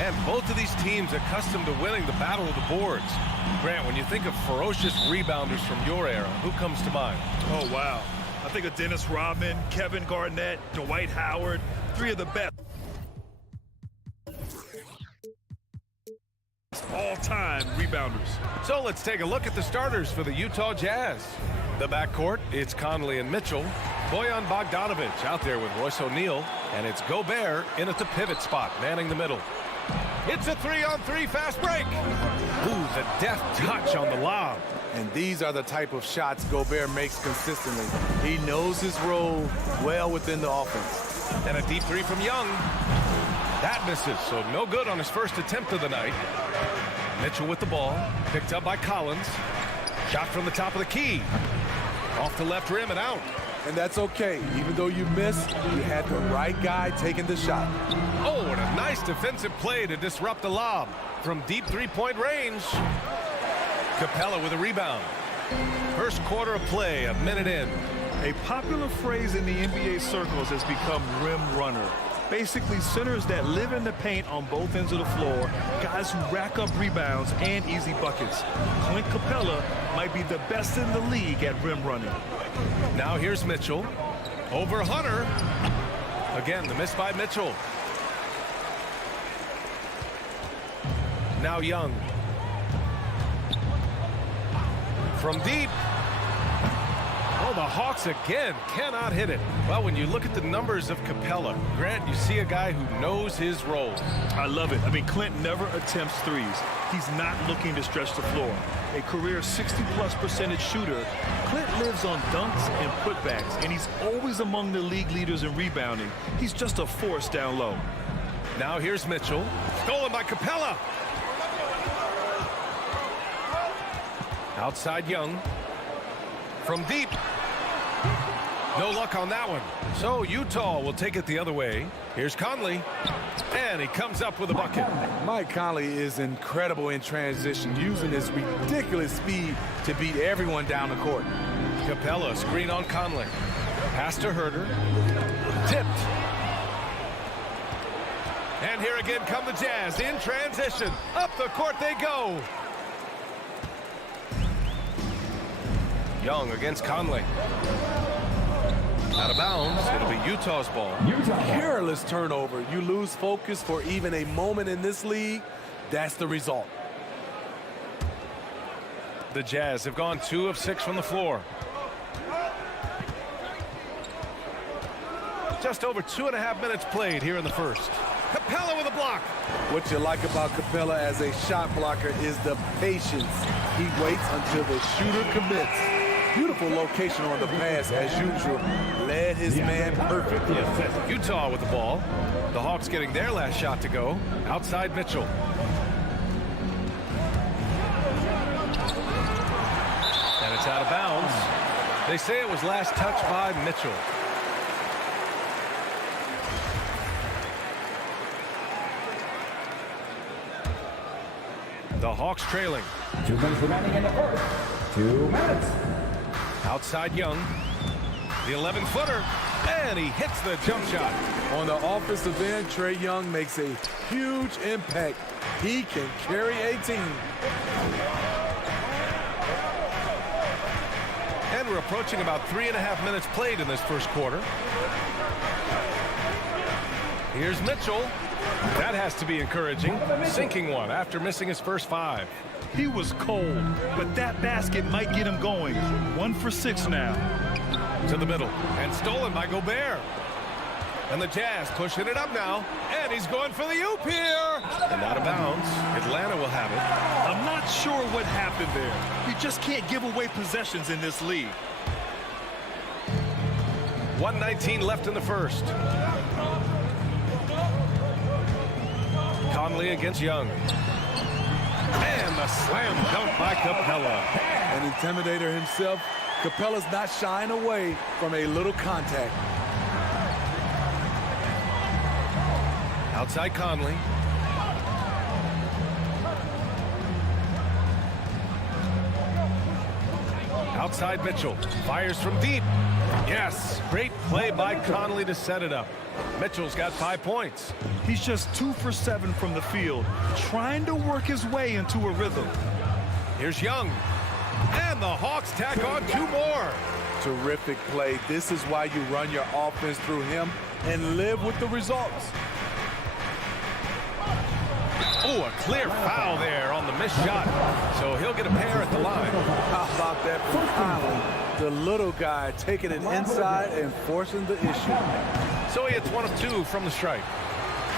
And both of these teams accustomed to winning the battle of the boards. Grant, when you think of ferocious rebounders from your era, who comes to mind? Oh, wow. I think of Dennis Rodman, Kevin Garnett, Dwight Howard, three of the best all-time rebounders. So let's take a look at the starters for the Utah Jazz. The backcourt, it's Conley and Mitchell. Bojan Bogdanovic out there with Royce O'Neal. And it's Gobert in at the pivot spot, manning the middle. It's a 3-on-3 fast break. Ooh, the deft touch on the lob. And these are the type of shots Gobert makes consistently. He knows his role well within the offense. And a deep three from Young. That misses, so no good on his first attempt of the night. Mitchell with the ball, picked up by Collins. Shot from the top of the key. Off the left rim and out. And that's okay. Even though you missed, you had the right guy taking the shot. Oh, and a nice defensive play to disrupt the lob. From deep three-point range. Capella with a rebound. First quarter of play, a minute in. A popular phrase in the NBA circles has become rim runner. Basically, centers that live in the paint on both ends of the floor, guys who rack up rebounds and easy buckets. Clint Capella might be the best in the league at rim running. Now here's Mitchell. Over Hunter. Again, the miss by Mitchell. Now Young. From deep. Oh, the Hawks again cannot hit it. Well, when you look at the numbers of Capella, Grant, you see a guy who knows his role. I love it. I mean, Clint never attempts threes. He's not looking to stretch the floor. A career 60+% shooter, Clint lives on dunks and putbacks, and he's always among the league leaders in rebounding. He's just a force down low. Now here's Mitchell. Stolen by Capella. Outside Young. From deep. No luck on that one. So Utah will take it the other way. Here's Conley. And he comes up with a bucket. Mike Conley is incredible in transition, using his ridiculous speed to beat everyone down the court. Capella screen on Conley. Pass to Herter. Tipped. And here again come the Jazz in transition. Up the court they go. Young against Conley. Out of bounds. It'll be Utah's ball. Careless turnover. You lose focus for even a moment in this league. That's the result. The Jazz have gone 2 of 6 from the floor. Just over 2.5 minutes played here in the first. Capella with a block. What you like about Capella as a shot blocker is the patience. He waits until the shooter commits. Beautiful location on the pass as usual. Led his man perfectly. Utah with the ball. The Hawks getting their last shot to go. Outside Mitchell. And it's out of bounds. They say it was last touched by Mitchell. The Hawks trailing. 2 minutes remaining in the first. 2 minutes. Outside Young. The 11-footer. And he hits the jump shot. On the offensive end, Trae Young makes a huge impact. He can carry a team. And we're approaching about 3.5 minutes played in this first quarter. Here's Mitchell. That has to be encouraging. Sinking one after missing his first 5. He was cold, but that basket might get him going. 1 for 6 now. To the middle, and stolen by Gobert. And the Jazz pushing it up now, and he's going for the oop here. And out of bounds. Atlanta will have it. I'm not sure what happened there. You just can't give away possessions in this league. 1:19 left in the first. Conley against Young. And the slam dunk by Capella. An intimidator himself, Capella's not shying away from a little contact. Outside Conley. Outside Mitchell. Fires from deep. Yes, great play by Conley to set it up. Mitchell's got 5 points. He's just 2 for 7 from the field, trying to work his way into a rhythm. Here's Young. And the Hawks tack on 2 more. Terrific play. This is why you run your offense through him and live with the results. Oh, a clear foul there on the missed shot. So he'll get a pair at the line. How about that from Conley? The little guy taking it inside and forcing the issue. So he hits 1 of 2 from the strike.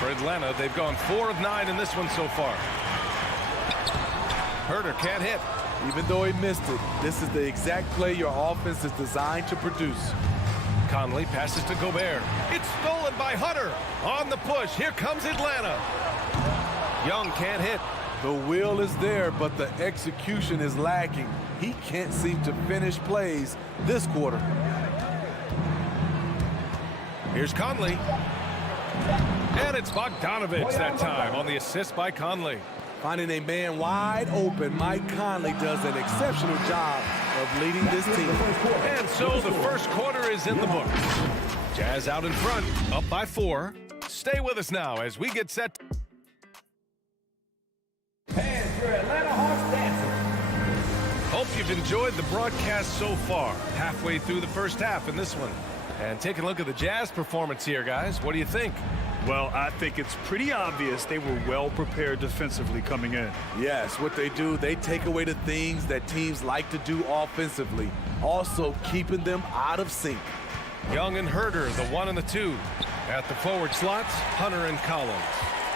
For Atlanta, they've gone 4 of 9 in this one so far. Herter can't hit. Even though he missed it, this is the exact play your offense is designed to produce. Conley passes to Gobert. It's stolen by Hunter. On the push, here comes Atlanta. Young can't hit. The will is there, but the execution is lacking. He can't seem to finish plays this quarter. Here's Conley. And it's Bogdanovich that time on the assist by Conley. Finding a man wide open, Mike Conley does an exceptional job of leading this team. And so the first quarter is in the books. Jazz out in front, up by 4. Stay with us now as we get set. And your Atlanta Hawks dancing. Hope you've enjoyed the broadcast so far. Halfway through the first half in this one. And take a look at the Jazz performance here, guys. What do you think? Well, I think it's pretty obvious they were well prepared defensively coming in. Yes, what they do, they take away the things that teams like to do offensively, also keeping them out of sync. Young and Herter, the 1 and the 2. At the forward slots, Hunter and Collins.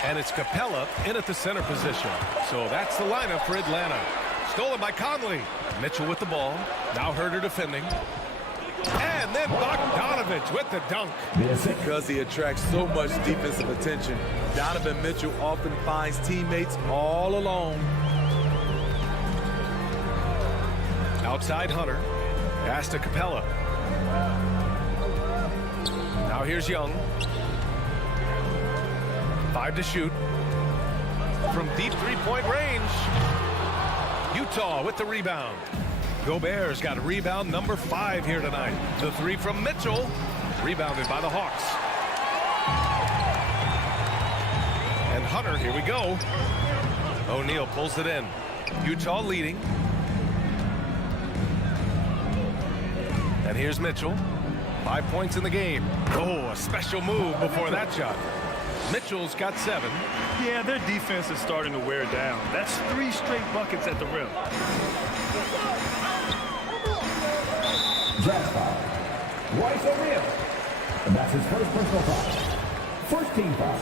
And it's Capella in at the center position. So that's the lineup for Atlanta. Stolen by Conley. Mitchell with the ball. Now Herter defending. And then Bogdanovich with the dunk. Because he attracts so much defensive attention, Donovan Mitchell often finds teammates all alone. Outside Hunter. Pass to Capella. Now here's Young. 5 to shoot. From deep three-point range. Utah with the rebound. Gobert's got rebound number 5 here tonight. The 3 from Mitchell. Rebounded by the Hawks. And Hunter, here we go. O'Neal pulls it in. Utah leading. And here's Mitchell. 5 points in the game. Oh, a special move before that shot. Mitchell's got 7. Yeah, their defense is starting to wear down. That's 3 straight buckets at the rim. Jazz foul. Royce O'Neal. And that's his first personal foul. First team foul.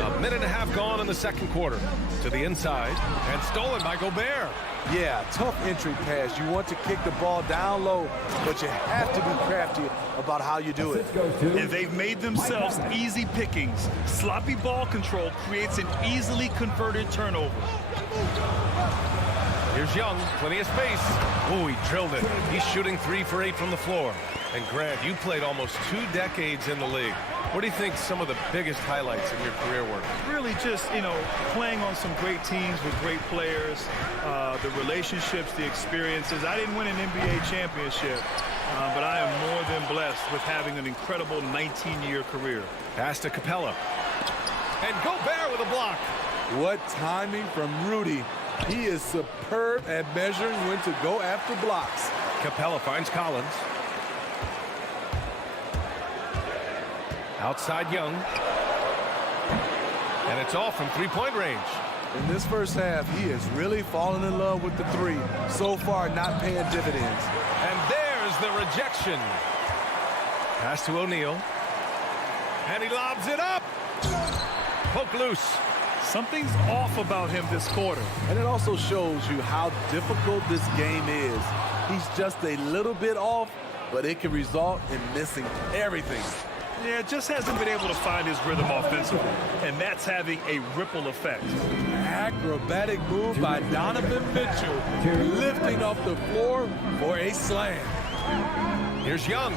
A minute and a half gone in the second quarter. To the inside. And stolen by Gobert. Yeah, tough entry pass. You want to kick the ball down low, but you have to be crafty about how you do it. And they've made themselves easy pickings. Sloppy ball control creates an easily converted turnover. Here's Young, plenty of space. Oh, he drilled it. He's shooting 3 for 8 from the floor. And Grant, you played almost 2 decades in the league. What do you think some of the biggest highlights in your career were? Really just, playing on some great teams with great players, the relationships, the experiences. I didn't win an NBA championship, but I am more than blessed with having an incredible 19-year career. Pass to Capella. And Gobert with a block. What timing from Rudy. He is superb at measuring when to go after blocks. Capella finds Collins. Outside Young. And it's off from three-point range. In this first half, he has really fallen in love with the 3. So far, not paying dividends. And there's the rejection. Pass to O'Neal. And he lobs it up. Poke loose. Something's off about him this quarter. And it also shows you how difficult this game is. He's just a little bit off, but it can result in missing everything. Yeah, just hasn't been able to find his rhythm offensively, and that's having a ripple effect. Acrobatic move by Donovan Mitchell, lifting off the floor for a slam. Here's Young.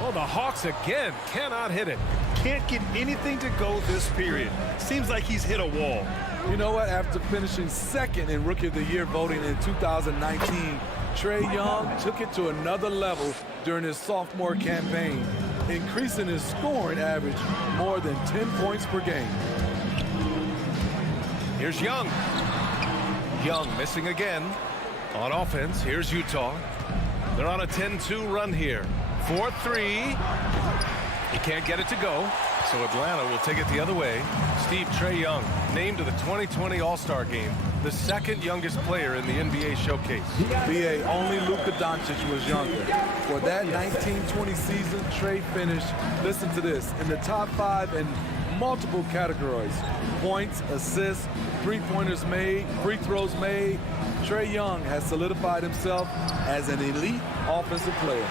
Oh, the Hawks again cannot hit it. can't get anything to go this period. Seems like he's hit a wall. You know what? After finishing second in Rookie of the Year voting in 2019, Trae Young took it to another level during his sophomore campaign, increasing his scoring average more than 10 points per game. Here's Young. Young missing again. On offense, here's Utah. They're on a 10-2 run here. 4-3. He can't get it to go, so Atlanta will take it the other way. Trae Young named to the 2020 All-Star Game, the second youngest player in the NBA showcase. BA, only Luka Doncic was younger. For that 1920 season, Trae finished, listen to this, in the top 5 in multiple categories: points, assists, three-pointers made, free throws made. Trae Young has solidified himself as an elite offensive player.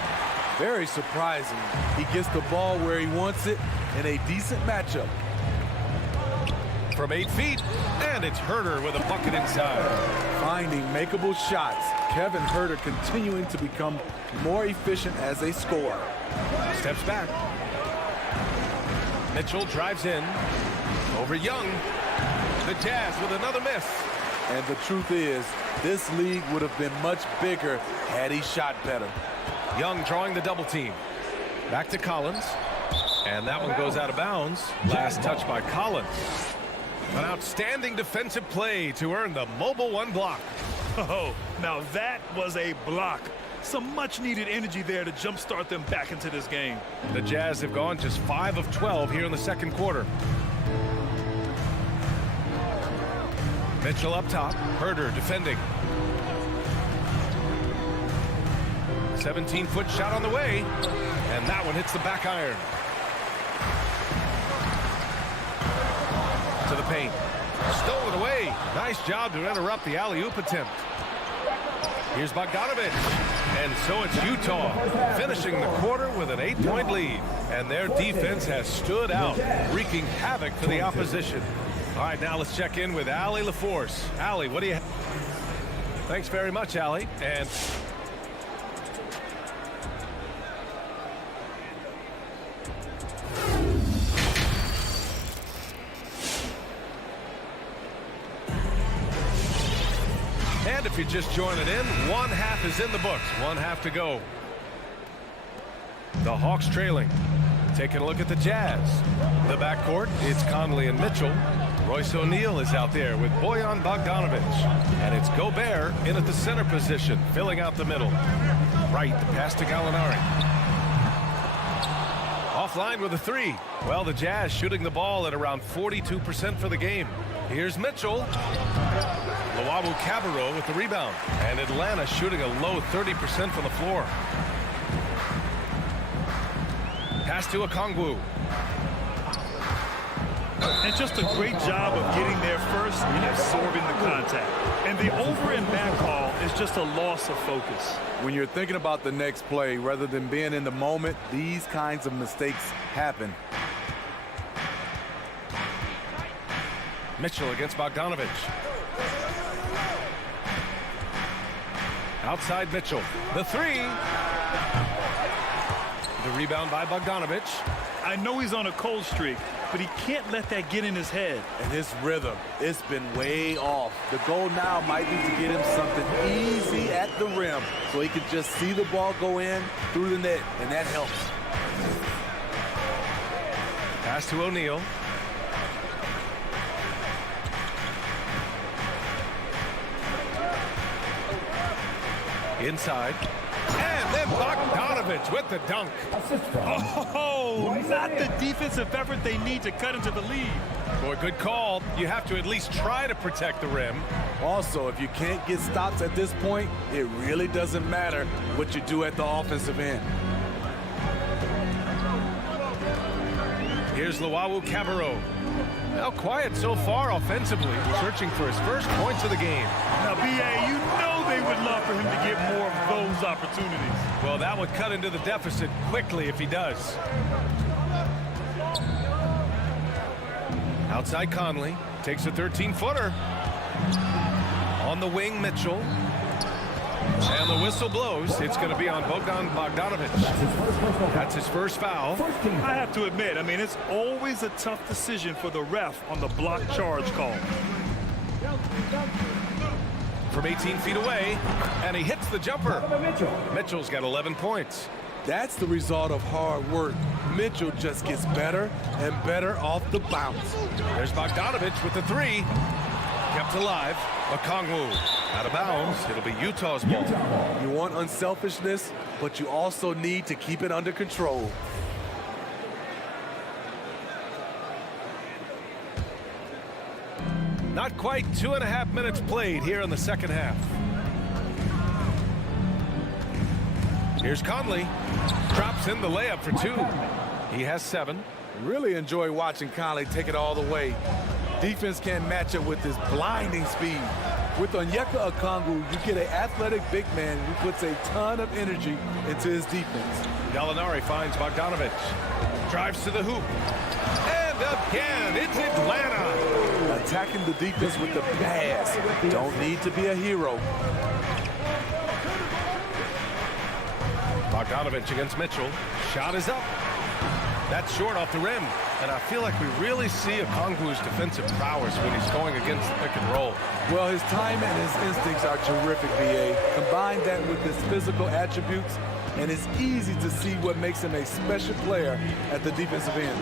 Very surprising. He gets the ball where he wants it in a decent matchup. From 8 feet, and it's Huerter with a bucket inside. Finding makeable shots. Kevin Huerter continuing to become more efficient as a scorer. Steps back. Mitchell drives in. Over Young. The Jazz with another miss. And the truth is, this league would have been much bigger had he shot better. Young drawing the double team. Back to Collins. And that one goes out of bounds. Last touch by Collins. An outstanding defensive play to earn the mobile 1 block. Oh, now that was a block. Some much-needed energy there to jumpstart them back into this game. The Jazz have gone just 5 of 12 here in the second quarter. Mitchell up top. Huerter defending. 17-foot shot on the way. And that one hits the back iron. To the paint. Stolen away. Nice job to interrupt the alley-oop attempt. Here's Bogdanovic. And so it's Utah finishing the quarter with an 8-point lead. And their defense has stood out, wreaking havoc for the opposition. All right, now let's check in with Allie LaForce. Allie, what do you have? Thanks very much, Allie. And if you're just joining in, 1 half is in the books. 1 half to go. The Hawks trailing. Taking a look at the Jazz. The backcourt, it's Conley and Mitchell. Royce O'Neal is out there with Bojan Bogdanovic. And it's Gobert in at the center position, filling out the middle. Right, the pass to Gallinari. Offline with a 3. Well, the Jazz shooting the ball at around 42% for the game. Here's Mitchell. Cabarrot with the rebound. And Atlanta shooting a low 30% from the floor. Pass to Okongwu. And just a great job of getting there first and absorbing the contact. And the over and back call is just a loss of focus. When you're thinking about the next play, rather than being in the moment, these kinds of mistakes happen. Mitchell against Bogdanovic. Outside Mitchell. The 3. The rebound by Bogdanovic. I know he's on a cold streak, but he can't let that get in his head. And his rhythm, it's been way off. The goal now might be to get him something easy at the rim so he can just see the ball go in through the net, and that helps. Pass to O'Neal. Inside. And then Bogdanovic with the dunk. Oh, not the defensive effort they need to cut into the lead. Boy, good call. You have to at least try to protect the rim. Also, if you can't get stops at this point, it really doesn't matter what you do at the offensive end. Here's Cabarrot. Now quiet so far offensively, searching for his first points of the game. Now, B.A., you know they would love for him to get more of those opportunities. Well, that would cut into the deficit quickly if he does. Outside Conley, takes a 13-footer. On the wing, Mitchell. And the whistle blows. It's going to be on Bogdanovich. That's his first foul. I have to admit, I mean, it's always a tough decision for the ref on the block charge call. From 18 feet away, and he hits the jumper. Mitchell's got 11 points. That's the result of hard work. Mitchell just gets better and better off the bounce. There's Bogdanovich with the three. Kept alive. Okongwu out of bounds. It'll be Utah's ball. You want unselfishness, but you also need to keep it under control. Not quite 2.5 minutes played here in the second half. Here's Conley. Drops in the layup for two. He has 7. Really enjoy watching Conley take it all the way. Defense can't match up with his blinding speed. With Onyeka Okongwu, you get an athletic big man who puts a ton of energy into his defense. Gallinari finds Bogdanovich. Drives to the hoop. And again, it's Atlanta. Attacking the defense with the pass. Don't need to be a hero. Bogdanovich against Mitchell. Shot is up. That's short off the rim. And I feel like we really see Okongwu's defensive prowess when he's going against the pick and roll. Well, his time and his instincts are terrific, BA. Combine that with his physical attributes, and it's easy to see what makes him a special player at the defensive end.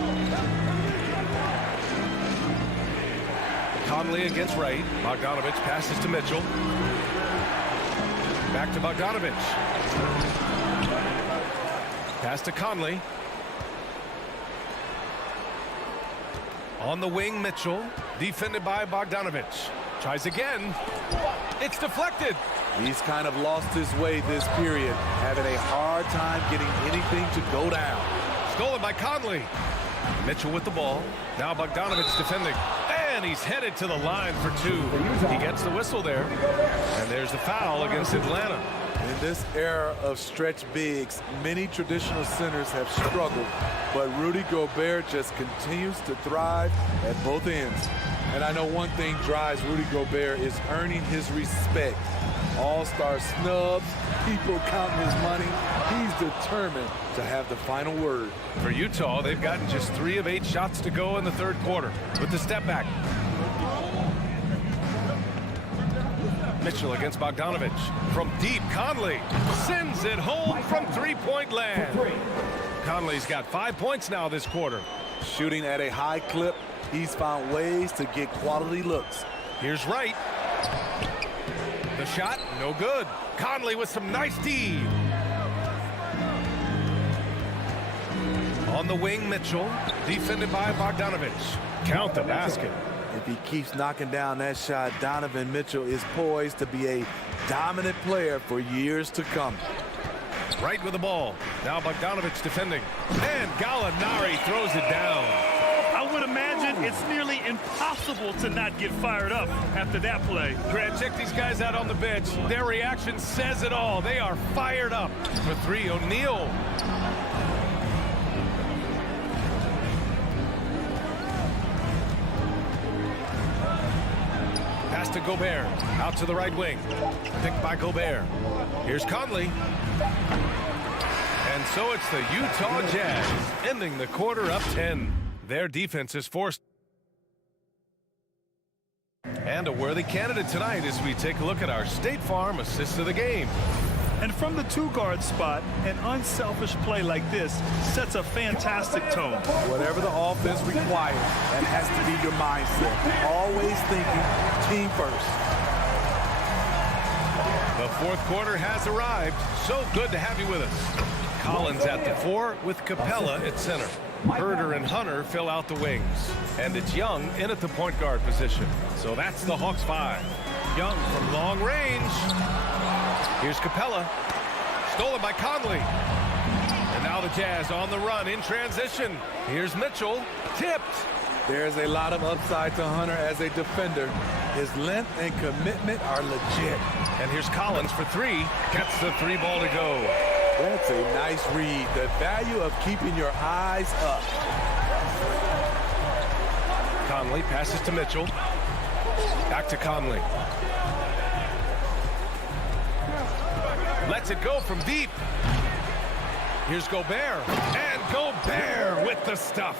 Conley against Wright. Bogdanovich passes to Mitchell. Back to Bogdanovich. Pass to Conley. On the wing, Mitchell. Defended by Bogdanovich. Tries again. It's deflected. He's kind of lost his way this period, having a hard time getting anything to go down. Stolen by Conley. Mitchell with the ball. Now Bogdanovich defending. And he's headed to the line for 2. He gets the whistle there. And there's the foul against Atlanta. In this era of stretch bigs, many traditional centers have struggled, but Rudy Gobert just continues to thrive at both ends. And I know one thing drives Rudy Gobert is earning his respect. All-star snubs, people counting his money. He's determined to have the final word. For Utah, they've gotten just 3 of 8 shots to go in the third quarter. With the step back. Mitchell against Bogdanovich. From deep, Conley sends it home from 3-point land. Conley's got 5 points now this quarter. Shooting at a high clip, he's found ways to get quality looks. Here's Wright. The shot, no good. Conley with some nice D. On the wing, Mitchell. Defended by Bogdanovich. Count the basket. If he keeps knocking down that shot, Donovan Mitchell is poised to be a dominant player for years to come. Right with the ball. Now Bogdanovich defending. And Gallinari throws it down. I would imagine it's nearly impossible to not get fired up after that play. Grant, check these guys out on the bench. Their reaction says it all. They are fired up. For 3, O'Neal. Pass to Gobert. Out to the right wing. Picked by Gobert. Here's Conley. And so it's the Utah Jazz ending the quarter up 10. Their defense is forced. And a worthy candidate tonight as we take a look at our State Farm assist of the game. And from the 2-guard spot, an unselfish play like this sets a fantastic tone. Whatever the offense requires, that has to be your mindset. Always thinking team first. The fourth quarter has arrived. So good to have you with us. Collins at the 4 with Capella at center. Herder and Hunter fill out the wings. And it's Young in at the point guard position. So that's the Hawks 5. Young from long range. Here's Capella. Stolen by Conley. And now the Jazz on the run in transition. Here's Mitchell. Tipped. There's a lot of upside to Hunter as a defender. His length and commitment are legit. And here's Collins for 3. Gets the 3 ball to go. That's a nice read. The value of keeping your eyes up. Conley passes to Mitchell. Back to Conley. Lets it go from deep. Here's Gobert. And Gobert with the stuff.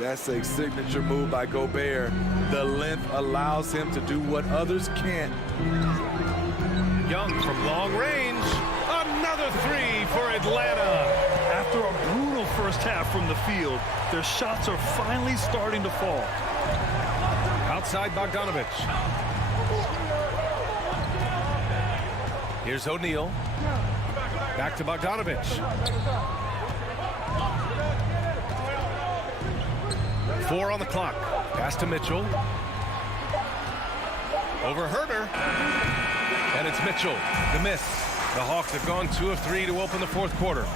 That's a signature move by Gobert. The length allows him to do what others can't. Young from long range. Another three for Atlanta. After a brutal first half from the field, their shots are finally starting to fall. Outside Bogdanovich. Here's O'Neal. Back to Bogdanovich. 4 on the clock. Pass to Mitchell. Over Herter. And it's Mitchell. The miss. The Hawks have gone 2 of 3 to open the fourth quarter.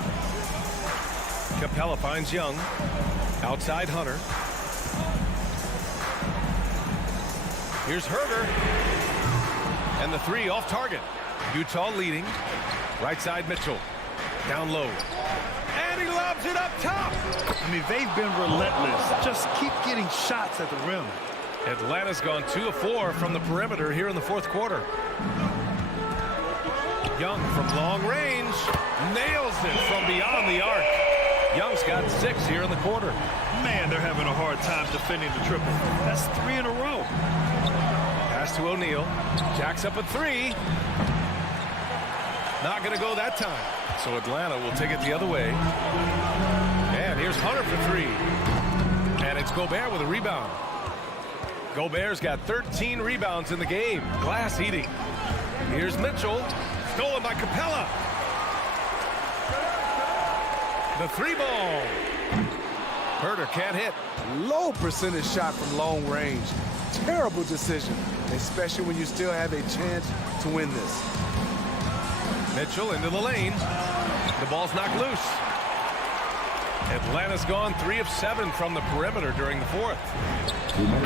Capella finds Young. Outside Hunter. Here's Herter. And the three off target. Utah leading. Right side Mitchell. Down low. And he lobs it up top. I mean, they've been relentless. Just keep getting shots at the rim. Atlanta's gone 2 of 4 from the perimeter here in the fourth quarter. Young from long range. Nails it from beyond the arc. Young's got 6 here in the quarter. Man, they're having a hard time defending the triple. That's 3 in a row. Pass to O'Neal. Jacks up a 3. Not going to go that time. So Atlanta will take it the other way. And here's Hunter for 3. And it's Gobert with a rebound. Gobert's got 13 rebounds in the game. Glass eating. Here's Mitchell. Stolen by Capella. The 3 ball. Herter can't hit. Low percentage shot from long range. Terrible decision, especially when you still have a chance to win this. Mitchell into the lane. The ball's knocked loose. Atlanta's gone 3 of 7 from the perimeter during the fourth.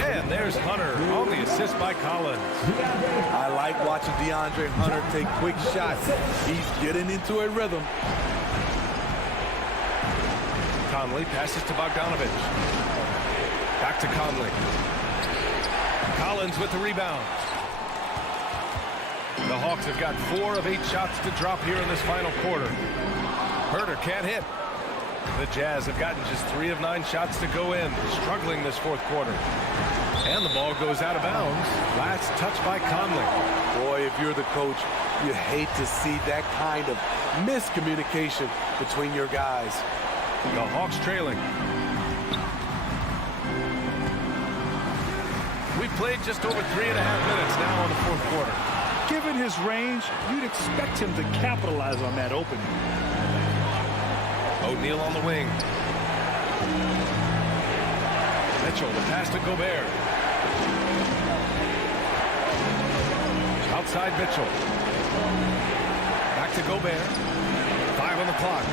And there's Hunter on the assist by Collins. I like watching DeAndre Hunter take quick shots. He's getting into a rhythm. Conley passes to Bogdanovich. Back to Conley. Collins with the rebound. The Hawks have got 4 of 8 shots to drop here in this final quarter. Herter can't hit. The Jazz have gotten just 3 of 9 shots to go in, struggling this fourth quarter. And the ball goes out of bounds. Last touch by Conley. Boy, if you're the coach, you hate to see that kind of miscommunication between your guys. The Hawks trailing. We've played just over 3.5 minutes now in the fourth quarter. Given his range, you'd expect him to capitalize on that opening. O'Neal on the wing. Mitchell, the pass to Gobert. Outside Mitchell. Back to Gobert. 5 on the clock.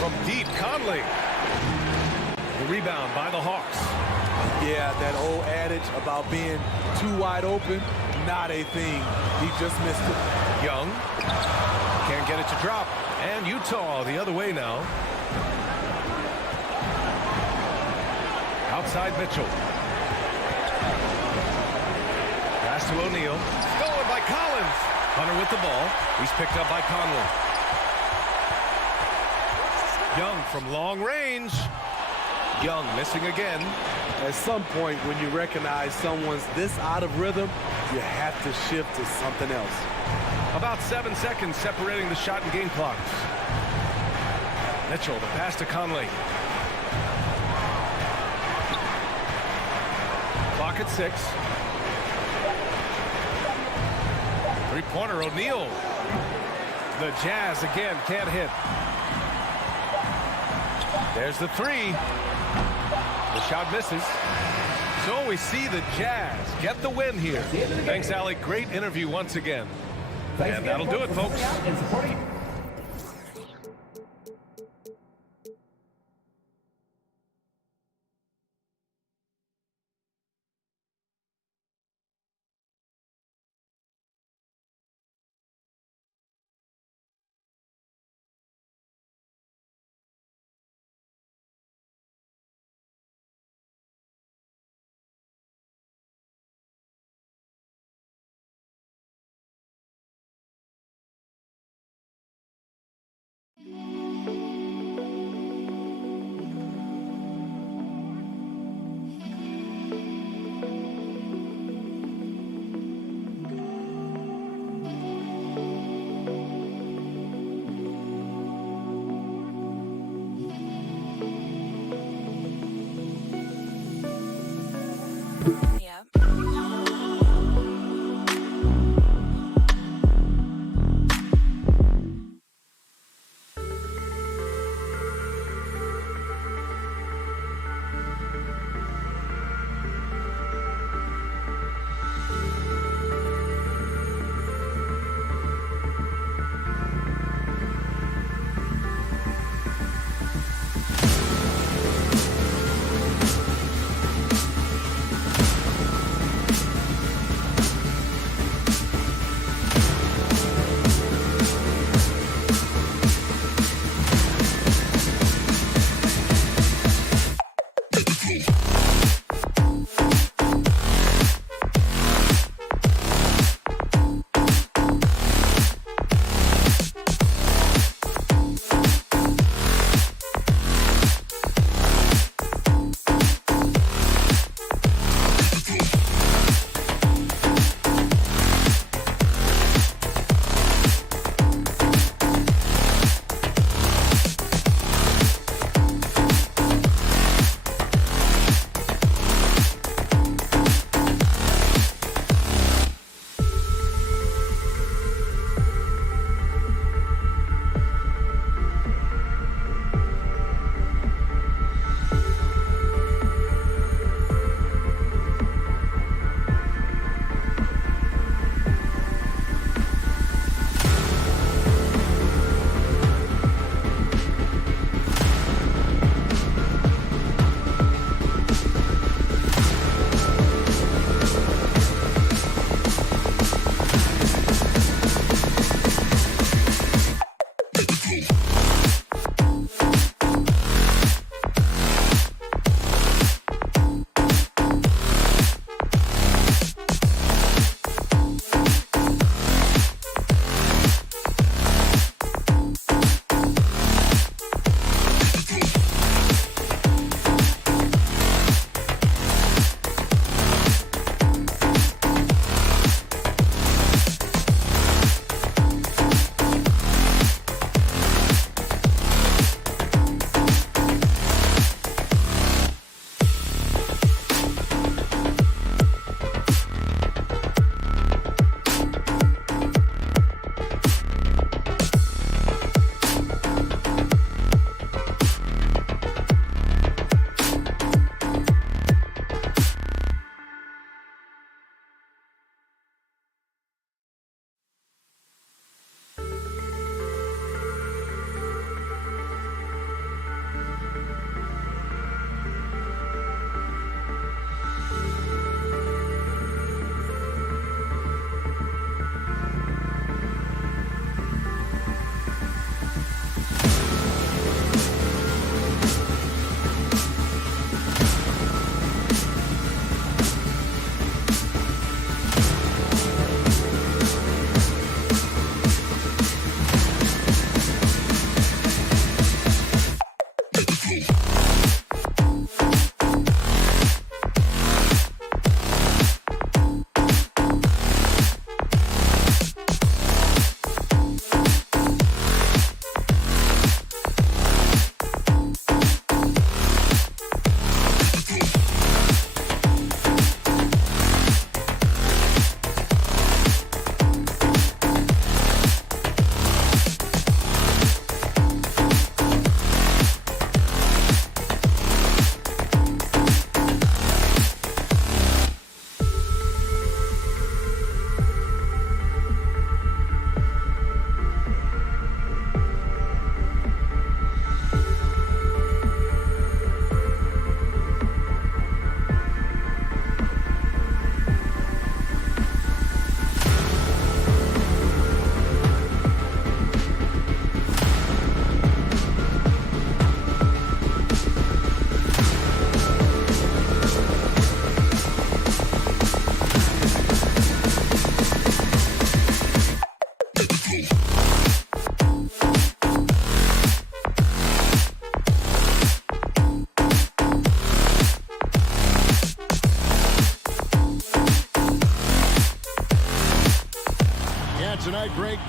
From deep, Conley. The rebound by the Hawks. Yeah, that old adage about being too wide open, not a thing. He just missed it. Young can't get it to drop. And Utah the other way now. Outside Mitchell. Pass to O'Neal. Stolen by Collins. Hunter with the ball. He's picked up by Conley. Young from long range. Young missing again. At some point, when you recognize someone's this out of rhythm, you have to shift to something else. About 7 seconds separating the shot and game clocks. Mitchell, the pass to Conley. Clock at 6. Three-pointer, O'Neal. The Jazz again can't hit. There's the 3. The shot misses. So we see the Jazz get the win here. Thanks, Alec. Great interview once again. And that'll do it, folks.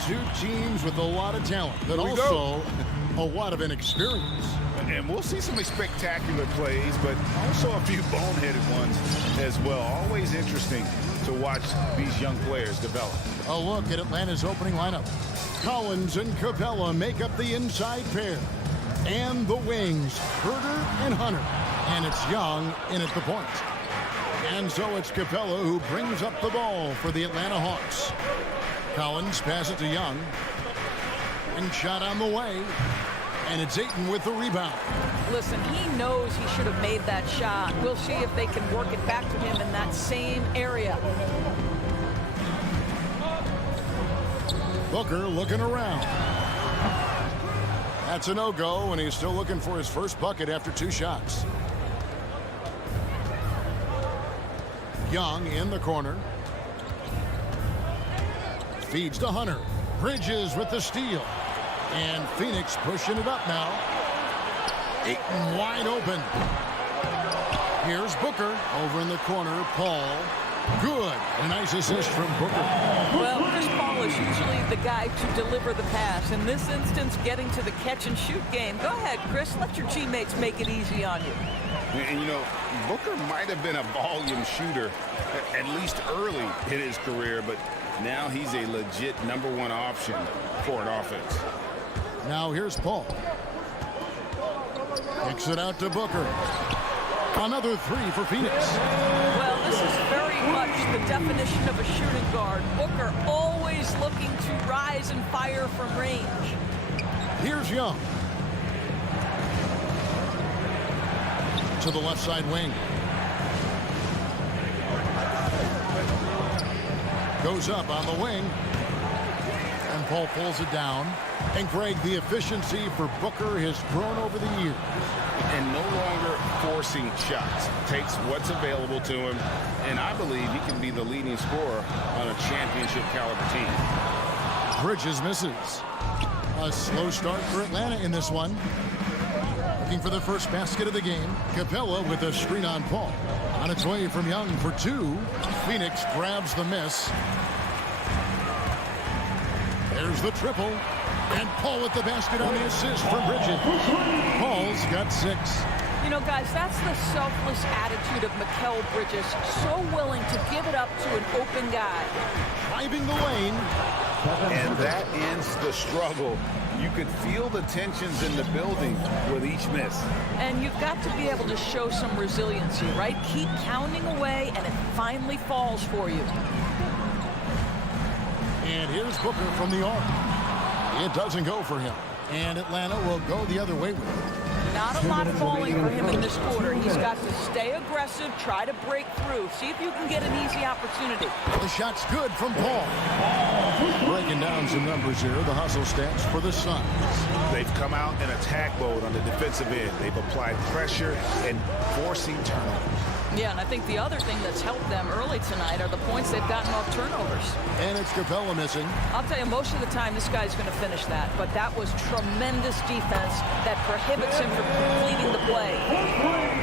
Two teams with a lot of talent, but also a lot of inexperience. And we'll see some spectacular plays, but also a few boneheaded ones as well. Always interesting to watch these young players develop. A look at Atlanta's opening lineup. Collins and Capella make up the inside pair. And the wings, Herder and Hunter. And it's Young in at the point. And so it's Capella who brings up the ball for the Atlanta Hawks. Collins passes it to Young. And shot on the way. And it's Ayton with the rebound. Listen, he knows he should have made that shot. We'll see if they can work it back to him in that same area. Booker looking around. That's a no-go, and he's still looking for his first bucket after 2 shots. Young in the corner. Feeds to Hunter. Bridges with the steal. And Phoenix pushing it up now. Ayton wide open. Here's Booker over in the corner. Paul. Good. A nice assist from Booker. Well, Chris Paul is usually the guy to deliver the pass. In this instance, getting to the catch-and-shoot game. Go ahead, Chris. Let your teammates make it easy on you. And, you know, Booker might have been a volume shooter, at least early in his career, but now he's a legit #1 option for an offense. Now here's Paul. Kicks it out to Booker. Another 3 for Phoenix. Well, this is very much the definition of a shooting guard. Booker always looking to rise and fire from range. Here's Young. To the left side wing. Goes up on the wing. And Paul pulls it down. And Greg, the efficiency for Booker has grown over the years. And no longer forcing shots. Takes what's available to him. And I believe he can be the leading scorer on a championship caliber team. Bridges misses. A slow start for Atlanta in this one. Looking for the first basket of the game. Capella with a screen on Paul. On its way from Young for 2. Phoenix grabs the miss. There's the triple. And Paul with the basket on the assist from Bridges. Paul's got 6. You know, guys, that's the selfless attitude of Mikal Bridges. So willing to give it up to an open guy. Driving the lane. And that ends the struggle. You could feel the tensions in the building with each miss. And you've got to be able to show some resiliency, right? Keep pounding away, and it finally falls for you. And here's Booker from the arc. It doesn't go for him. And Atlanta will go the other way with it. Not a lot falling for him in this quarter. He's got to stay aggressive, try to break through. See if you can get an easy opportunity. The shot's good from Paul. Breaking down some numbers here. The hustle stats for the Suns. They've come out in attack mode on the defensive end. They've applied pressure and forcing turnovers. Yeah, and I think the other thing that's helped them early tonight are the points they've gotten off turnovers. And it's Capella missing. I'll tell you, most of the time this guy's going to finish that, but that was tremendous defense that prohibits him from completing the play.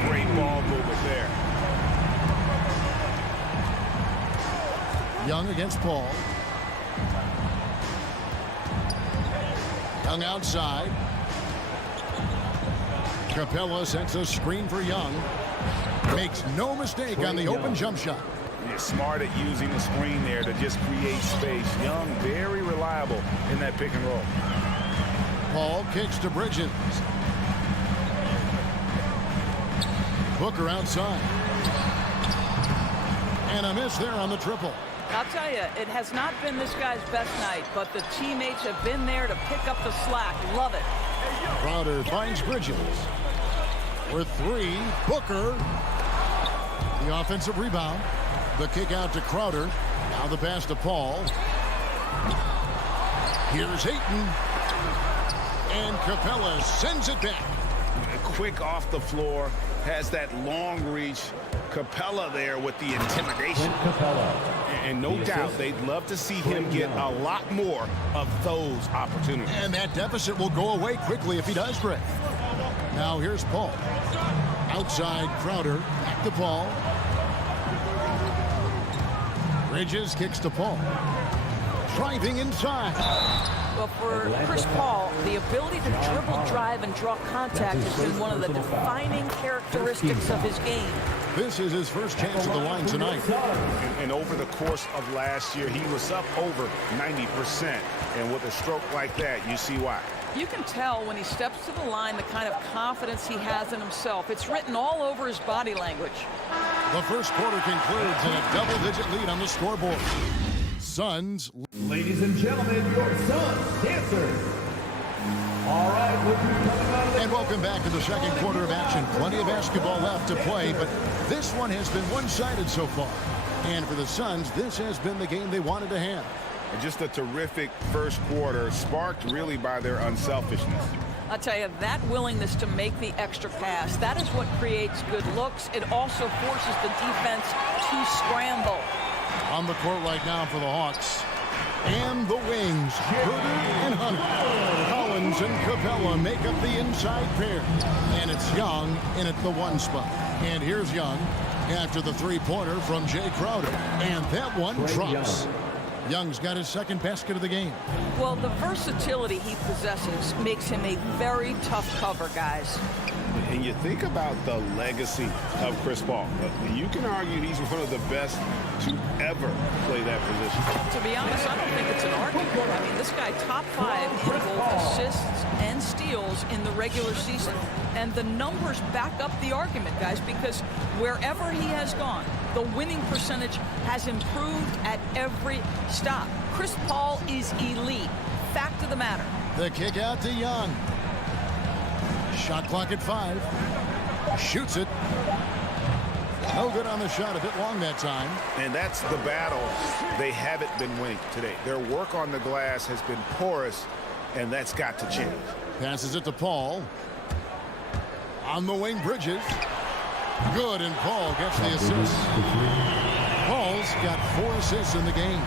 Great ball movement there. Young against Paul. Young outside. Capella sets a screen for Young. Makes no mistake on the open jump shot. He's smart at using the screen there to just create space. Young, very reliable in that pick and roll. Paul kicks to Bridges. Booker outside. And a miss there on the triple. I'll tell you, it has not been this guy's best night, but the teammates have been there to pick up the slack. Love it. Crowder finds Bridges. For 3, Booker. The offensive rebound. The kick out to Crowder. Now the pass to Paul. Here's Ayton. And Capella sends it back. Quick off the floor. Has that long reach. Capella there with the intimidation. And no doubt they'd love to see him get a lot more of those opportunities. And that deficit will go away quickly if he does, Greg. Now here's Paul. Outside Crowder. Back to Paul. Bridges kicks to Paul. driving inside. Well, for Chris Paul, the ability to dribble, drive, and draw contact has been one of the defining characteristics of his game. This is his first chance at the line tonight. And over the course of last year, he was up over 90%. And with a stroke like that, you see why. You can tell when he steps to the line the kind of confidence he has in himself. It's written all over his body language. The first quarter concludes in a double-digit lead on the scoreboard. Suns. Ladies and gentlemen, your Suns dancers. All right, we'll be coming out of the... And welcome back to the second quarter of action. Plenty of basketball left to play, but this one has been one-sided so far. And for the Suns, this has been the game they wanted to have. And just a terrific first quarter, sparked really by their unselfishness. I'll tell you, that willingness to make the extra pass, that is what creates good looks. It also forces the defense to scramble. On the court right now for the Hawks. And the wings, Herder and Hunter. Collins and Capella make up the inside pair. And it's Young in at the one spot. And here's Young after the three-pointer from Jay Crowder. And that one drops. Young's got his second basket of the game. Well, the versatility he possesses makes him a very tough cover, guys. And you think about the legacy of Chris Paul. You can argue he's one of the best to ever play that position. To be honest, I don't think it's an argument. I mean, this guy top 5 in both assists and steals in the regular season. And the numbers back up the argument, guys, because wherever he has gone, the winning percentage has improved at every stop. Chris Paul is elite. Fact of the matter. The kick out to Young. Shot clock at 5. Shoots it. No good on the shot. A bit long that time. And that's the battle they haven't been winning today. Their work on the glass has been porous, and that's got to change. Passes it to Paul. On the wing, Bridges. Good, and Paul gets the assist. Paul's got 4 assists in the game.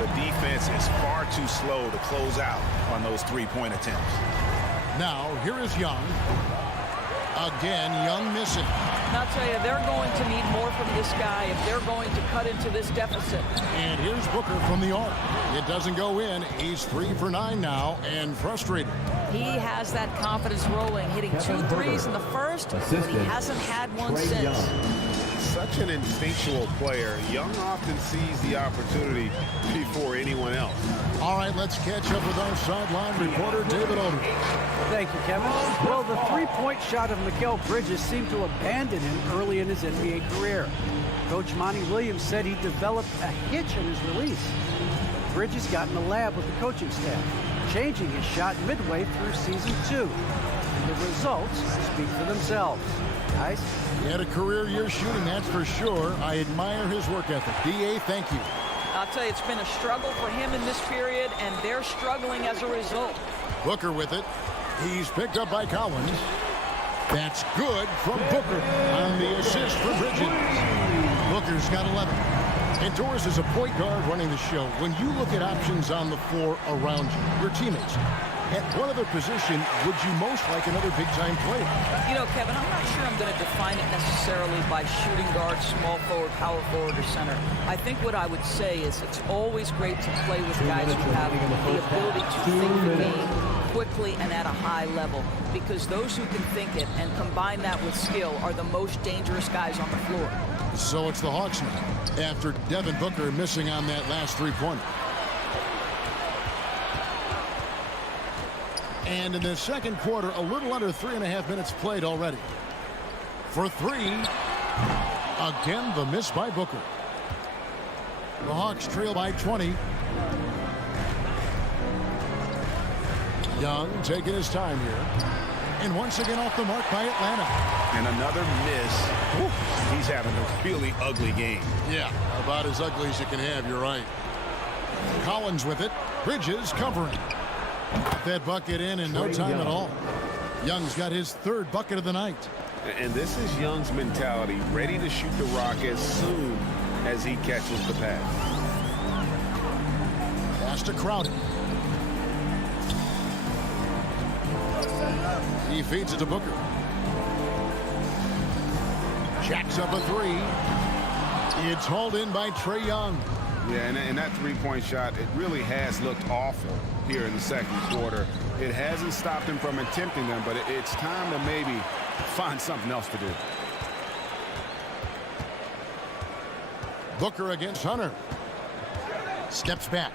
The defense is far too slow to close out on those three-point attempts. Now, here is Young. Again, Young missing. And I'll tell you, they're going to need more from this guy if they're going to cut into this deficit. And here's Booker from the arc. It doesn't go in. He's 3 for 9 now and frustrated. He has that confidence rolling, hitting 2 threes in the first, but he hasn't had one since. Such an instinctual player. Young often sees the opportunity before anyone else. All right, let's catch up with our sideline reporter, David Aldridge. Thank you, Kevin. Well, the three-point shot of Mikal Bridges seemed to abandon him early in his NBA career. Coach Monty Williams said he developed a hitch in his release. Bridges got in the lab with the coaching staff, changing his shot midway through season 2. And the results speak for themselves. Guys? He had a career year shooting, that's for sure. I admire his work ethic. D.A., thank you. I'll tell you, it's been a struggle for him in this period, and they're struggling as a result. Booker with it. He's picked up by Collins. That's good from Booker on the assist for Bridges. Booker's got 11. And Torres is a point guard running the show. When you look at options on the floor around you, your teammates, at what other position would you most like another big-time player? You know, Kevin, I'm not sure I'm going to define it necessarily by shooting guard, small forward, power forward, or center. I think what I would say is it's always great to play with guys who have the ability to think the game quickly and at a high level, because those who can think it and combine that with skill are the most dangerous guys on the floor. So it's the Hawks now, after Devin Booker missing on that last three-pointer. And in the second quarter, a little under 3.5 minutes played already. For 3, again, the miss by Booker. The Hawks trail by 20. Young taking his time here. And once again off the mark by Atlanta. And another miss. Ooh, he's having a really ugly game. Yeah, about as ugly as you can have, you're right. Collins with it. Bridges covering. That bucket in no time at all. Young's got his 3rd bucket of the night. And this is Young's mentality, ready to shoot the rock as soon as he catches the pass. Pass to Crowder. He feeds it to Booker. Jacks up a 3. It's hauled in by Trae Young. Yeah, and that three-point shot, it really has looked awful here in the second quarter. It hasn't stopped him from attempting them, but it's time to maybe find something else to do. Booker against Hunter. Steps back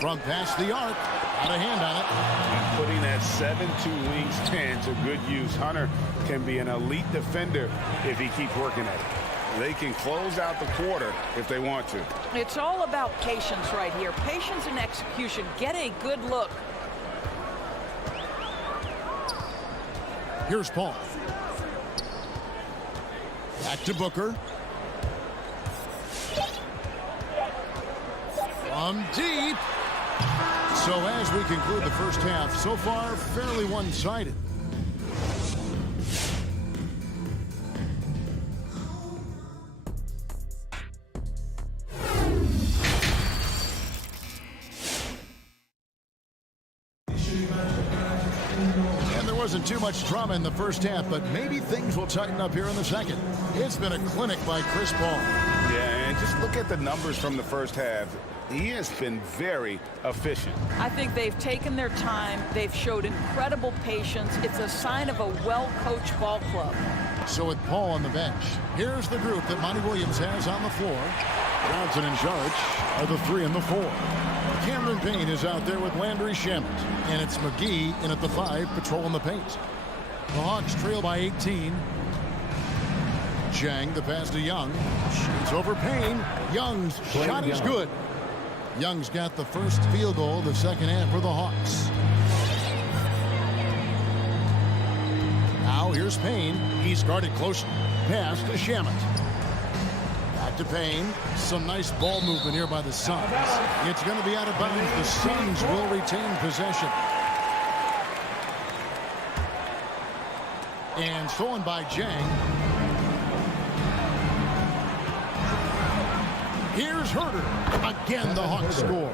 from past the arc. Got a hand on it. And putting that 7'2" wingspan to good use. Hunter can be an elite defender if he keeps working at it. They can close out the quarter if they want to. It's all about patience right here. Patience and execution. Get a good look. Here's Paul. Back to Booker. From deep. So as we conclude the first half, so far fairly one-sided. Wasn't too much drama in the first half, but maybe things will tighten up here in the second. It's been a clinic by Chris Paul. Yeah, and just look at the numbers from the first half. He has been very efficient. I think they've taken their time. They've showed incredible patience. It's a sign of a well-coached ball club. So with Paul on the bench, here's the group that Monty Williams has on the floor. Johnson and Jarch are the 3 and the 4. Cameron Payne is out there with Landry Shamet. And it's McGee in at the 5, patrolling the paint. The Hawks trail by 18. Chang, the pass to Young. Shoots over Payne. Young's shot is good. Young's got the first field goal of the second half for the Hawks. Now here's Payne. He's guarded close. Pass to Shamet. Back to Payne. Some nice ball movement here by the Suns. It's going to be out of bounds. The Suns will retain possession. And stolen by Jang. Here's Herter. Again, the Hawks score.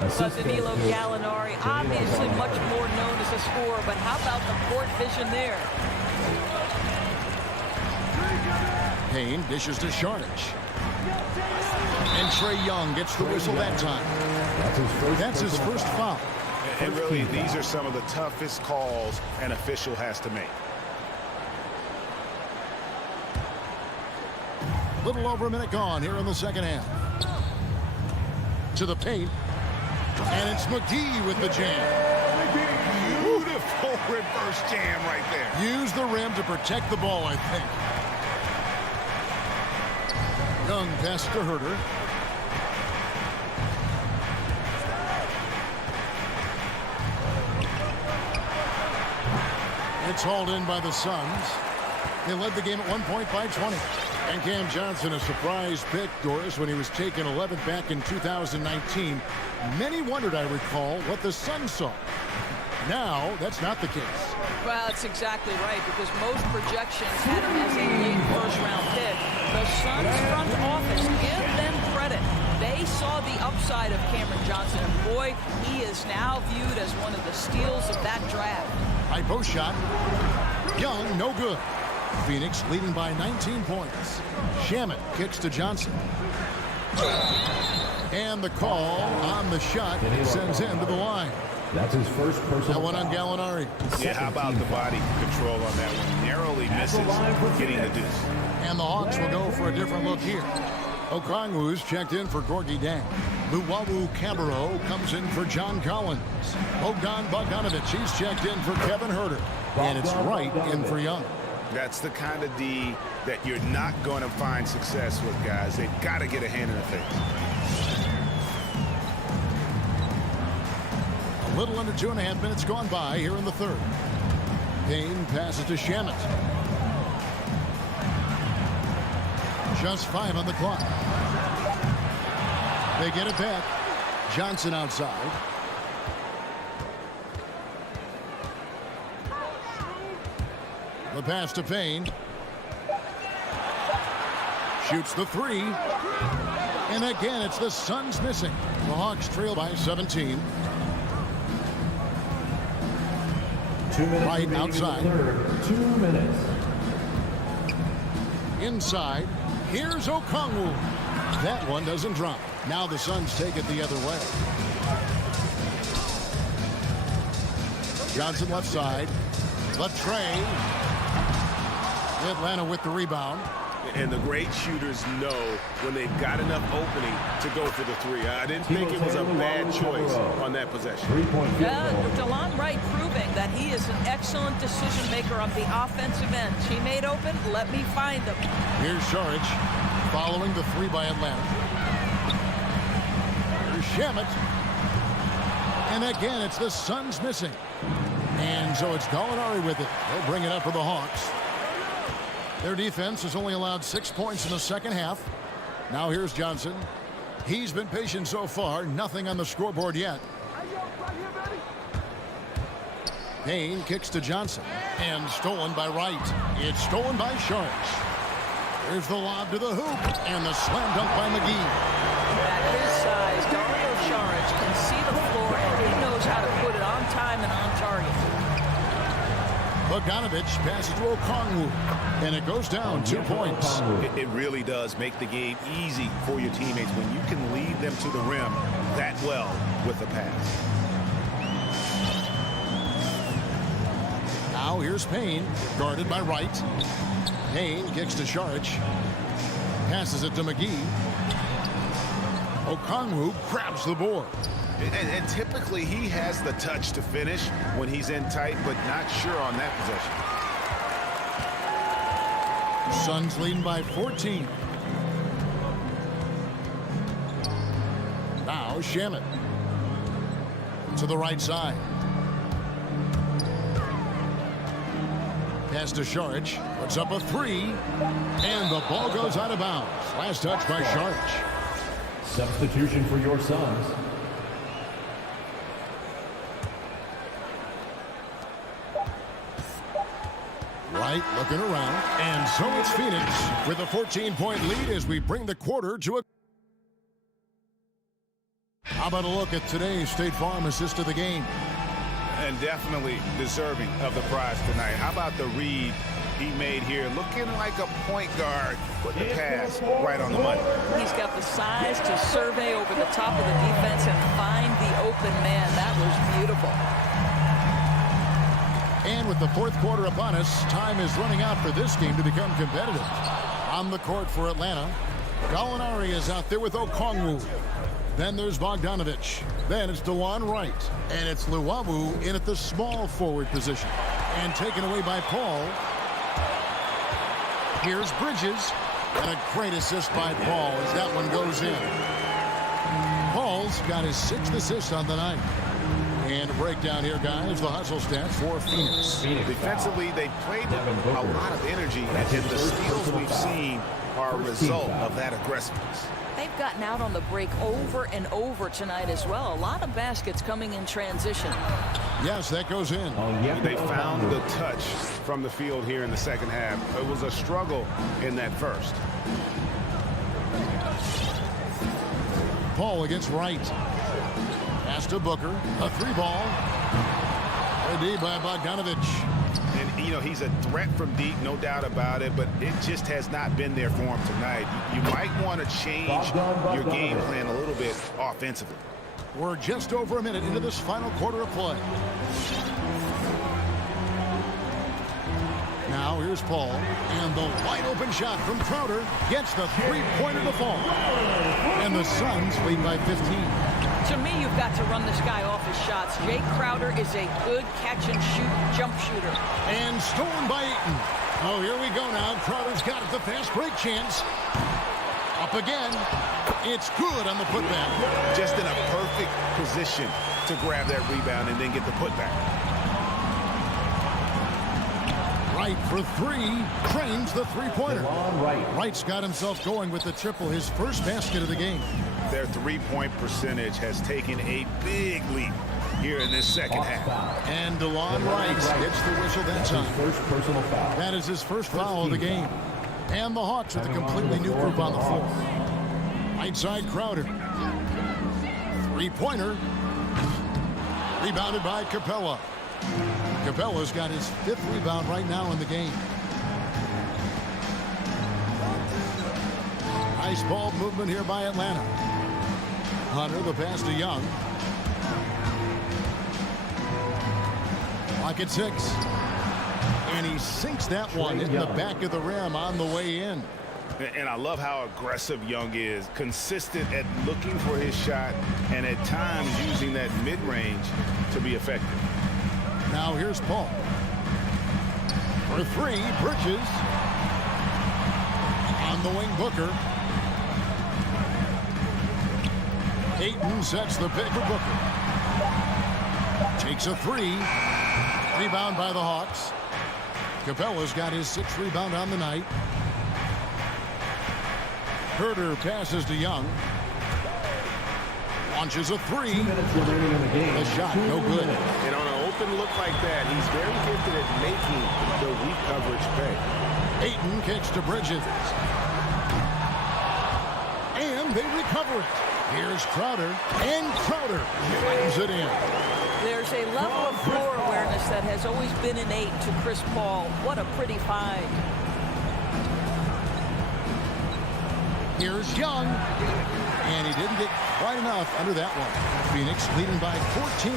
Danilo Gallinari, obviously much more known as a scorer, but how about the court vision there? Payne dishes to Sharnich. And Trae Young gets the whistle that time. That's his first foul. And really, these are some of the toughest calls an official has to make. Little over a minute gone here in the second half. To the paint. And it's McGee with the jam. Beautiful reverse jam right there. Use the rim to protect the ball, I think. Young pass to Herter. It's hauled in by the Suns. They led the game at 1 point by 20. And Cam Johnson, a surprise pick, Doris, when he was taken 11th back in 2019. Many wondered, I recall, what the Suns saw. Now, that's not the case. Well, that's exactly right, because most projections had him as a late first-round pick. The Suns front office, give them credit. They saw the upside of Cameron Johnson, and boy, he is now viewed as one of the steals of that draft. High post shot. Young, no good. Phoenix leading by 19 points. Shamet kicks to Johnson. And the call on the shot sends him to the line. That's his first personal. That one on Gallinari. Yeah, how about the body control on that one? Narrowly misses getting the deuce. And the Hawks will go for a different look here. Okongwu's checked in for Gorgie Dang. Luwawu Cabarro comes in for John Collins. Bogdan Bogdanovic, he's checked in for Kevin Herter. And it's Wright in for Young. That's the kind of D that you're not going to find success with, guys. They've got to get a hand in the face. A little under 2.5 minutes gone by here in the third. Payne passes to Shamet. Just 5 on the clock. They get it back. Johnson outside. The pass to Payne. Shoots the 3. And again, it's the Suns missing. The Hawks trail by 17. 2 minutes Right outside. Third. 2 minutes. Inside. Here's Okongwu. That one doesn't drop. Now the Suns take it the other way. Johnson left side. The tray. Atlanta with the rebound. And the great shooters know when they've got enough opening to go for the three. I didn't think it was a bad choice on that possession. DeLon Wright proving that he is an excellent decision maker on the offensive end. Teammate open, let me find him. Here's Saric following the three by Atlanta. Here's Shamet. And again, it's the Suns missing. And so it's Gallinari with it. They'll bring it up for the Hawks. Their defense has only allowed 6 points in the second half. Now here's Johnson. He's been patient so far. Nothing on the scoreboard yet. Payne kicks to Johnson. And stolen by Wright. It's stolen by Saric. There's the lob to the hoop. And the slam dunk by McGee. At his size, Dario Saric can see the floor, and he knows how to put it on time and on target. Bogdanovich passes to Okongwu, and it goes down 2 points. It really does make the game easy for your teammates when you can lead them to the rim that well with the pass. Now here's Payne, guarded by Wright. Payne kicks to Saric. Passes it to McGee. Okongwu grabs the board. And typically he has the touch to finish when he's in tight, but not sure on that possession. Suns leading by 14. Now Shamet to the right side. Pass to Saric. Puts up a three. And the ball goes out of bounds. Last touch by Saric. Substitution for your Suns. Wright looking around. And so it's Phoenix with a 14-point lead as we bring the quarter to a... How about a look at today's State Farm assist of the game? And definitely deserving of the prize tonight. How about the read he made here? Looking like a point guard. Put the pass right on the money. He's got the size to survey over the top of the defense and find the open man. That was beautiful. And with the fourth quarter upon us, time is running out for this game to become competitive. On the court for Atlanta, Gallinari is out there with Okongwu. Then there's Bogdanovich. Then it's DeLon Wright. And it's Luwawu in at the small forward position. And taken away by Paul. Here's Bridges. And a great assist by Paul as that one goes in. Paul's got his 6th assist on the night. And a breakdown here, guys. The hustle stats for Phoenix. Defensively, they played with a lot of energy. And the steals we've seen are a result of that aggressiveness. They've gotten out on the break over and over tonight as well. A lot of baskets coming in transition. Yes, that goes in. They found the touch from the field here in the second half. It was a struggle in that first. Paul against Wright. Pass to Booker. A 3-ball. A by Bogdanovich. And, you know, he's a threat from deep, no doubt about it, but it just has not been there for him tonight. You might want to change your game plan a little bit offensively. We're just over a minute into this final quarter of play. Now here's Paul, and the wide open shot from Crowder gets the three-pointer to fall. And the Suns lead by 15. To me, you've got to run this guy off his shots. Jake Crowder is a good catch-and-shoot jump shooter. And stolen by Eaton. Oh, here we go now. Crowder's got it, the fast break chance. Up again. It's good on the putback. Just in a perfect position to grab that rebound and then get the putback. Wright for three. Trains the three-pointer. Wright's got himself going with the triple, his first basket of the game. Their three-point percentage has taken a big leap here in this second half. And DeLon Wright gets the whistle that time. First personal foul. That is his first foul of the game. And the Hawks with a completely new group on the floor. Right side Crowder. Three-pointer. Rebounded by Capella. Capella's got his 5th rebound right now in the game. Nice ball movement here by Atlanta. Hunter, the pass to Young. Clock at 6. And he sinks that one in the back of the rim on the way in. And I love how aggressive Young is, consistent at looking for his shot and at times using that mid-range to be effective. Now here's Paul. For 3, Bridges. On the wing, Booker. Ayton sets the pick for Booker. Takes a 3. Rebound by the Hawks. Capella's got his 6th rebound on the night. Herter passes to Young. Launches a 3. The shot, no good. And on an open look like that, he's very gifted at making the weak coverage pay. Ayton kicks to Bridges. And they recover it. Here's Crowder. And Crowder slams it in. There's a level of floor awareness that has always been innate to Chris Paul. What a pretty find. Here's Young. And he didn't get quite enough under that one. Phoenix leading by 14.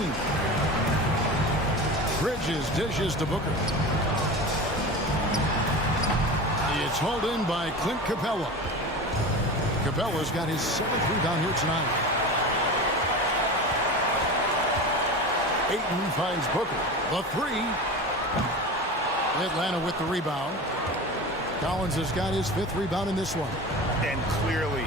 Bridges dishes to Booker. It's hauled in by Clint Capella. Capella's got his 7th rebound here tonight. Ayton finds Booker. The 3. Atlanta with the rebound. Collins has got his 5th rebound in this one. And clearly,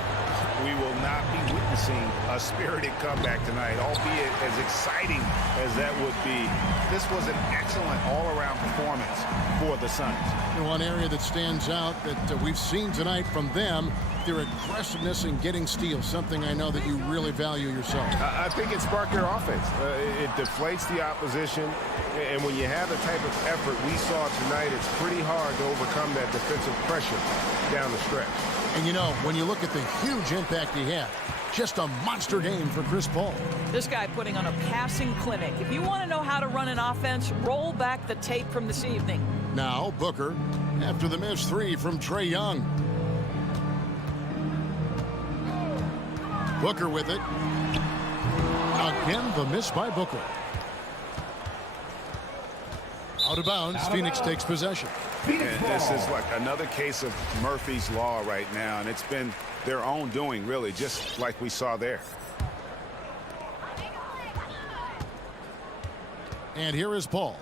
we will not be witnessing a spirited comeback tonight, albeit as exciting as that would be. This was an excellent all-around performance for the Suns. And one area that stands out that we've seen tonight from them, their aggressiveness in getting steals, something I know that you really value yourself. I think it sparked their offense. It deflates the opposition, and when you have the type of effort we saw tonight, it's pretty hard to overcome that defensive pressure down the stretch. And you know, when you look at the huge impact he had, just a monster game for Chris Paul. This guy putting on a passing clinic. If you want to know how to run an offense, roll back the tape from this evening. Now Booker after the missed 3 from Trae Young. Booker with it. Again, the miss by Booker. Out of bounds, Phoenix takes possession. This is like another case of Murphy's Law right now, and it's been their own doing, really, just like we saw there. And here is Paul.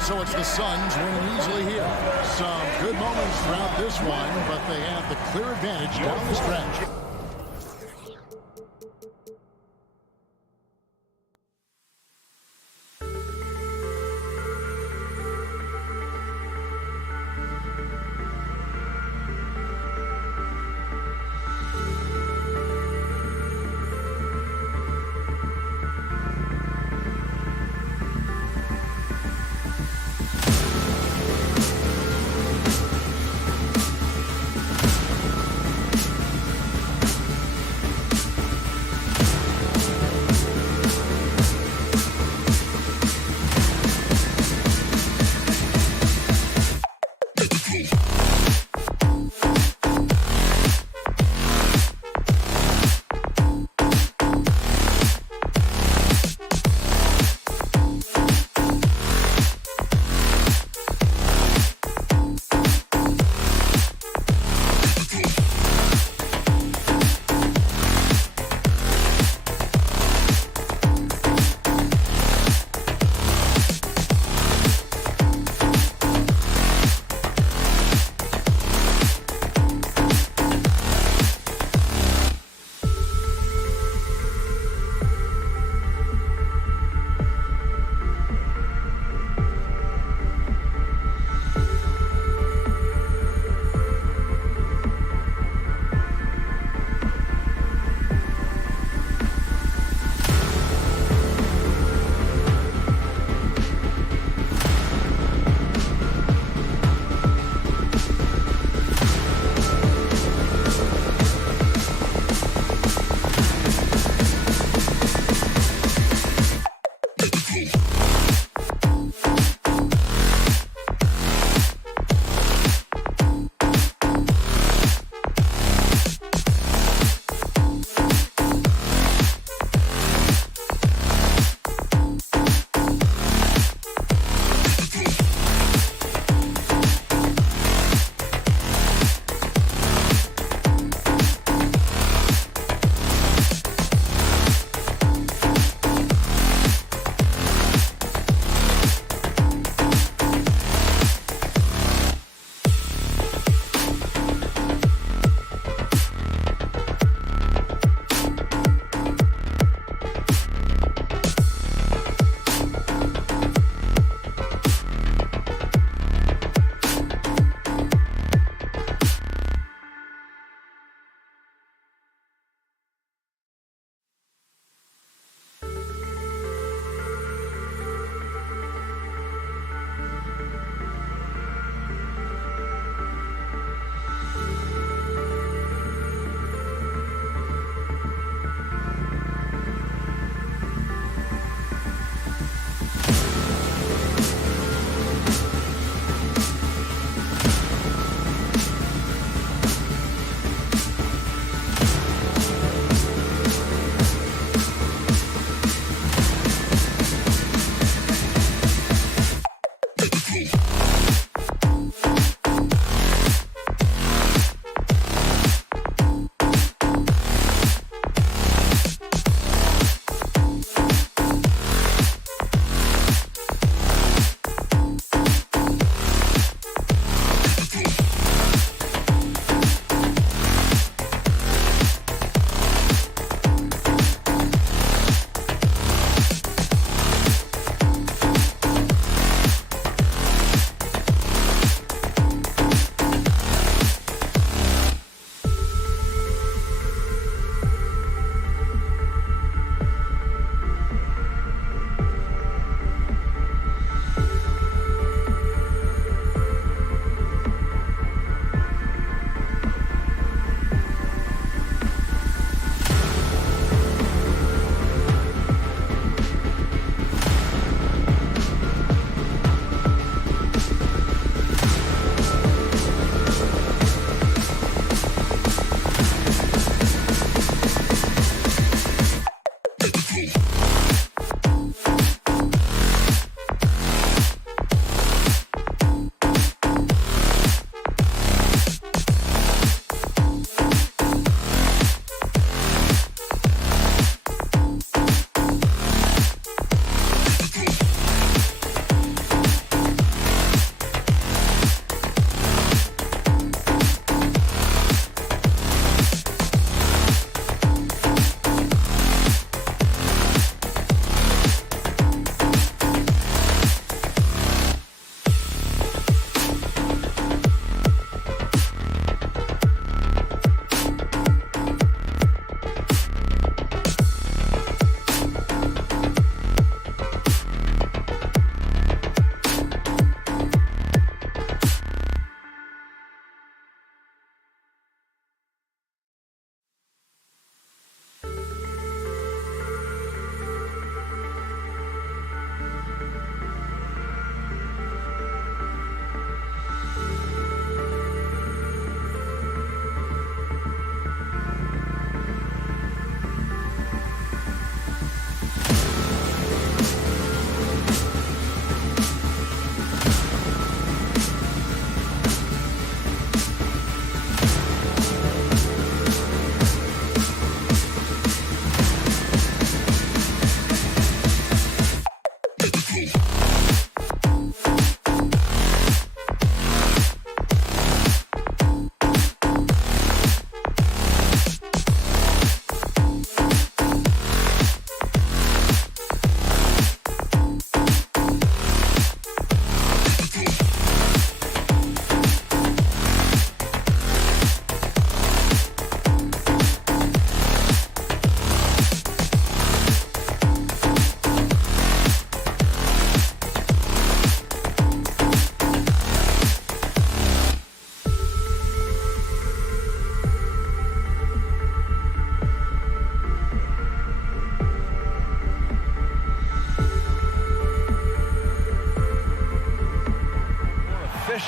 So it's the Suns winning easily here. Some good moments throughout this one, but they have the clear advantage down the stretch.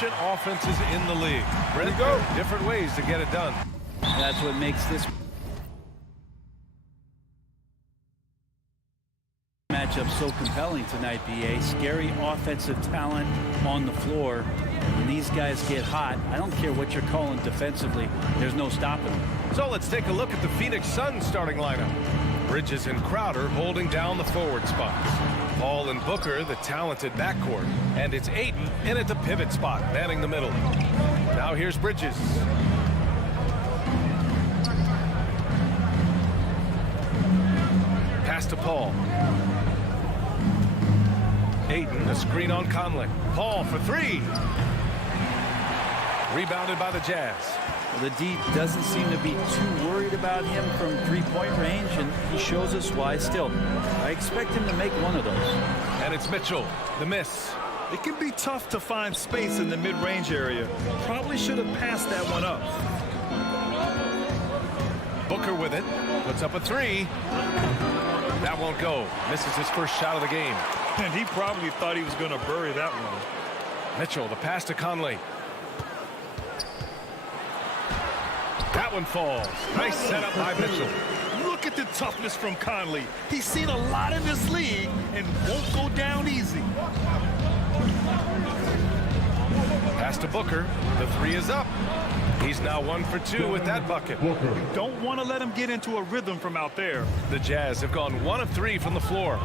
efficient offenses in the league. There you go. Different ways to get it done. That's what makes this matchup so compelling tonight, BA. Scary offensive talent on the floor. When these guys get hot, I don't care what you're calling defensively, there's no stopping them. So let's take a look at the Phoenix Suns starting lineup. Bridges and Crowder holding down the forward spots. Paul and Booker, the talented backcourt. And it's Ayton in at the pivot spot, manning the middle. Now here's Bridges. Pass to Paul. Ayton, a screen on Conley. Paul for three. Rebounded by the Jazz. Well, the D doesn't seem to be too worried about him from three-point range, and he shows us why still. I expect him to make one of those. And it's Mitchell, the miss. It can be tough to find space in the mid-range area. Probably should have passed that one up. Booker with it, puts up a three. That won't go. Misses his first shot of the game. And he probably thought he was going to bury that one. Mitchell, the pass to Conley. That one falls. Nice setup by Mitchell. Look at the toughness from Conley. He's seen a lot in this league and won't go down easy. Pass to Booker. The three is up. He's now 1 for 2 with that bucket. You don't want to let him get into a rhythm from out there. The Jazz have gone 1 of 3 from the floor.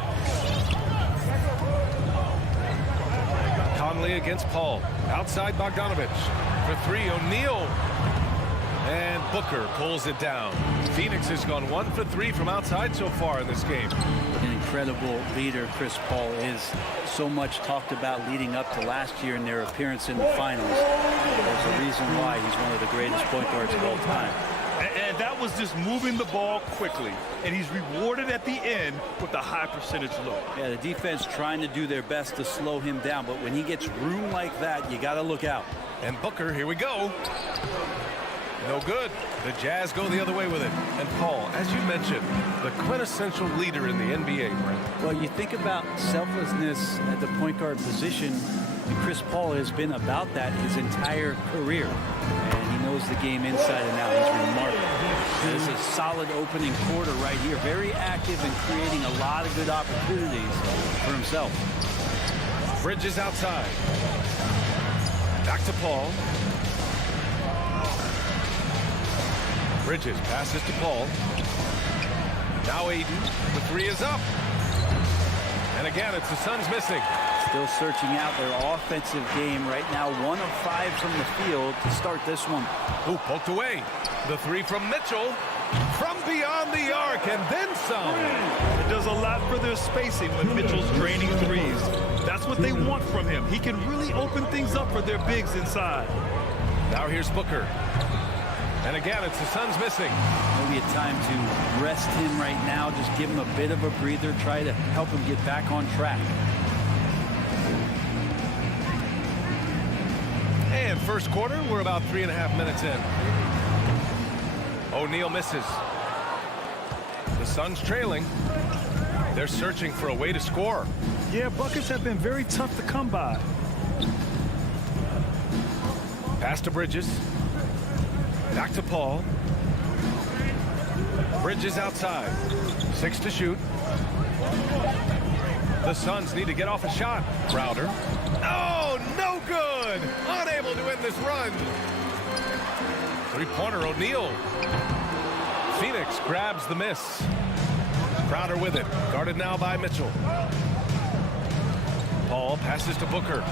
Conley against Paul. Outside Bogdanovich. For three, O'Neal. And Booker pulls it down. Phoenix has gone 1 for 3 from outside so far in this game. An incredible leader Chris Paul is. So much talked about leading up to last year in their appearance in the finals. There's a reason why he's one of the greatest point guards of all time. And that was just moving the ball quickly. And he's rewarded at the end with a high percentage look. Yeah, the defense trying to do their best to slow him down. But when he gets room like that, you got to look out. And Booker, here we go. No good. The Jazz go the other way with it. And Paul, as you mentioned, the quintessential leader in the NBA, Brent. Well, you think about selflessness at the point guard position, and Chris Paul has been about that his entire career. And he knows the game inside and out. He's remarkable. This is a solid opening quarter right here. Very active and creating a lot of good opportunities for himself. Bridges outside. Back to Paul. Bridges passes to Paul. Now Aiden. The three is up. And again, it's the Suns missing. Still searching out their offensive game right now. 1 of 5 from the field to start this one. Ooh, poked away. The three from Mitchell. From beyond the arc and then some. It does a lot for their spacing when Mitchell's draining threes. That's what they want from him. He can really open things up for their bigs inside. Now here's Booker. And again, it's the Suns missing. Maybe a time to rest him right now. Just give him a bit of a breather. Try to help him get back on track. And first quarter, we're about 3.5 minutes in. O'Neal misses. The Suns trailing. They're searching for a way to score. Yeah, buckets have been very tough to come by. Pass to Bridges. Back to Paul. Bridges outside. 6 to shoot. The Suns need to get off a shot. Crowder. Oh, no good! Unable to win this run. Three-pointer, O'Neal. Phoenix grabs the miss. Crowder with it. Guarded now by Mitchell. Paul passes to Booker.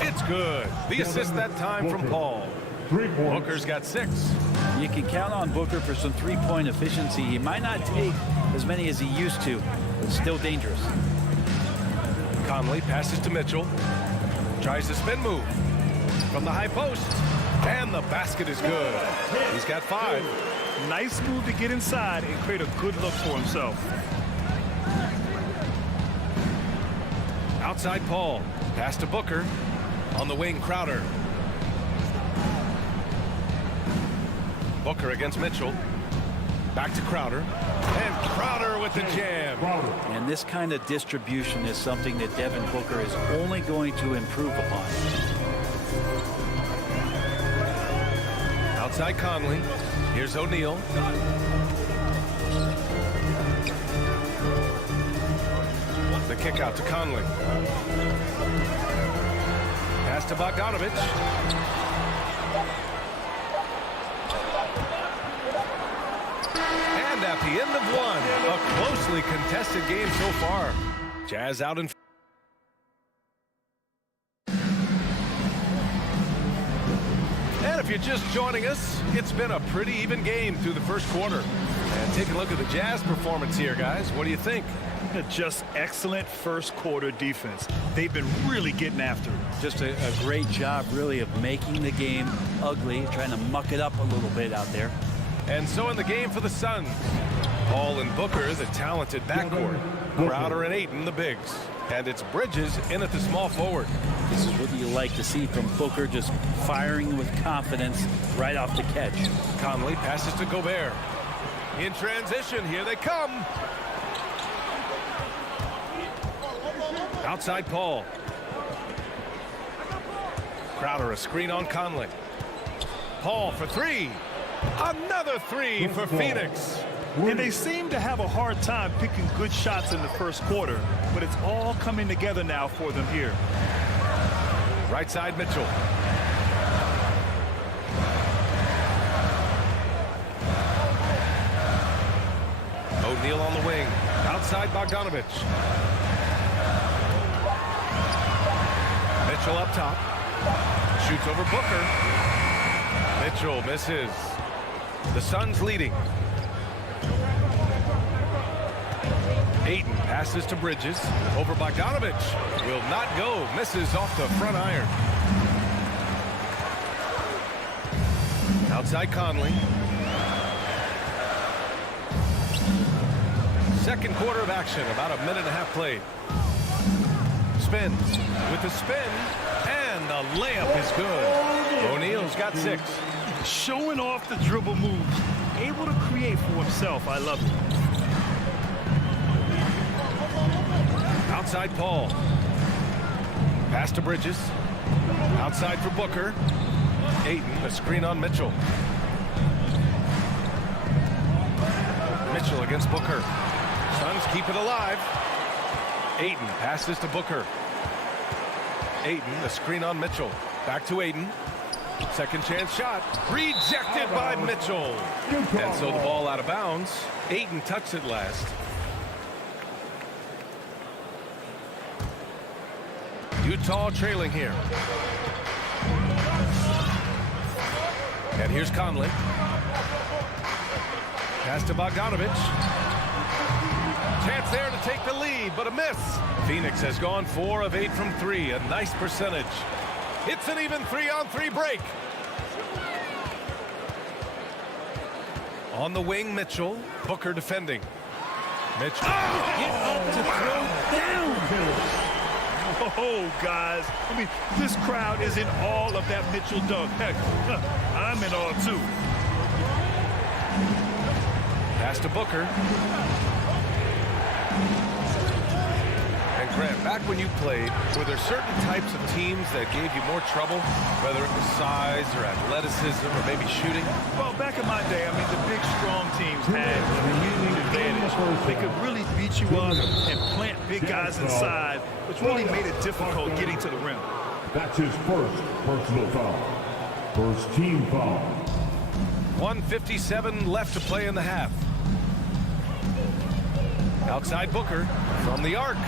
It's good. The assist that time from Paul. Booker's got 6. You can count on Booker for some three-point efficiency. He might not take as many as he used to, but still dangerous. Conley passes to Mitchell. Tries the spin move from the high post. And the basket is good. He's got 5. Nice move to get inside and create a good look for himself. Outside Paul. Pass to Booker. On the wing, Crowder. Booker against Mitchell. Back to Crowder. And Crowder with the jam. And this kind of distribution is something that Devin Booker is only going to improve upon. Outside Conley. Here's O'Neal. The kick out to Conley. Pass to Bogdanovich. And at the end of one, a closely contested game so far. Jazz out in. And if you're just joining us, it's been a pretty even game through the first quarter. And take a look at the Jazz performance here, guys. What do you think? Just excellent first quarter defense. They've been really getting after it. Just a great job, really, of making the game ugly, trying to muck it up a little bit out there. And so in the game for the Suns, Paul and Booker, the talented backcourt. Crowder and Ayton, the bigs. And it's Bridges in at the small forward. This is what you like to see from Booker, just firing with confidence right off the catch. Conley passes to Gobert. In transition, here they come. Outside Paul. Crowder, a screen on Conley. Paul for 3. Another 3 for Phoenix. And they seem to have a hard time picking good shots in the first quarter, but it's all coming together now for them here. Right side Mitchell. O'Neal on the wing. Outside Bogdanovich. Mitchell up top. Shoots over Booker. Mitchell misses. The Suns leading. Ayton passes to Bridges. Over Bogdanovich. Will not go. Misses off the front iron. Outside Conley. Second quarter of action. About a minute and a half played. Spins with the spin. And the layup is good. O'Neal's got 6. Showing off the dribble moves. Able to create for himself. I love it. Outside Paul. Pass to Bridges. Outside for Booker. Ayton, a screen on Mitchell. Mitchell against Booker. Suns keep it alive. Ayton passes to Booker. Ayton, the screen on Mitchell. Back to Ayton. Second chance shot. Rejected by Mitchell. And so the ball out of bounds. Ayton touched it last. Utah trailing here. And here's Conley. Pass to Bogdanovich. Chance there to take the lead, but a miss. Phoenix has gone 4 of 8 from 3. A nice percentage. It's an even 3-on-3 break. On the wing, Mitchell. Booker defending. Mitchell. Get up to throw down. Oh, guys. I mean, this crowd is in awe of that Mitchell dunk. Heck, I'm in awe, too. Pass to Booker. And Grant, back when you played, were there certain types of teams that gave you more trouble, whether it was size or athleticism or maybe shooting? Well, back in my day, I mean, the big, strong teams had a huge advantage. They could really beat you up and plant big guys inside, which really made it difficult getting to the rim. That's his first personal foul. First team foul. 1:57 left to play in the half. Outside Booker from the arc.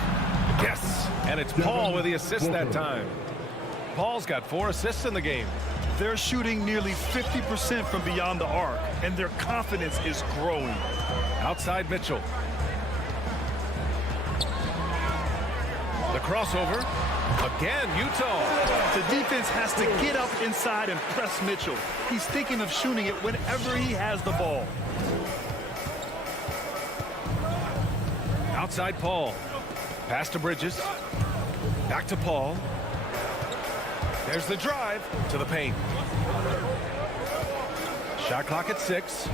Yes, and it's Paul with the assist that time. Paul's got 4 assists in the game. They're shooting nearly 50% from beyond the arc, and their confidence is growing. Outside Mitchell. The crossover. Again, Utah. The defense has to get up inside and press Mitchell. He's thinking of shooting it whenever he has the ball. Outside Paul. Pass to Bridges. Back to Paul. There's the drive to the paint. Shot clock at 6.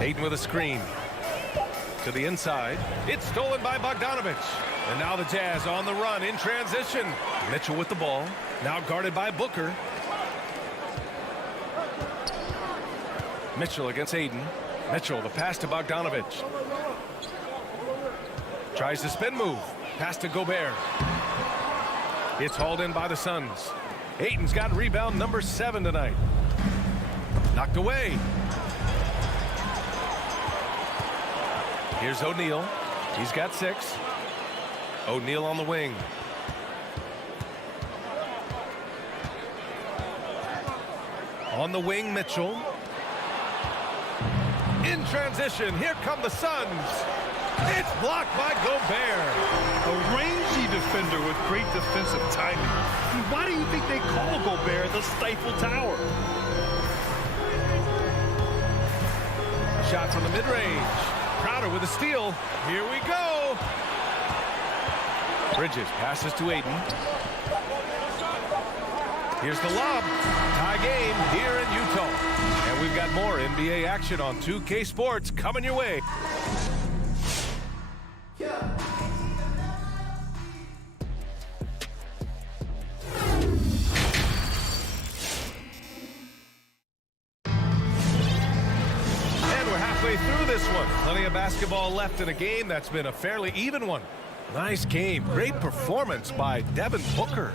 Ayton with a screen. To the inside. It's stolen by Bogdanovich. And now the Jazz on the run in transition. Mitchell with the ball. Now guarded by Booker. Mitchell against Ayton. Mitchell, the pass to Bogdanovich. Tries the spin move. Pass to Gobert. It's hauled in by the Suns. Ayton's got rebound number 7 tonight. Knocked away. Here's O'Neal. He's got 6. O'Neal on the wing. On the wing, Mitchell. In transition, here come the Suns. It's blocked by Gobert. A rangy defender with great defensive timing. I mean, why do you think they call Gobert the Stifle Tower? Shot from the mid-range. Crowder with a steal. Here we go. Bridges passes to Ayton. Here's the lob. Tie game here in Utah. And we've got more NBA action on 2K Sports coming your way. Through this one. Plenty of basketball left in a game that's been a fairly even one. Nice game. Great performance by Devin Booker.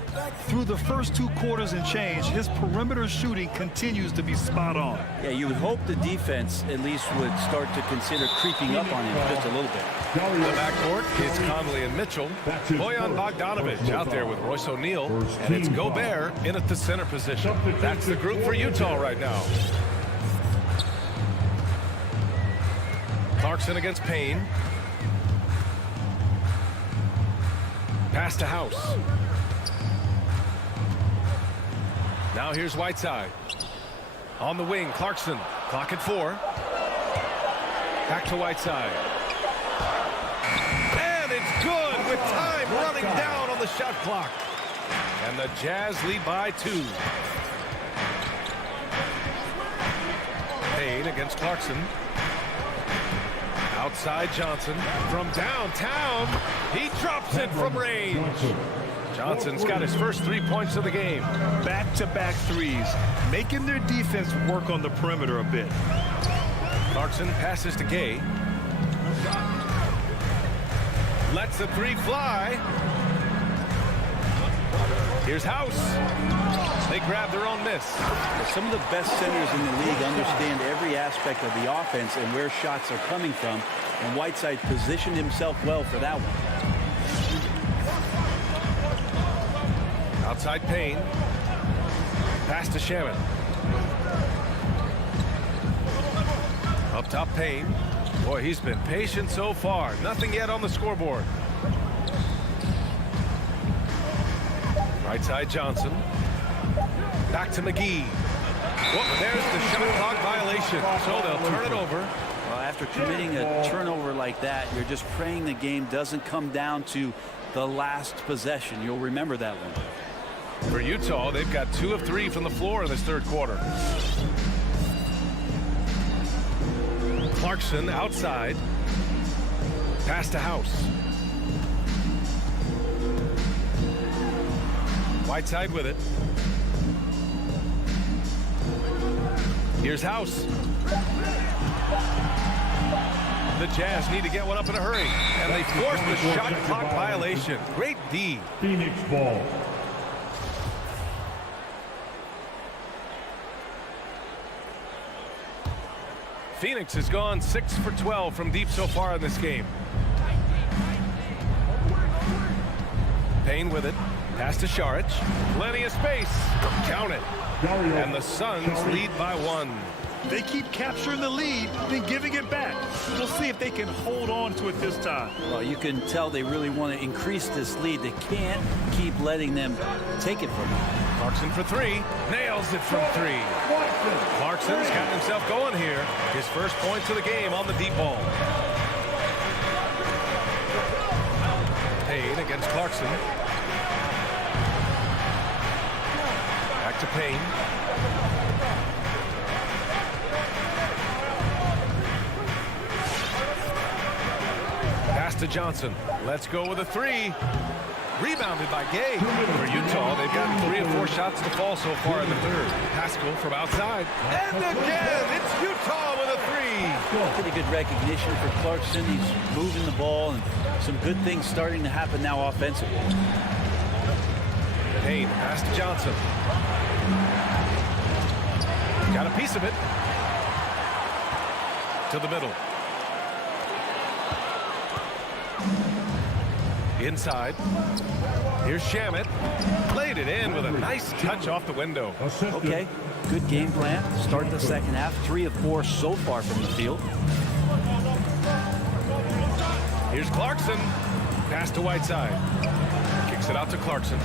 Through the first 2 quarters and change, his perimeter shooting continues to be spot on. Yeah, you would hope the defense at least would start to consider creeping up on him just a little bit. The backcourt, it's Conley and Mitchell. Bojan Bogdanovich out there with Royce O'Neal. And it's Gobert in at the center position. That's the group for Utah right now. Clarkson against Payne. Pass to House. Now here's Whiteside. On the wing, Clarkson. Clock at 4. Back to Whiteside. And it's good with time running down on the shot clock. And the Jazz lead by 2. Payne against Clarkson. Outside Johnson from downtown. He drops it from range. Johnson's got his first 3 points of the game. Back-to-back threes, making their defense work on the perimeter a bit. Clarkson passes to Gay. Lets the three fly. Here's House. They grab their own miss. Some of the best centers in the league understand every aspect of the offense and where shots are coming from. And Whiteside positioned himself well for that one. Outside Payne. Pass to Shaman. Up top Payne. Boy, he's been patient so far. Nothing yet on the scoreboard. Right side Johnson. Back to McGee. Whoa, there's the shot clock violation. So they'll turn it over. Well, after committing a turnover like that, you're just praying the game doesn't come down to the last possession. You'll remember that one. For Utah, they've got 2 of 3 from the floor in this third quarter. Clarkson outside. Pass to House. Whiteside with it. Here's House. The Jazz need to get one up in a hurry. And they force the shot clock violation. Great D. Phoenix ball. Phoenix has gone 6 for 12 from deep so far in this game. Payne with it. Pass to Šarić. Plenty of space. Count it. And the Suns lead by 1. They keep capturing the lead, then giving it back. We'll see if they can hold on to it this time. Well, you can tell they really want to increase this lead. They can't keep letting them take it from them. Clarkson for 3. Nails it from 3. Clarkson's got himself going here. His first points of the game on the deep ball. Payne against Clarkson. Back to Payne. Pass to Johnson. Let's go with a 3. Rebounded by Gay. For Utah, they've gotten 3 of 4 shots to fall so far in the third. Pascal from outside. And again, it's Utah with a 3. Pretty good recognition for Clarkson. He's moving the ball and some good things starting to happen now offensively. Payne, pass to Johnson. Got a piece of it. To the middle. Inside. Here's Shamet. Played it in with a nice touch off the window. Okay, good game plan. Start the second half. 3 of 4 so far from the field. Here's Clarkson. Pass to Whiteside. Kicks it out to Clarkson.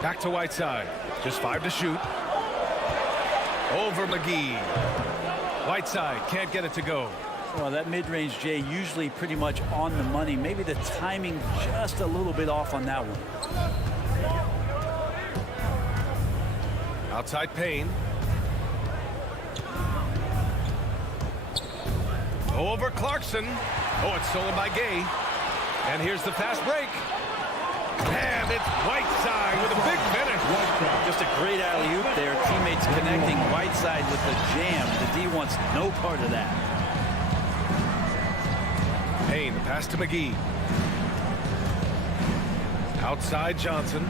Back to Whiteside. Just 5 to shoot. Over McGee. Whiteside can't get it to go. Well, that mid-range, Jay, usually pretty much on the money. Maybe the timing just a little bit off on that one. Outside Payne. Over Clarkson. Oh, it's stolen by Gay. And here's the fast break. And it's Whiteside with a big finish. Just a great alley-oop there. Teammates connecting Whiteside with the jam. The D wants no part of that. Payne, pass to McGee. Outside Johnson.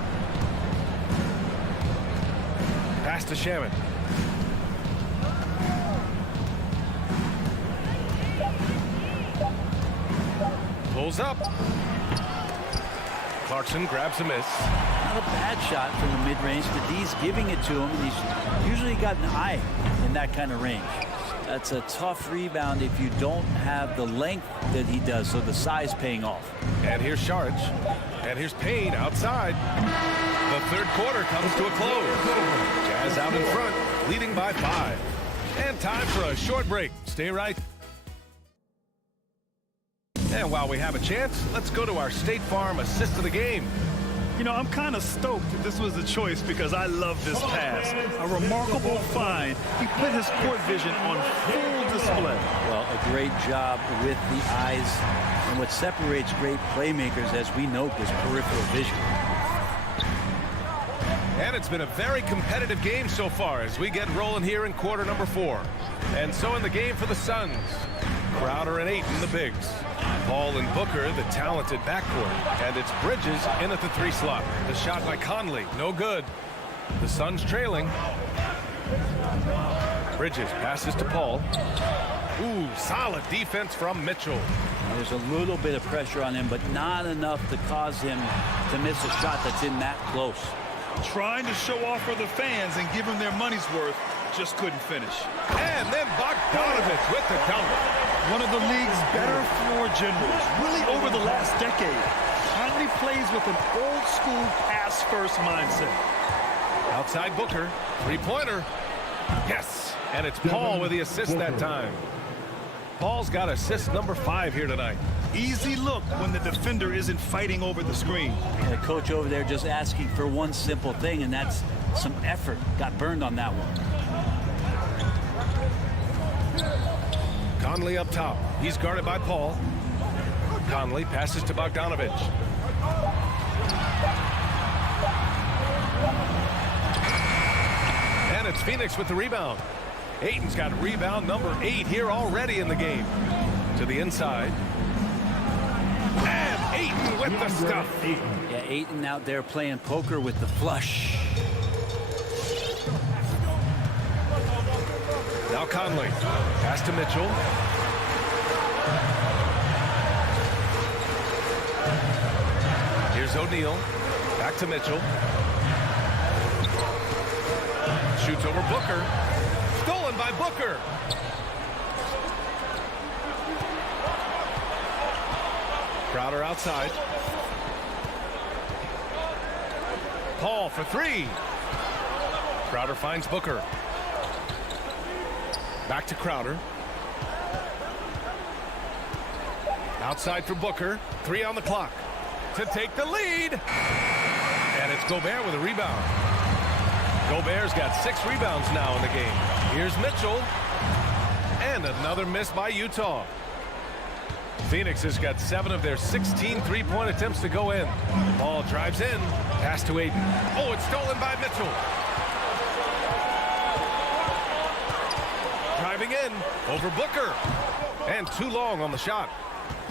Pass to Shaman. Pulls up. Clarkson grabs a miss. Not a bad shot from the mid-range. The D's giving it to him, and he's usually got an eye in that kind of range. That's a tough rebound if you don't have the length that he does, so the size paying off. And here's Šarić. And here's Payne outside. The third quarter comes to a close. Jazz out in front, leading by 5. And time for a short break. Stay right. And while we have a chance, let's go to our State Farm assist of the game. You know, I'm kind of stoked that this was the choice because I love this pass. A remarkable find. He put his court vision on full display. Well, a great job with the eyes. And what separates great playmakers, as we note, is peripheral vision. And it's been a very competitive game so far as we get rolling here in quarter number 4. And so in the game for the Suns, Crowder and Ayton, the bigs. Paul and Booker, the talented backcourt. And it's Bridges in at the 3 slot. The shot by Conley, no good. The Suns trailing. Bridges passes to Paul. Ooh, solid defense from Mitchell. There's a little bit of pressure on him, but not enough to cause him to miss a shot that's in that close. Trying to show off for the fans and give them their money's worth, just couldn't finish. And then Bogdanovich with the dunk. One of the league's better floor generals, really over the last decade. Conley plays with an old-school pass-first mindset. Outside Booker, 3-pointer. Yes, and it's Paul with the assist that time. Paul's got assist number 5 here tonight. Easy look when the defender isn't fighting over the screen. The coach over there just asking for one simple thing, and that's some effort. Got burned on that one. Conley up top. He's guarded by Paul. Conley passes to Bogdanovich. And it's Phoenix with the rebound. Ayton's got rebound number 8 here already in the game. To the inside. And Ayton with the stuff. Yeah, Ayton out there playing poker with the flush. Now Conley. Pass to Mitchell. Here's O'Neal. Back to Mitchell. Shoots over Booker. Stolen by Booker. Crowder outside. Paul for 3. Crowder finds Booker. Back to Crowder. Outside for Booker. 3 on the clock. To take the lead. And it's Gobert with a rebound. Gobert's got 6 rebounds now in the game. Here's Mitchell. And another miss by Utah. Phoenix has got 7 of their 16 3-point attempts to go in. Ball drives in. Pass to Ayton. Oh, it's stolen by Mitchell. Driving in over Booker. And too long on the shot.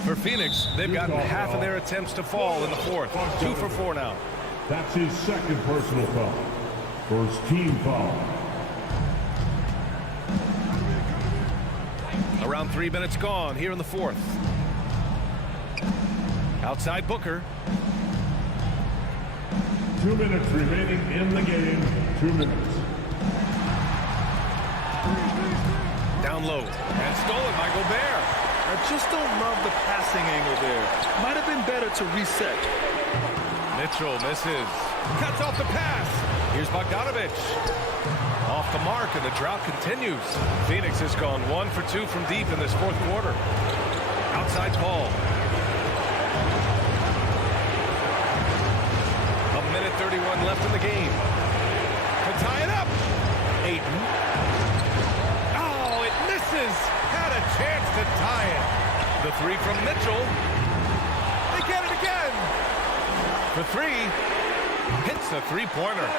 For Phoenix, they've gotten half of their attempts to fall in the 4th. 2 for 4 now. That's his second personal foul. First team foul. Around 3 minutes gone here in the 4th. Outside Booker. 2 minutes remaining in the game. 2 minutes. Down low. And stolen by Gobert. I just don't love the passing angle there. Might have been better to reset. Mitchell misses. Cuts off the pass. Here's Bogdanovich. Off the mark, and the drought continues. Phoenix has gone 1 for 2 from deep in this 4th quarter. Outside Paul. 1:31 left in the game. To tie it up. Ayton. Oh, it misses. Had a chance to tie it. The 3 from Mitchell. They get it again. For 3. Hits a 3-pointer.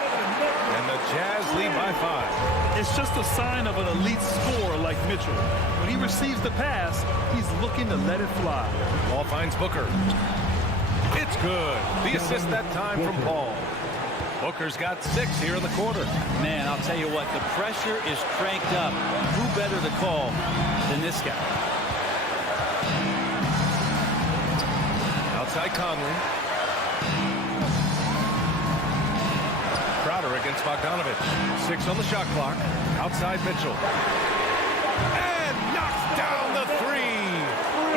And the Jazz lead by 5. It's just a sign of an elite scorer like Mitchell. When he receives the pass, he's looking to let it fly. Ball finds Booker. It's good. The assist that time from Paul. Booker's got 6 here in the quarter. Man, I'll tell you what, the pressure is cranked up. Who better to call than this guy? Outside Conley. Crowder against Bogdanovich. 6 on the shot clock. Outside Mitchell. And knocks down the 3.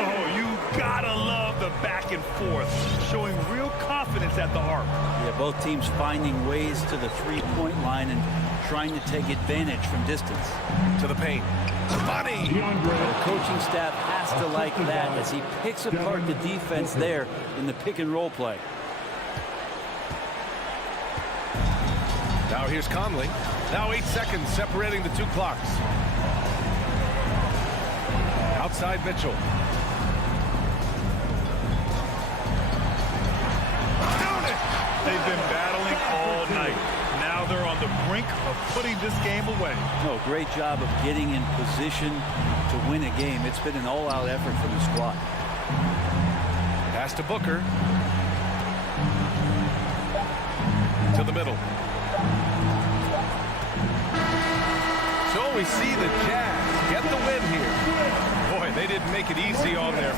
Oh, you gotta love the back and forth, showing real confidence at the arc. Yeah, both teams finding ways to the 3-point line and trying to take advantage from distance. To the paint. Body. The coaching staff has to like that as he picks apart the defense there in the pick and roll play. Now here's Conley. Now 8 seconds separating the 2 clocks. Outside Mitchell. They've been battling all night. Now Now they're on the brink of putting this game away. No, great job of getting in position to win a game. It's been an all-out effort from the squad. Pass to Booker. To the middle. So we see the Jazz get the win here. Boy, they didn't make it easy on their...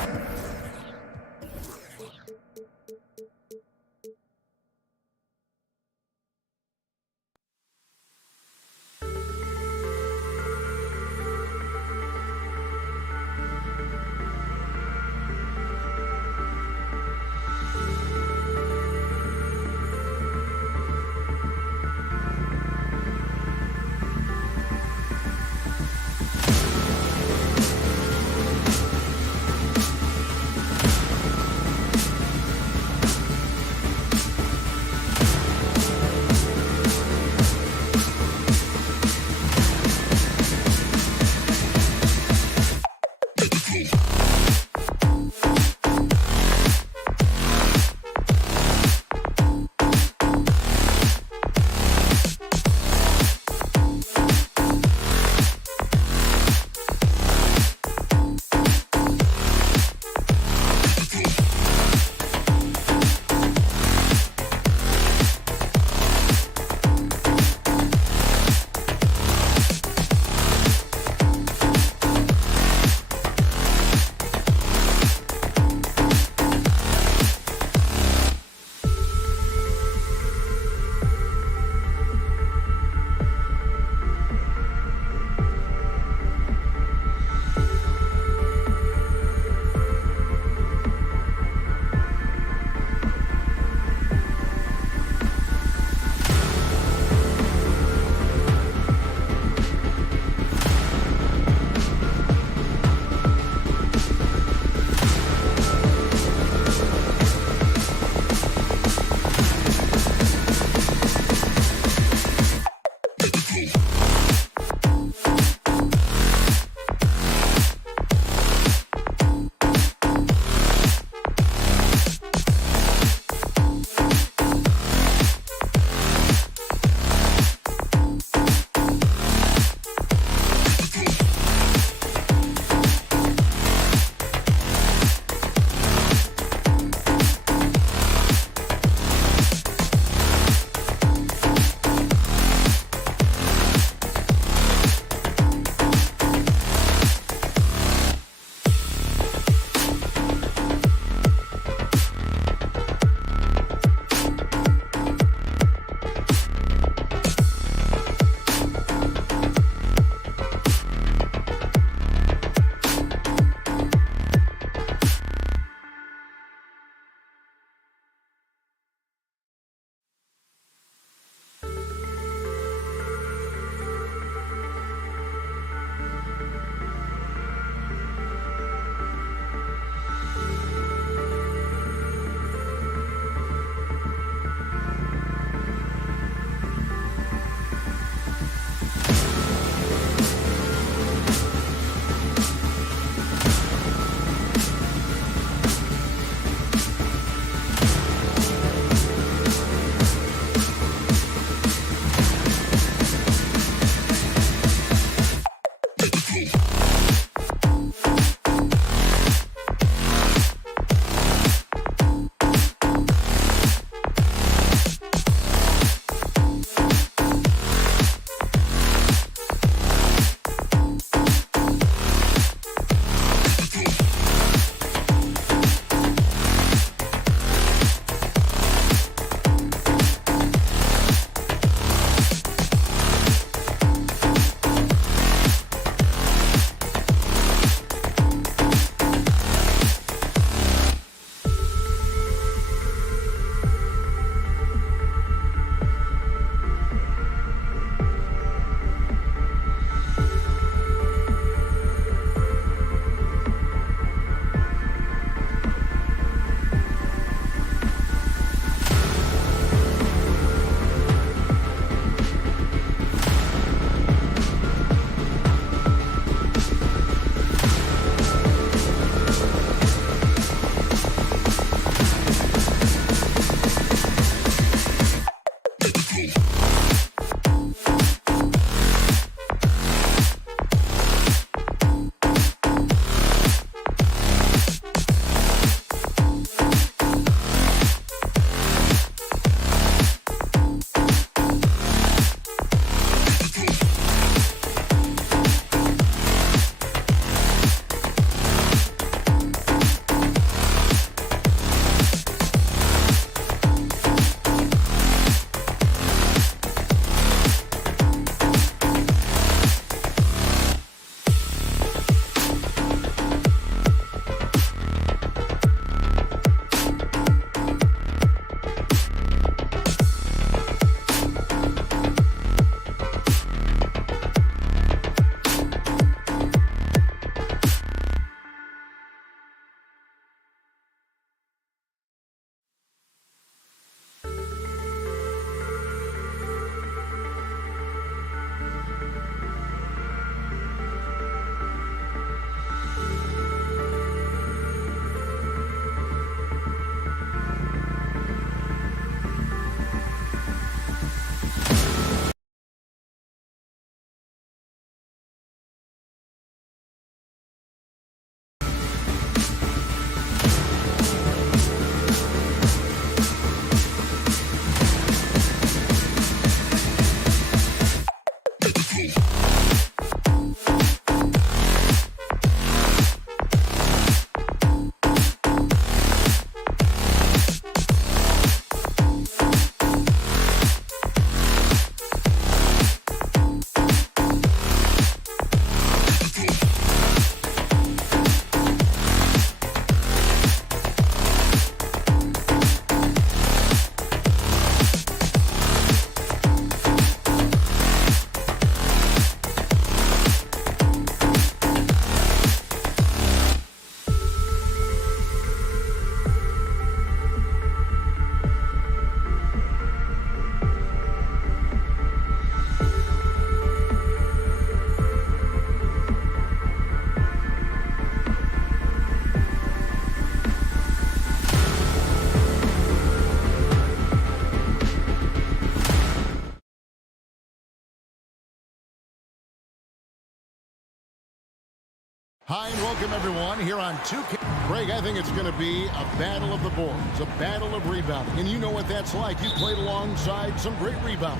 Hi and welcome everyone here on 2K. Greg, I think it's going to be a battle of the boards, a battle of rebounding. And you know what that's like. You played alongside some great rebounders.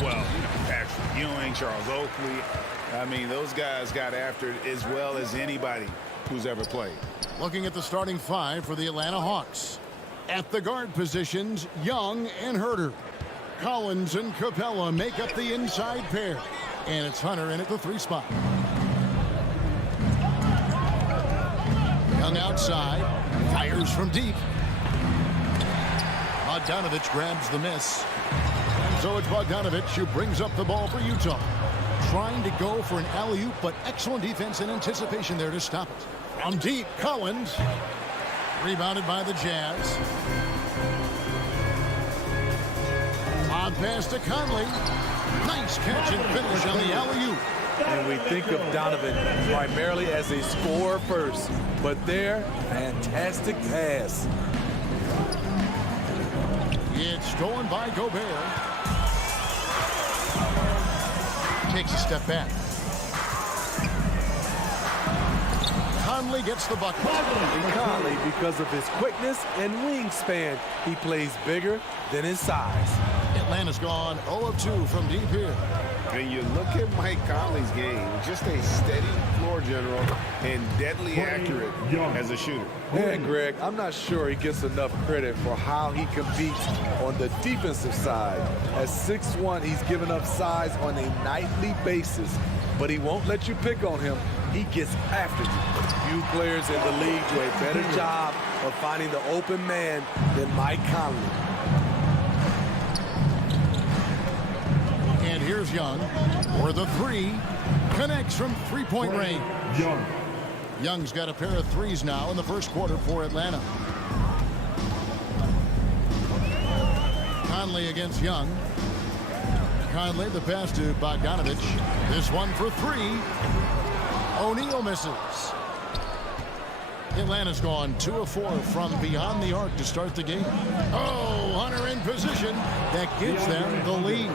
Well, Patrick Ewing, Charles Oakley. I mean, those guys got after it as well as anybody who's ever played. Looking at the starting five for the Atlanta Hawks. At the guard positions, Young and Herter. Collins and Capella make up the inside pair. And it's Hunter in at the 3 spot. Young outside, fires from deep. Bogdanovich grabs the miss. And so it's Bogdanovich who brings up the ball for Utah. Trying to go for an alley-oop, but excellent defense and anticipation there to stop it. From deep, Collins. Rebounded by the Jazz. Odd pass to Conley. Nice catch and finish on the alley-oop. And we think of Donovan primarily as a scorer first, but there, fantastic pass. It's stolen by Gobert. Takes a step back. Conley gets the bucket. And Conley, because of his quickness and wingspan, he plays bigger than his size. Atlanta's gone 0 of 2 from deep here. And you look at Mike Conley's game, just a steady floor general and deadly accurate as a shooter. Yeah, Greg, I'm not sure he gets enough credit for how he competes on the defensive side. At 6'1", he's given up size on a nightly basis, but he won't let you pick on him. He gets after you. Few players in the league do a better job of finding the open man than Mike Conley. And here's Young for the 3. Connects from 3-point range. Young's got a pair of 3s now in the first quarter for Atlanta. Conley against Young. Conley the pass to Bogdanovich. This one for 3. O'Neal misses. Atlanta's gone 2 of 4 from beyond the arc to start the game. Oh, Hunter in position. That gives them the lead.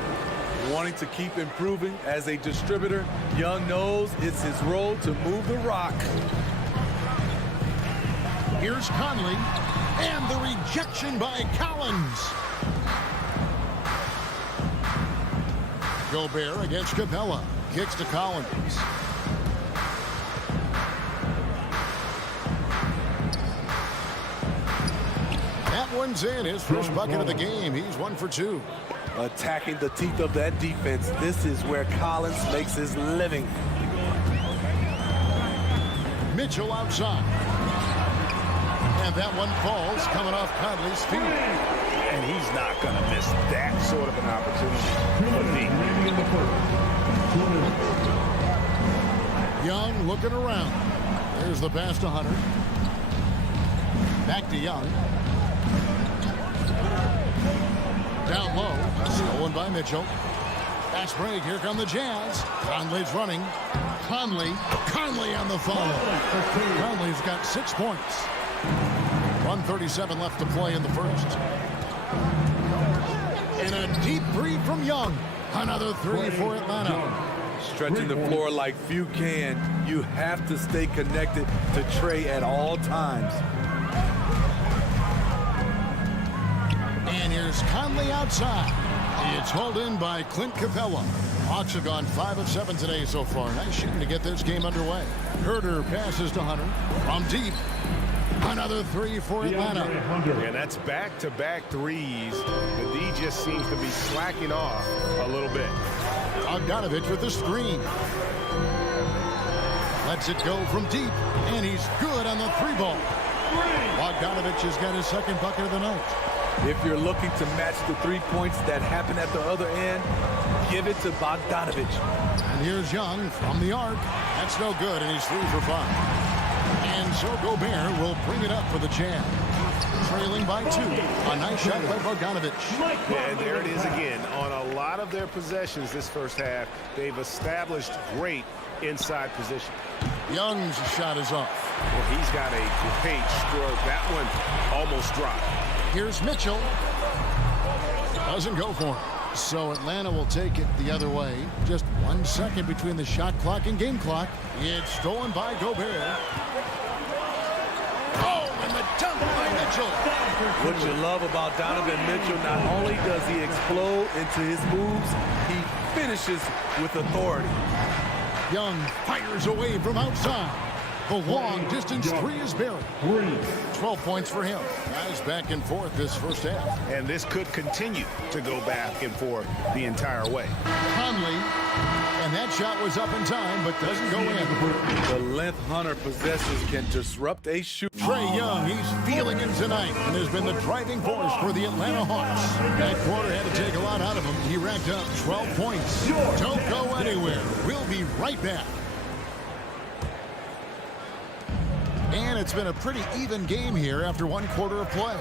Wanting to keep improving as a distributor, Young knows it's his role to move the rock. Here's Conley, and the rejection by Collins. Gobert against Capella. Kicks to Collins. That one's in. His first bucket of the game. He's 1 for 2. Attacking the teeth of that defense. This is where Collins makes his living. Mitchell outside. And that one falls coming off Conley's feet. And he's not going to miss that sort of an opportunity. Young looking around. There's the pass to Hunter. Back to Young. Down low. Stolen by Mitchell. Fast break. Here come the Jazz. Conley's running. Conley on the follow. Conley's got 6 points. 1:37 left to play in the first. And a deep 3 from Young. Another 3 for Atlanta. Stretching the floor like few can. You have to stay connected to Trey at all times. And here's Conley outside. It's hauled in by Clint Capella. Hawks have gone 5 of 7 today so far. Nice shooting to get this game underway. Herter passes to Hunter. From deep. Another 3 for Atlanta. And that's back-to-back threes. The D just seems to be slacking off a little bit. Bogdanovich with the screen. Lets it go from deep. And he's good on the 3-ball. Bogdanovich has got his second bucket of the night. If you're looking to match the 3 points that happen at the other end, give it to Bogdanovich. And here's Young from the arc. That's no good, and he's 3 for 5. And so Gobert will bring it up for the Jazz. Trailing by 2. A nice shot by Bogdanovich. And there it is again. On a lot of their possessions this first half, they've established great inside position. Young's shot is off. Well, he's got a great stroke. That one almost dropped. Here's Mitchell. Doesn't go for him. So Atlanta will take it the other way. Just 1 second between the shot clock and game clock. It's stolen by Gobert. Oh, and the dunk by Mitchell. What you love about Donovan Mitchell, not only does he explode into his moves, he finishes with authority. Young fires away from outside. The long-distance three is buried. 12 points for him. Guys back and forth this first half. And this could continue to go back and forth the entire way. Conley, and that shot was up in time, but doesn't go in. The length Hunter possesses can disrupt a shoot. Trae Young, he's feeling it tonight, and has been the driving force for the Atlanta Hawks. That quarter had to take a lot out of him. He racked up 12 points. Don't go anywhere. We'll be right back. And it's been a pretty even game here after 1 quarter of play.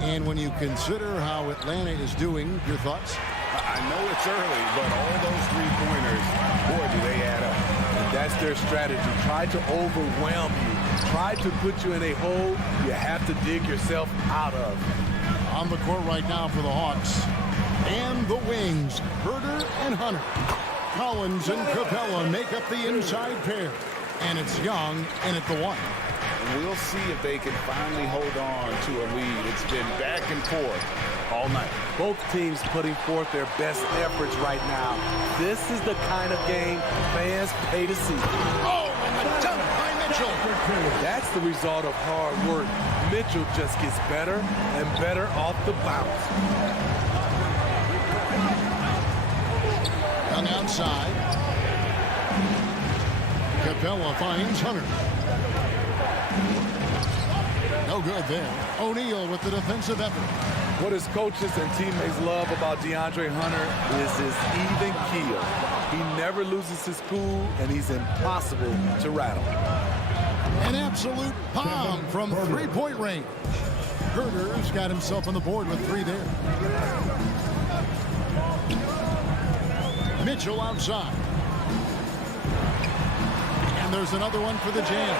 And when you consider how Atlanta is doing, your thoughts? I know it's early, but all those three-pointers, boy, do they add up. And that's their strategy. Try to overwhelm you. Try to put you in a hole you have to dig yourself out of. On the court right now for the Hawks. And the wings, Herder and Hunter. Collins and Capella make up the inside pair. And it's Young in at the 1. We'll see if they can finally hold on to a lead. It's been back and forth all night. Both teams putting forth their best efforts right now. This is the kind of game fans pay to see. Oh, and the dunk by Mitchell. That's the result of hard work. Mitchell just gets better and better off the bounce. Young outside. Capella finds Hunter. No good there. O'Neal with the defensive effort. What his coaches and teammates love about DeAndre Hunter is his even keel. He never loses his cool, and he's impossible to rattle. An absolute bomb from three-point range. Herder's got himself on the board with 3 there. Mitchell outside. And there's another one for the Jazz.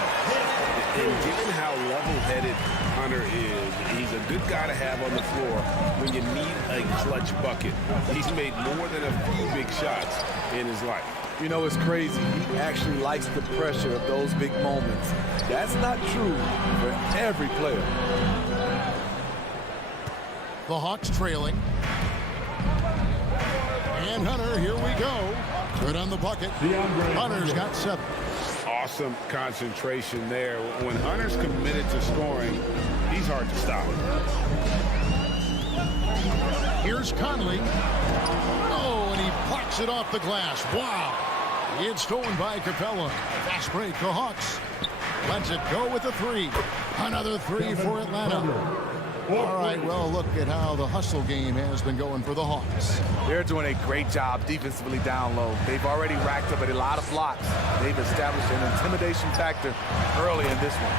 And given how level-headed Hunter is, he's a good guy to have on the floor when you need a clutch bucket. He's made more than a few big shots in his life. You know, it's crazy. He actually likes the pressure of those big moments. That's not true for every player. The Hawks trailing. And Hunter, here we go. Good on the bucket. Hunter's got 7. Awesome concentration there. When Hunter's committed to scoring, he's hard to stop. Here's Conley. Oh, and he plucks it off the glass. Wow. It's stolen by Capella. Fast break, the Hawks. Lets it go with a 3. Another 3 for Atlanta. All right, well, look at how the hustle game has been going for the Hawks. They're doing a great job defensively down low. They've already racked up a lot of blocks. They've established an intimidation factor early in this one.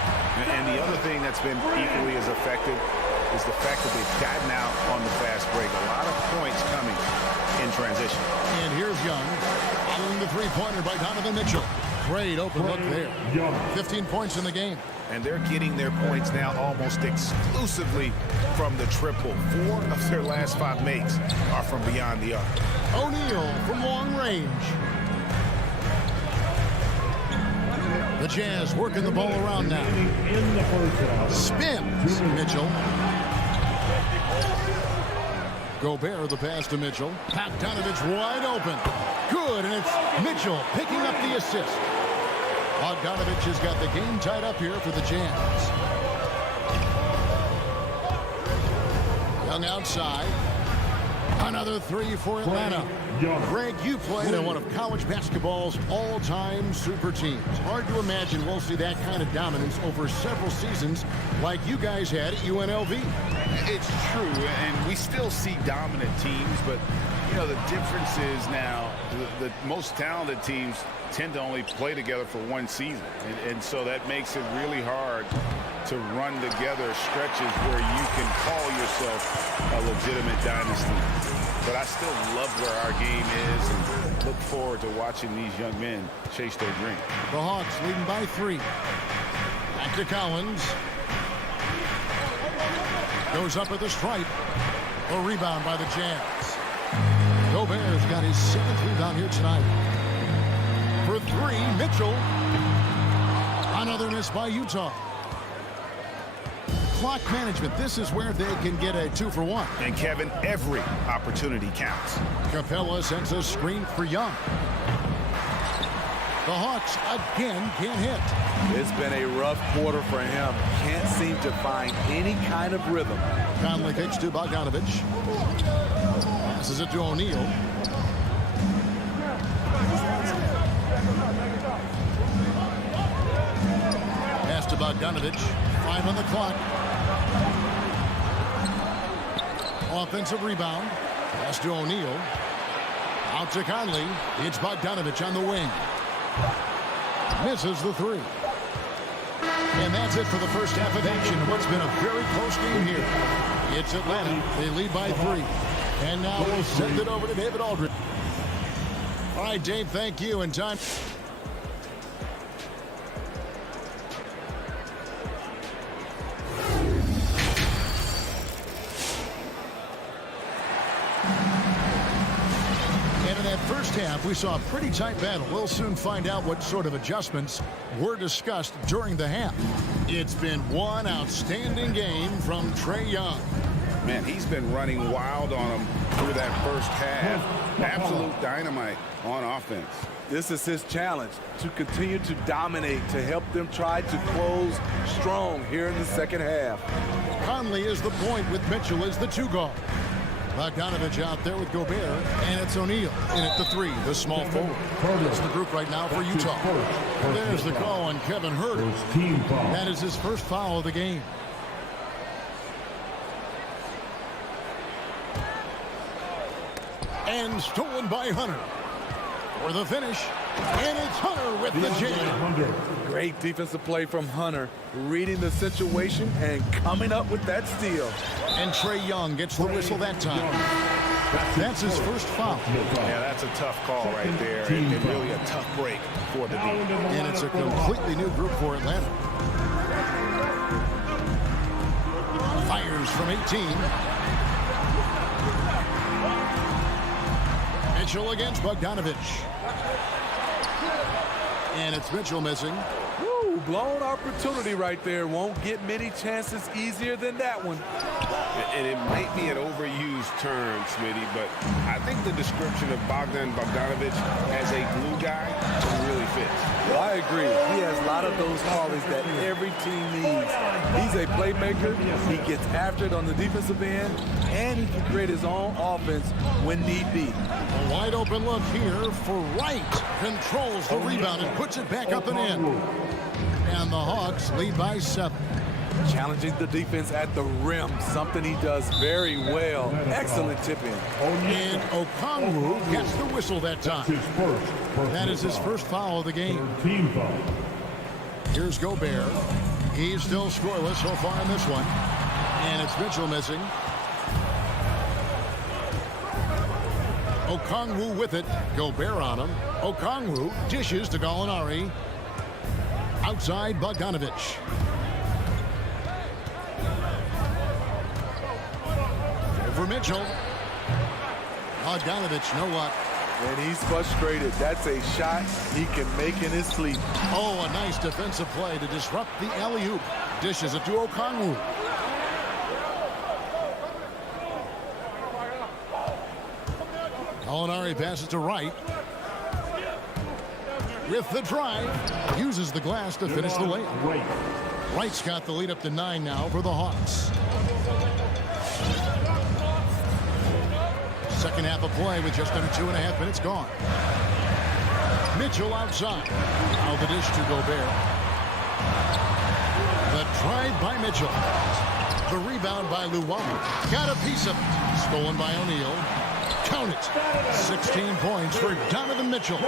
And the other thing that's been equally as effective is the fact that they've gotten out on the fast break. A lot of points coming in transition. And here's Young, following the three-pointer by Donovan Mitchell. Great open look there. 15 points in the game. And they're getting their points now almost exclusively from the triple. 4 of their last 5 makes are from beyond the arc. O'Neal from long range. The Jazz working the ball around now. Spins Mitchell. Gobert the pass to Mitchell. Bogdanovich wide open. Good, and it's Mitchell picking up the assist. Bogdanovich has got the game tied up here for the Jazz. Young outside. Another 3 for Atlanta. Greg, you played on one of college basketball's all-time super teams. Hard to imagine we'll see that kind of dominance over several seasons like you guys had at UNLV. It's true, and we still see dominant teams, but, you know, the difference is now the most talented teams tend to only play together for 1 season, and so that makes it really hard to run together stretches where you can call yourself a legitimate dynasty. But I still love where our game is and look forward to watching these young men chase their dream. The Hawks leading by 3. Back to Collins. Goes up at the stripe. A rebound by the Jazz. Gobert's got his 7th rebound here tonight. For 3, Mitchell. Another miss by Utah. Clock management. This is where they can get a 2-for-1. And Kevin, every opportunity counts. Capella sends a screen for Young. The Hawks again can't hit. It's been a rough quarter for him. Can't seem to find any kind of rhythm. Conley kicks to Bogdanovich. Passes it to O'Neal. Pass to Bogdanovich. 5 on the clock. Offensive rebound. Pass to O'Neal. Out to Conley. It's Bogdanovich on the wing. Misses the 3. And that's it for the first half of action. What's been a very close game here. It's Atlanta. They lead by 3. And now we'll send it over to David Aldridge. All right, Dave, thank you. And time. First half, we saw a pretty tight battle. We'll soon find out what sort of adjustments were discussed during the half. It's been one outstanding game from Trae Young. Man, he's been running wild on him through that first half. Absolute dynamite on offense. This is his challenge, to continue to dominate, to help them try to close strong here in the second half. Conley is the point with Mitchell as the 2 guard. Bogdanovich out there with Gobert, and it's O'Neal in at the 3, the small forward. It's the group right now for Utah. There's the call on Kevin Huerter. That is his first foul of the game. And stolen by Hunter. For the finish, and it's Hunter with the jam. Great defensive play from Hunter, reading the situation and coming up with that steal. And Trae Young gets the whistle that time. That's his first foul. Yeah, that's a tough call right there, and really a tough break for the defense. And it's a completely new group for Atlanta. Fires from 18. Mitchell against Bogdanovich. And it's Mitchell missing. Woo, blown opportunity right there. Won't get many chances easier than that one. And it might be an overused term, Smitty, but I think the description of Bogdanovich as a glue guy really fits. Well, I agree. He has a lot of those qualities that every team needs. He's a playmaker. He gets after it on the defensive end, and he can create his own offense when need be. A wide open look here for Wright. Controls the rebound and puts it back up and in. And the Hawks lead by 7. Challenging the defense at the rim, something he does very well. Excellent tip-in. And Okongwu gets the whistle that time. That is his first foul of the game. Here's Gobert. He's still scoreless so far in this one. And it's Mitchell missing. Okongwu with it. Gobert on him. Okongwu dishes to Gallinari. Outside Bogdanovich. For Mitchell. Bogdanovich, know what? And he's frustrated. That's a shot he can make in his sleep. Oh, a nice defensive play to disrupt the alley-oop. Dishes it to Okongwu. Gallinari passes to Wright. With the drive, uses the glass to finish the layup. Wright's got the lead up to 9 now for the Hawks. Second half of play with just under 2.5 minutes gone. Mitchell outside. Now the dish to Gobert. The drive by Mitchell. The rebound by Luwawu. Got a piece of it. Stolen by O'Neal. Count it. 16 points for Donovan Mitchell.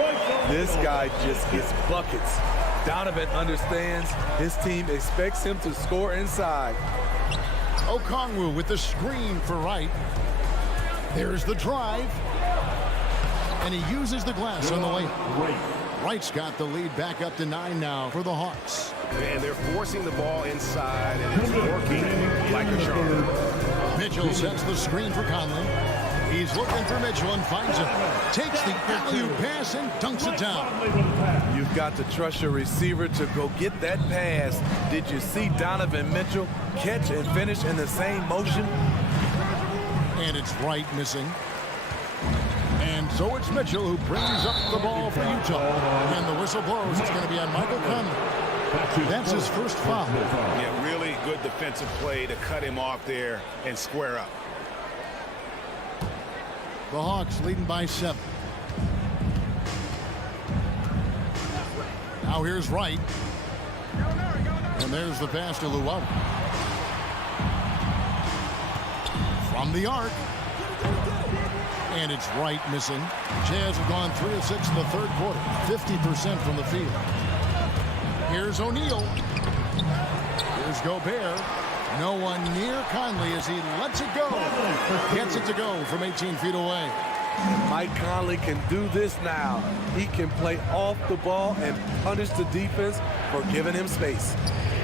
This guy just gets buckets. Donovan understands his team expects him to score inside. Okongwu with the screen for Wright. There's the drive. And he uses the glass on the layup. Wright's got the lead back up to 9 now for the Hawks. And they're forcing the ball inside, and it's working like a charm. Mitchell sets the screen for Conley. He's looking for Mitchell and finds him. Takes the alley-oop pass and dunks it down. You've got to trust your receiver to go get that pass. Did you see Donovan Mitchell catch and finish in the same motion? And it's Wright missing. And so it's Mitchell who brings up the ball for Utah. And the whistle blows. It's going to be on Michael Conley. That's his first foul. Yeah, really good defensive play to cut him off there and square up. The Hawks leading by 7. Now here's Wright. And there's the pass to Luau. From the arc. And it's Wright missing. Jazz have gone 3 of 6 in the third quarter. 50% from the field. Here's O'Neal. Here's Gobert. No one near Conley as he lets it go. Gets it to go from 18 feet away. Mike Conley can do this now. He can play off the ball and punish the defense for giving him space.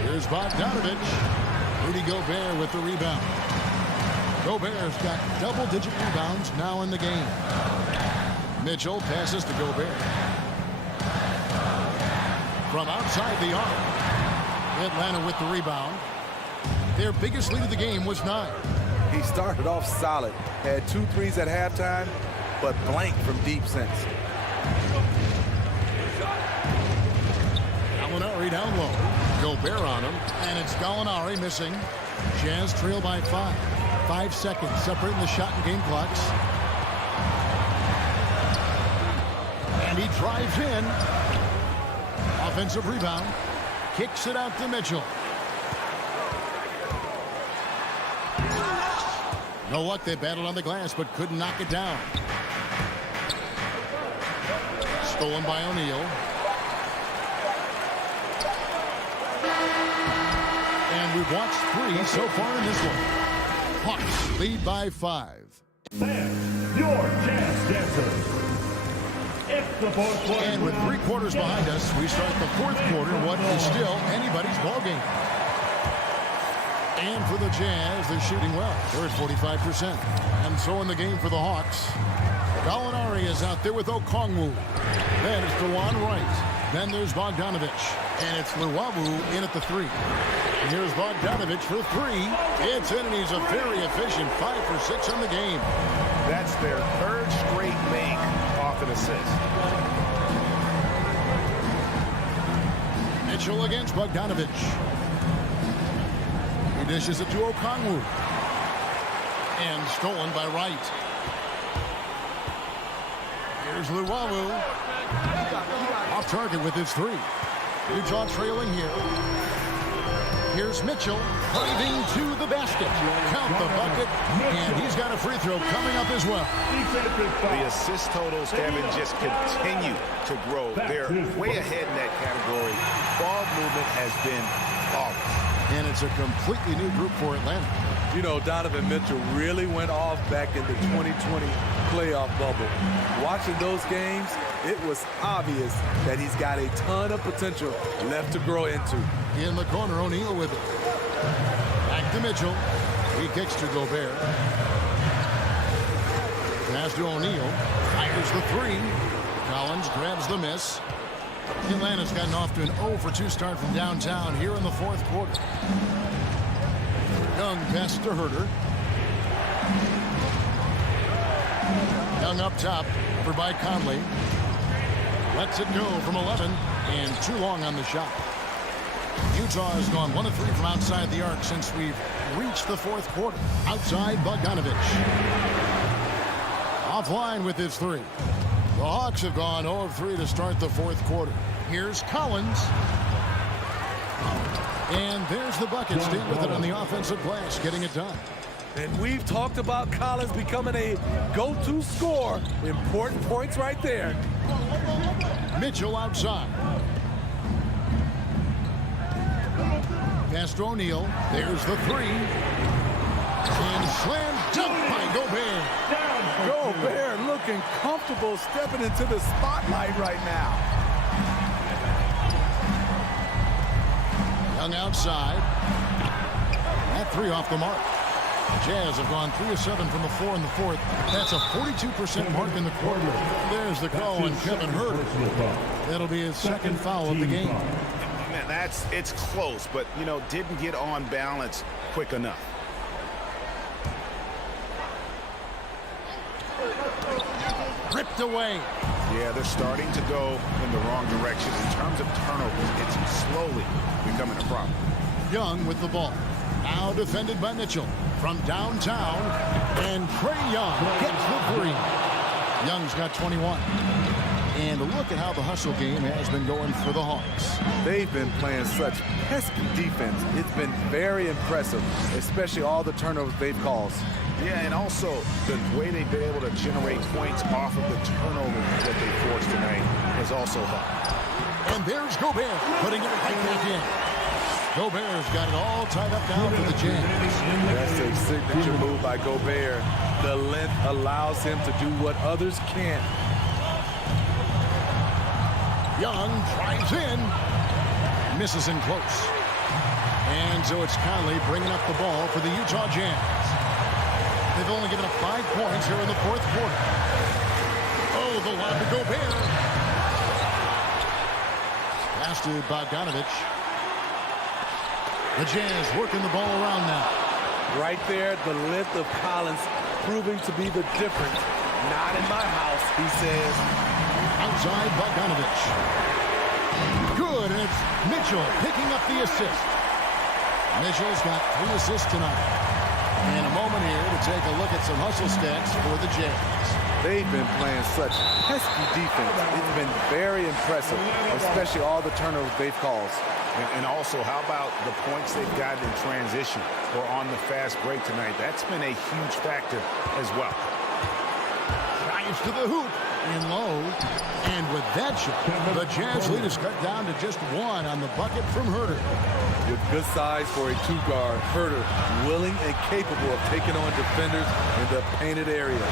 Here's Bogdanovich. Rudy Gobert with the rebound. Gobert's got double-digit rebounds now in the game. Mitchell passes to Gobert. From outside the arc. Atlanta with the rebound. Their biggest lead of the game was 9. He started off solid. Had 2 threes at halftime, but blank from deep since. Gallinari down low. Gobert on him. And it's Gallinari missing. Jazz trail by 5. 5 seconds separating the shot and game clocks. And he drives in. Offensive rebound. Kicks it out to Mitchell. No luck. They battled on the glass but couldn't knock it down. Stolen by O'Neal. And we've watched 3 so far in this one. Hawks lead by 5. And your Jazz dancers. It's the fourth quarter. And with 3 quarters behind us, we start the fourth quarter. What is still anybody's ballgame. And for the Jazz, they're shooting well. They're at 45%. And so in the game for the Hawks, Gallinari is out there with Okongwu. Then it's DeJuan Wright. Then there's Bogdanovich. And it's Luwawu in at the 3. And here's Bogdanovich for 3. It's in, and he's a very efficient 5 for 6 on the game. That's their 3rd straight make off an assist. Mitchell against Bogdanovich. He dishes it to Okongwu. And stolen by Wright. Here's Luwawu. Off target with his 3. Utah trailing here. Here's Mitchell driving to the basket. Count the bucket. And he's got a free throw coming up as well. The assist totals haven't just continued to grow. They're way ahead in that category. Ball movement has been flawless. And it's a completely new group for Atlanta. You know, Donovan Mitchell really went off back in the 2020 playoff bubble. Watching those games, it was obvious that he's got a ton of potential left to grow into. In the corner, O'Neal with it. Back to Mitchell. He kicks to Gobert. Pass to O'Neal. Fires the 3. Collins grabs the miss. Atlanta's gotten off to an 0 for 2 start from downtown here in the fourth quarter. Young pass to Herter. Young up top, over by Conley. Lets it go from 11, and too long on the shot. Utah has gone 1 of 3 from outside the arc since we've reached the fourth quarter. Outside, Bogdanovich. Offline with his 3. The Hawks have gone 0 of 3 to start the fourth quarter. Here's Collins. And there's the bucket. Staying with it on the offensive glass, getting it done. And we've talked about Collins becoming a go-to scorer. Important points right there. Mitchell outside. Pass to O'Neal. There's the 3. And slam dunk by Gobert. Gobert looking comfortable stepping into the spotlight right now. Young outside. That 3 off the mark. Jazz have gone 3 of 7 from the floor in the fourth. That's a 42% mark in the quarter. There's the call on Kevin Huerter. That'll be his second foul of the game. Man, it's close, but, you know, didn't get on balance quick enough. Ripped away. Yeah, they're starting to go in the wrong direction. In terms of turnovers, it's slowly becoming a problem. Young with the ball. Now defended by Mitchell. From downtown, and Trae Young gets the three. Young's got 21. And look at how the hustle game has been going for the Hawks. They've been playing such pesky defense. It's been very impressive, especially all the turnovers they've caused. Yeah, and also the way they've been able to generate points off of the turnovers that they forced tonight has also helped. And there's Gobert putting it right back in. Gobert's got it all tied up down for the Jazz. That's a signature move by Gobert. The length allows him to do what others can't. Young drives in. Misses in close. And so it's Conley bringing up the ball for the Utah Jazz. They've only given up 5 points here in the fourth quarter. Oh, the lob to Gobert. Pass to Bogdanovich. The Jazz working the ball around now. Right there, the length of Collins proving to be the difference. Not in my house, he says. Outside Bogdanovich. Good, and it's Mitchell picking up the assist. Mitchell's got 3 assists tonight. And a moment here to take a look at some hustle stats for the Jazz. They've been playing such pesky defense. It's been very impressive, especially all the turnovers they've caused. And also, how about the points they've gotten in transition or on the fast break tonight? That's been a huge factor as well. Drives to the hoop in low. And with that shot, the Jazz lead is cut down to just 1 on the bucket from Huerter. With good size for a 2-guard, Huerter willing and capable of taking on defenders in the painted area.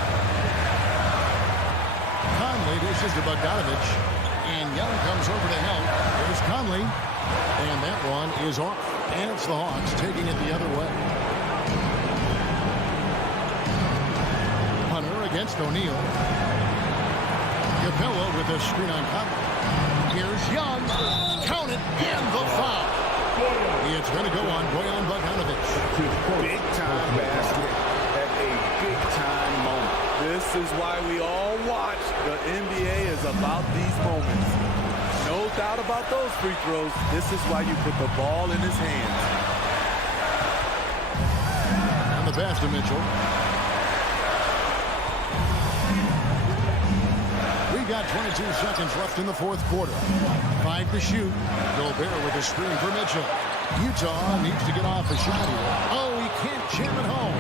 Conley dishes to Bogdanovich. And Young comes over to help. There's Conley. And that one is off. And it's the Hawks taking it the other way. Hunter against O'Neal. Capella with a screen on Conley. Here's Young. Count it. And the foul. It's going to go on Bojan Bogdanovich. Big-time basket at a big-time moment. This is why we all watch. The NBA is about these moments. No doubt about those free throws. This is why you put the ball in his hands. On the pass to Mitchell. We got 22 seconds left in the fourth quarter. 5 to shoot. Gobert with a screen for Mitchell. Utah needs to get off a shot here. Oh, he can't jam it home.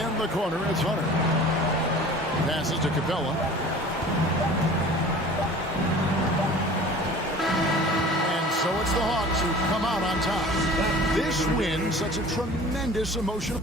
In the corner, it's Hunter. Passes to Capella. And so it's the Hawks who come out on top. This win, such a tremendous emotional.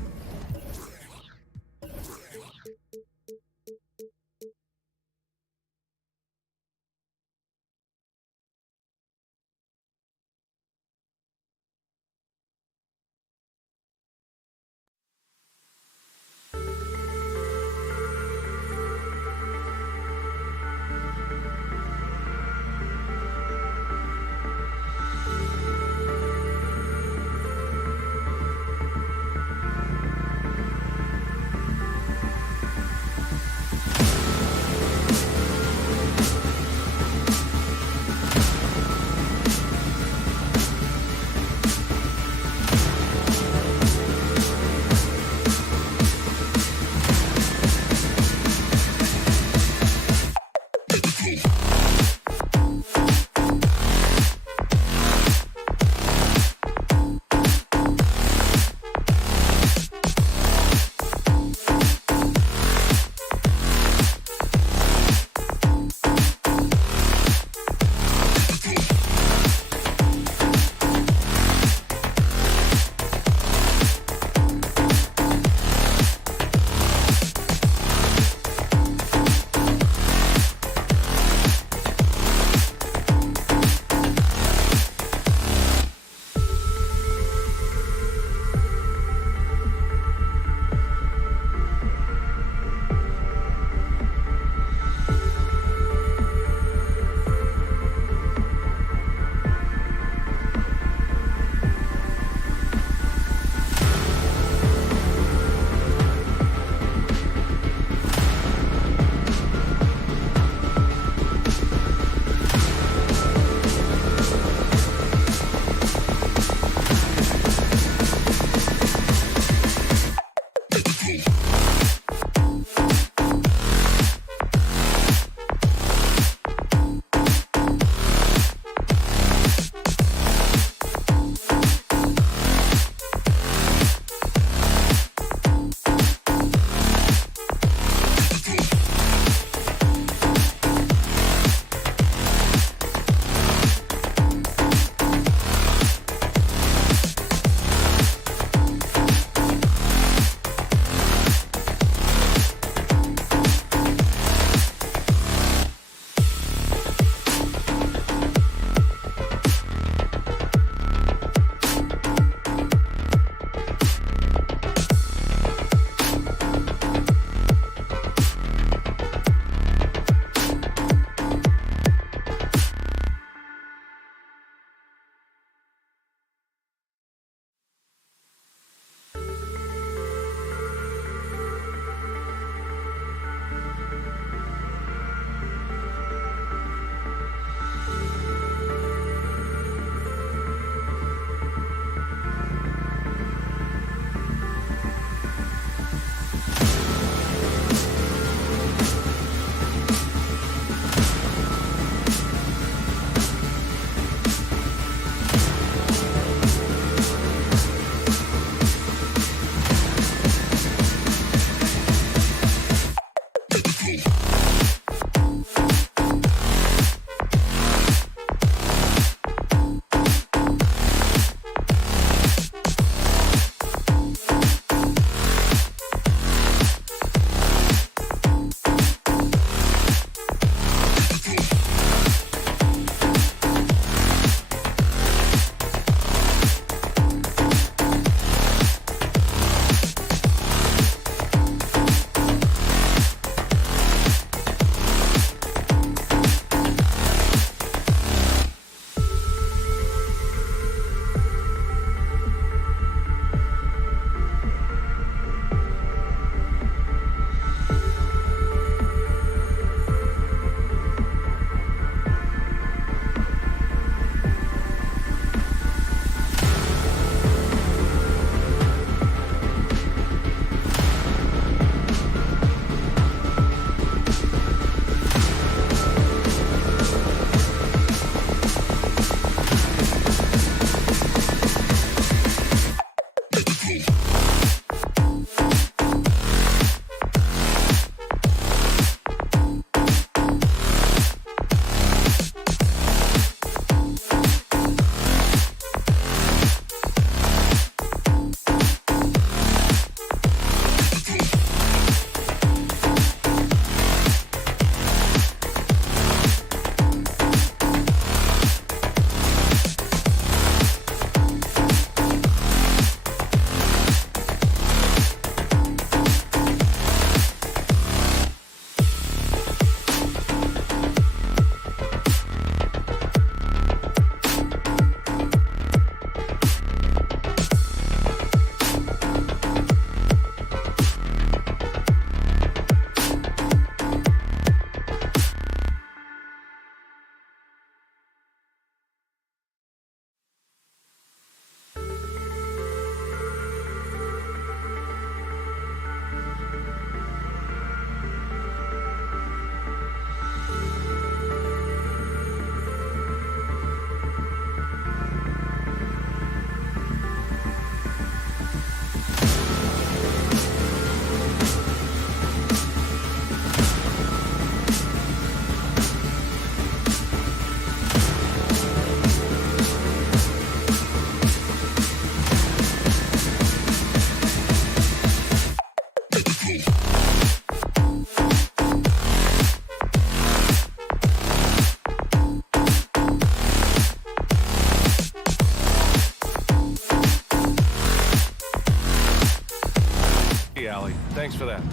Thanks for that.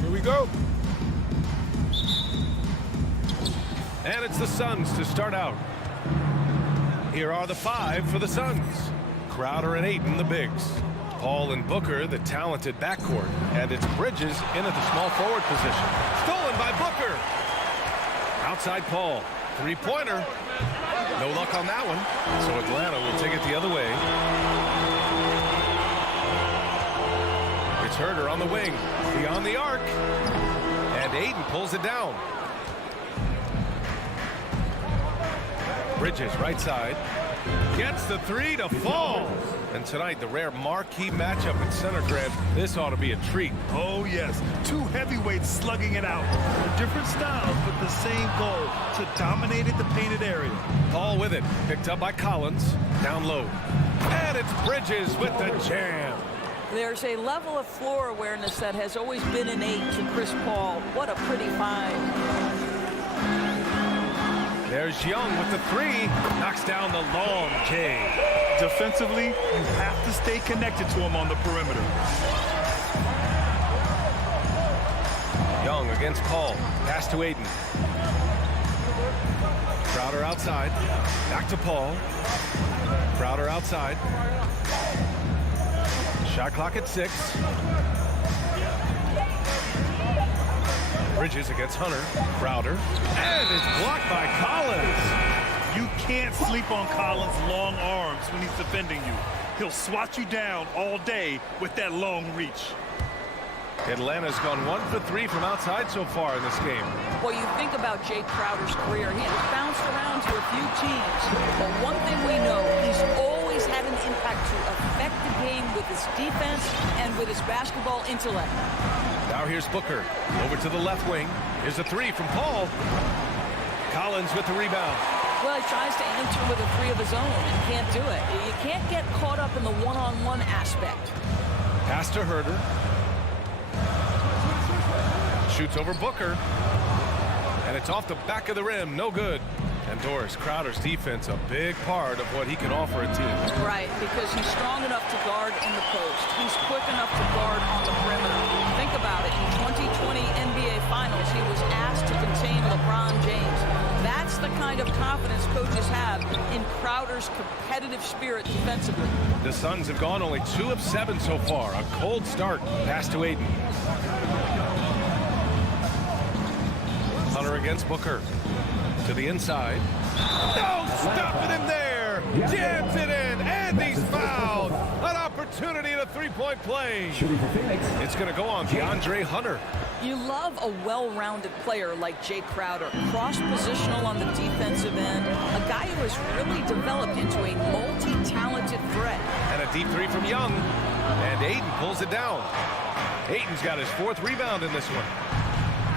Here we go. And it's the Suns to start out. Here are the 5 for the Suns. Crowder and Ayton, the bigs. Paul and Booker, the talented backcourt. And it's Bridges in at the small forward position. Stolen by Booker. Outside Paul. Three-pointer. No luck on that one. So Atlanta will take it the other way. It's Herder on the wing. Beyond the arc. And Ayton pulls it down. Bridges right side. Gets the 3 to fall. And tonight, the rare marquee matchup at center, Grant. This ought to be a treat. Oh, yes. 2 heavyweights slugging it out. Different styles, but the same goal, to dominate the painted area. Paul with it. Picked up by Collins. Down low. And it's Bridges with the jam. There's a level of floor awareness that has always been innate to Chris Paul. What a pretty find. There's Young with the 3. Knocks down the long J. Defensively, you have to stay connected to him on the perimeter. Young against Paul. Pass to Ayton. Crowder outside. Back to Paul. Crowder outside. Shot clock at 6. Bridges against Hunter. Crowder. And it's blocked by Collins. You can't sleep on Collins' long arms when he's defending you. He'll swat you down all day with that long reach. Atlanta's gone 1 for 3 from outside so far in this game. Well, you think about Jay Crowder's career. He has bounced around to a few teams. But one thing we know, he's always had an impact to affect the game with his defense and with his basketball intellect. Now here's Booker. Over to the left wing. Here's a 3 from Paul. Collins with the rebound. Well, he tries to enter with a 3 of his own and can't do it. You can't get caught up in the one-on-one aspect. Pass to Herder. Shoots over Booker. And it's off the back of the rim. No good. And Doris, Crowder's defense, a big part of what he can offer a team. Right, because he's strong enough to guard in the post. He's quick enough to guard on the perimeter. Think about it. In 2020 NBA Finals, he was asked to contain LeBron James. That's the kind of confidence coaches have in Crowder's competitive spirit defensively. The Suns have gone only 2 of 7 so far. A cold start. Pass to Ayton. Hunter against Booker. To the inside. No, stopping him there. Jams it in, and he's fouled. An opportunity in a 3-point play. It's going to go on DeAndre Hunter. You love a well-rounded player like Jay Crowder, cross-positional on the defensive end, a guy who has really developed into a multi-talented threat. And a deep 3 from Young, and Ayton pulls it down. Ayton's got his 4th rebound in this one.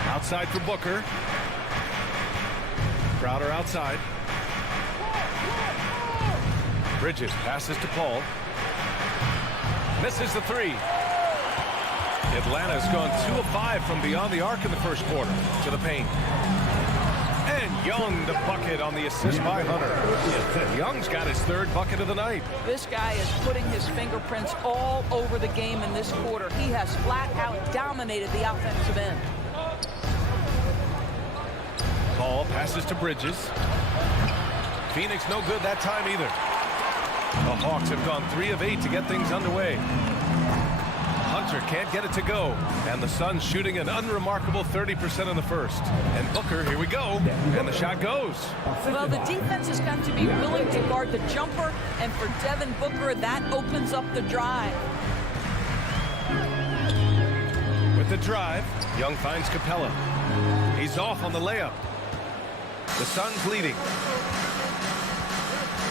Outside for Booker. Crowder outside. Bridges passes to Paul. Misses the 3. Atlanta's gone 2 of 5 from beyond the arc in the first quarter. To the paint. And Young the bucket on the assist by Hunter. Young's got his 3rd bucket of the night. This guy is putting his fingerprints all over the game in this quarter. He has flat out dominated the offensive end. Paul passes to Bridges. Phoenix no good that time either. The Hawks have gone 3 of 8 to get things underway. Hunter can't get it to go. And the Suns shooting an unremarkable 30% in the first. And Booker, here we go. And the shot goes. Well, the defense has got to be willing to guard the jumper. And for Devin Booker, that opens up the drive. With the drive, Young finds Capella. He's off on the layup. The Suns leading.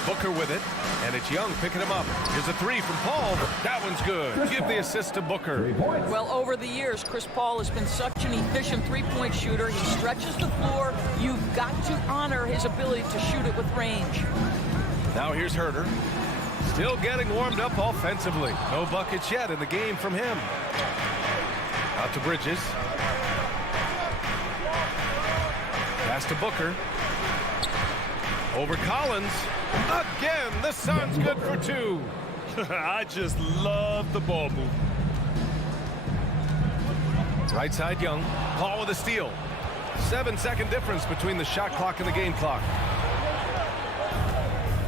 Booker with it, and it's Young picking him up. Here's a 3 from Paul. That one's good. Give the assist to Booker. Well, over the years, Chris Paul has been such an efficient 3-point shooter. He stretches the floor. You've got to honor his ability to shoot it with range. Now here's Herder. Still getting warmed up offensively. No buckets yet in the game from him. Out to Bridges. Pass to Booker. Over Collins. Again, the Suns good for 2. I just love the ball move. Right side Young. Paul with a steal. 7-second difference between the shot clock and the game clock.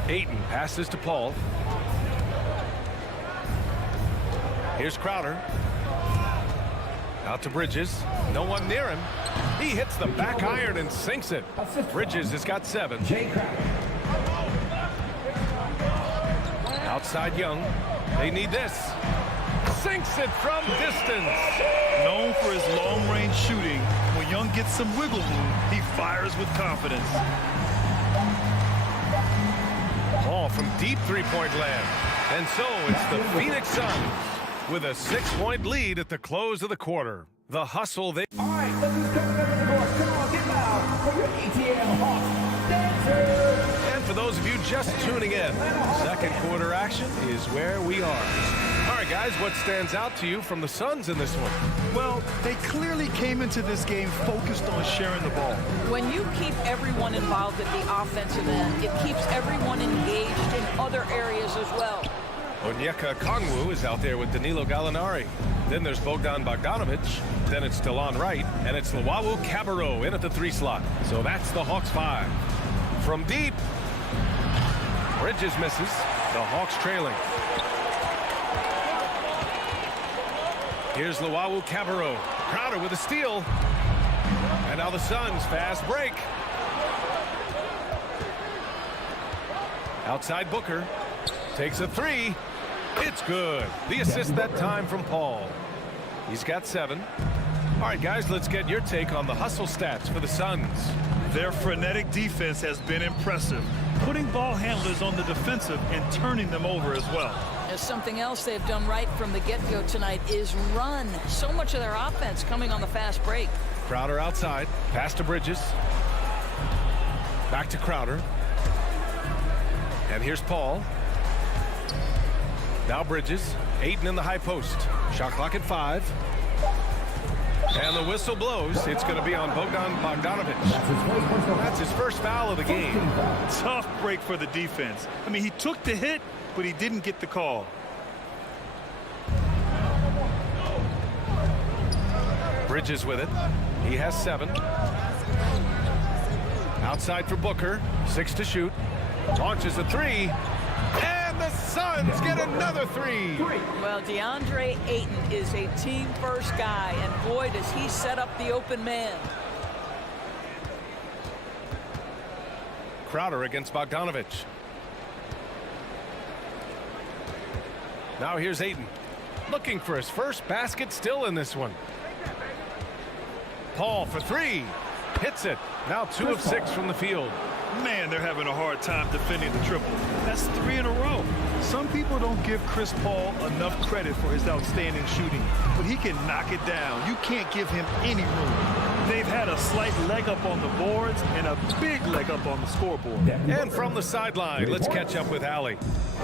Ayton passes to Paul. Here's Crowder. Out to Bridges. No one near him. He hits the back iron and sinks it. Bridges has got 7. Outside Young. They need this. Sinks it from distance. Known for his long-range shooting, when Young gets some wiggle room, he fires with confidence. Paul from deep three-point land. And so it's the Phoenix Suns with a 6-point lead at the close of the quarter. The hustle they... All right, let's just come to the court. Come on, get loud for your ATL Hawks dancers. And for those of you just tuning in, second quarter action is where we are. All right, guys, what stands out to you from the Suns in this one? Well, they clearly came into this game focused on sharing the ball. When you keep everyone involved at the offensive end, it keeps everyone engaged in other areas as well. Onyeka Okongwu is out there with Danilo Gallinari. Then there's Bogdan Bogdanovic. Then it's DeLon Wright. And it's Luwawu Cabarrot in at the 3 slot. So that's the Hawks 5. From deep, Bridges misses. The Hawks trailing. Here's Luwawu Cabarrot. Crowder with a steal. And now the Suns fast break. Outside Booker. Takes a 3. It's good. The assist that time from Paul. He's got 7. All right, guys, let's get your take on the hustle stats for the Suns. Their frenetic defense has been impressive, putting ball handlers on the defensive and turning them over as well. There's something else they've done right from the get-go tonight is run. So much of their offense coming on the fast break. Crowder outside. Pass to Bridges. Back to Crowder. And here's Paul. Now Bridges. Ayton in the high post. Shot clock at 5. And the whistle blows. It's going to be on Bogdan Bogdanovic. That's his first foul of the game. Tough break for the defense. I mean, he took the hit, but he didn't get the call. Bridges with it. He has 7. Outside for Booker. 6 to shoot. Launches a 3. And the Suns get another 3. Well, DeAndre Ayton is a team-first guy, and boy, does he set up the open man. Crowder against Bogdanovic. Now here's Ayton. Looking for his first basket still in this one. Paul for 3. Hits it. Now 2 of 6 from the field. Man, they're having a hard time defending the triple. That's 3 in a row. Some people don't give Chris Paul enough credit for his outstanding shooting, but he can knock it down. You can't give him any room. They've had a slight leg up on the boards and a big leg up on the scoreboard. And from the sideline, let's catch up with Allie.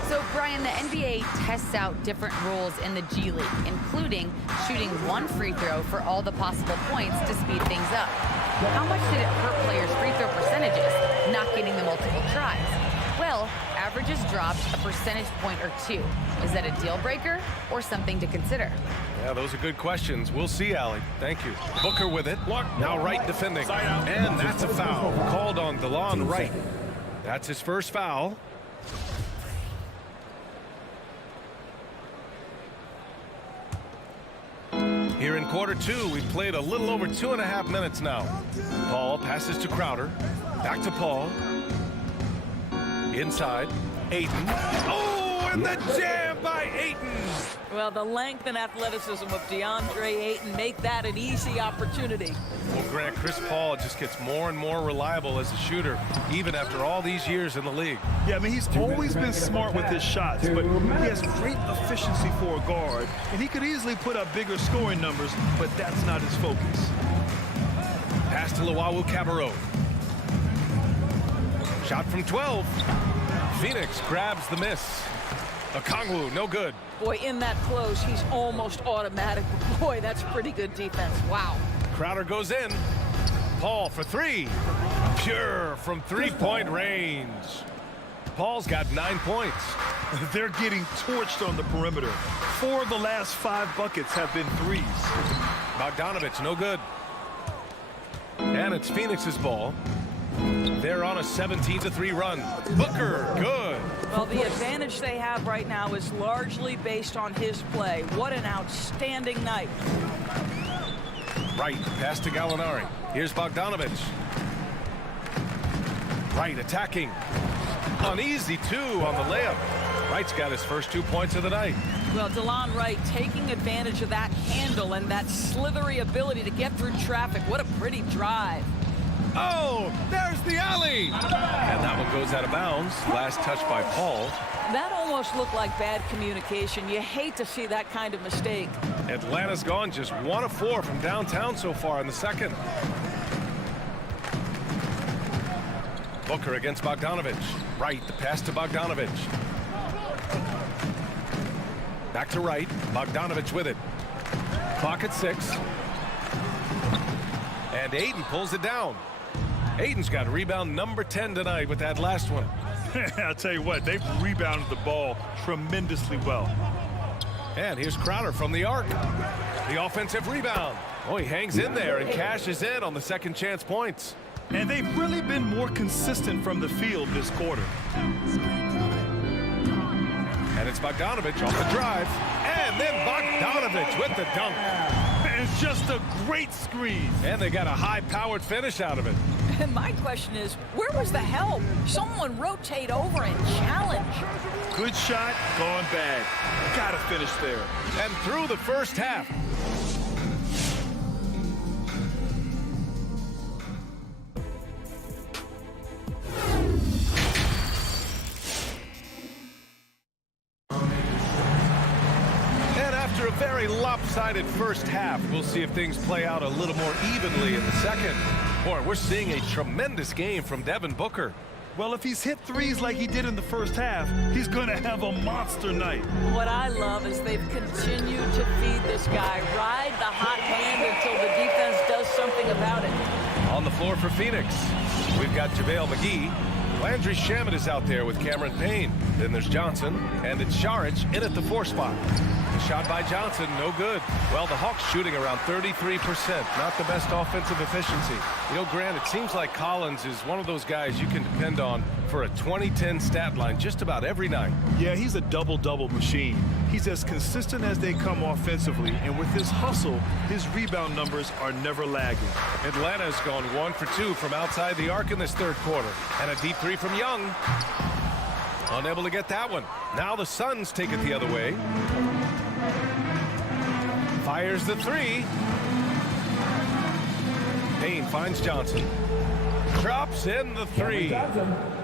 So, Brian, the NBA tests out different rules in the G League, including shooting 1 free throw for all the possible points to speed things up. How much did it hurt players' free throw percentages, not getting the multiple tries? Well, averages dropped a percentage point or 2. Is that a deal breaker or something to consider? Yeah, those are good questions. We'll see, Allie. Thank you. Booker with it. Now Wright defending. And that's a foul called on DeLon Wright. That's his first foul. Here in quarter 2, we've played a little over 2.5 minutes now. Paul passes to Crowder. Back to Paul. Inside. Ayton. Oh, and the jam by Ayton. Well, the length and athleticism of DeAndre Ayton make that an easy opportunity. Well, Grant, Chris Paul just gets more and more reliable as a shooter, even after all these years in the league. Yeah, I mean, he's always been smart with his shots, but he has great efficiency for a guard, and he could easily put up bigger scoring numbers, but that's not his focus. Pass to Luwawu Cabarrot. Shot from 12. Phoenix grabs the miss. Okongwu, no good. Boy, in that close, he's almost automatic. Boy, that's pretty good defense. Wow. Crowder goes in. Paul for 3. Pure from 3-point range. Paul's got 9 points. They're getting torched on the perimeter. 4 of the last 5 buckets have been threes. Bogdanovich, no good. And it's Phoenix's ball. They're on a 17-3 run. Booker, good. Well, the advantage they have right now is largely based on his play. What an outstanding night. Wright, pass to Gallinari. Here's Bogdanovich. Wright attacking. An easy 2 on the layup. Wright's got his first 2 points of the night. Well, DeLon Wright taking advantage of that handle and that slithery ability to get through traffic. What a pretty drive. Oh, there's the alley. And that one goes out of bounds. Last touch by Paul. That almost looked like bad communication. You hate to see that kind of mistake. Atlanta's gone just 1 of 4 from downtown so far in the second. Booker against Bogdanovich. Wright, the pass to Bogdanovich. Back to Wright. Bogdanovich with it. Clock at 6. And Ayton pulls it down. Ayton's got rebound number 10 tonight with that last one. I'll tell you what, they've rebounded the ball tremendously well. And here's Crowder from the arc. The offensive rebound. Oh, he hangs in there and cashes in on the second chance points. And they've really been more consistent from the field this quarter. And it's Bogdanovich off the drive. And then Bogdanovich with the dunk. It's just a great screen. And they got a high-powered finish out of it. And my question is, where was the help? Someone rotate over and challenge. Good shot, gone bad. Gotta finish there. And through the first half. After a very lopsided first half, we'll see if things play out a little more evenly in the second. Boy, we're seeing a tremendous game from Devin Booker. Well, if he's hit threes like he did in the first half, he's going to have a monster night. What I love is they've continued to feed this guy. Ride the hot hand until the defense does something about it. On the floor for Phoenix, we've got JaVale McGee. Landry Shamet is out there with Cameron Payne. Then there's Johnson, and it's Šarić in at the 4 spot. The shot by Johnson, no good. Well, the Hawks shooting around 33%. Not the best offensive efficiency. You know, Grant, it seems like Collins is one of those guys you can depend on for a 2010 stat line just about every night. Yeah, he's a double-double machine. He's as consistent as they come offensively, and with his hustle, his rebound numbers are never lagging. Atlanta's gone 1 for 2 from outside the arc in this third quarter. And a deep 3 from Young. Unable to get that one. Now the Suns take it the other way. Fires the 3. Payne finds Johnson. Drops in the 3.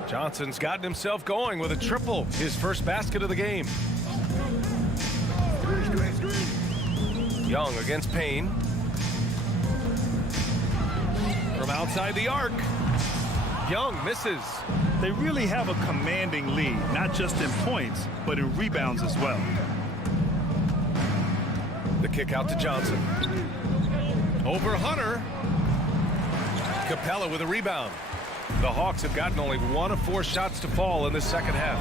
Johnson's gotten himself going with a triple. His first basket of the game. Young against Payne. From outside the arc. Young misses. They really have a commanding lead, not just in points, but in rebounds as well. The kick out to Johnson. Over Hunter. Capella with a rebound. The Hawks have gotten only 1 of 4 shots to fall in the second half.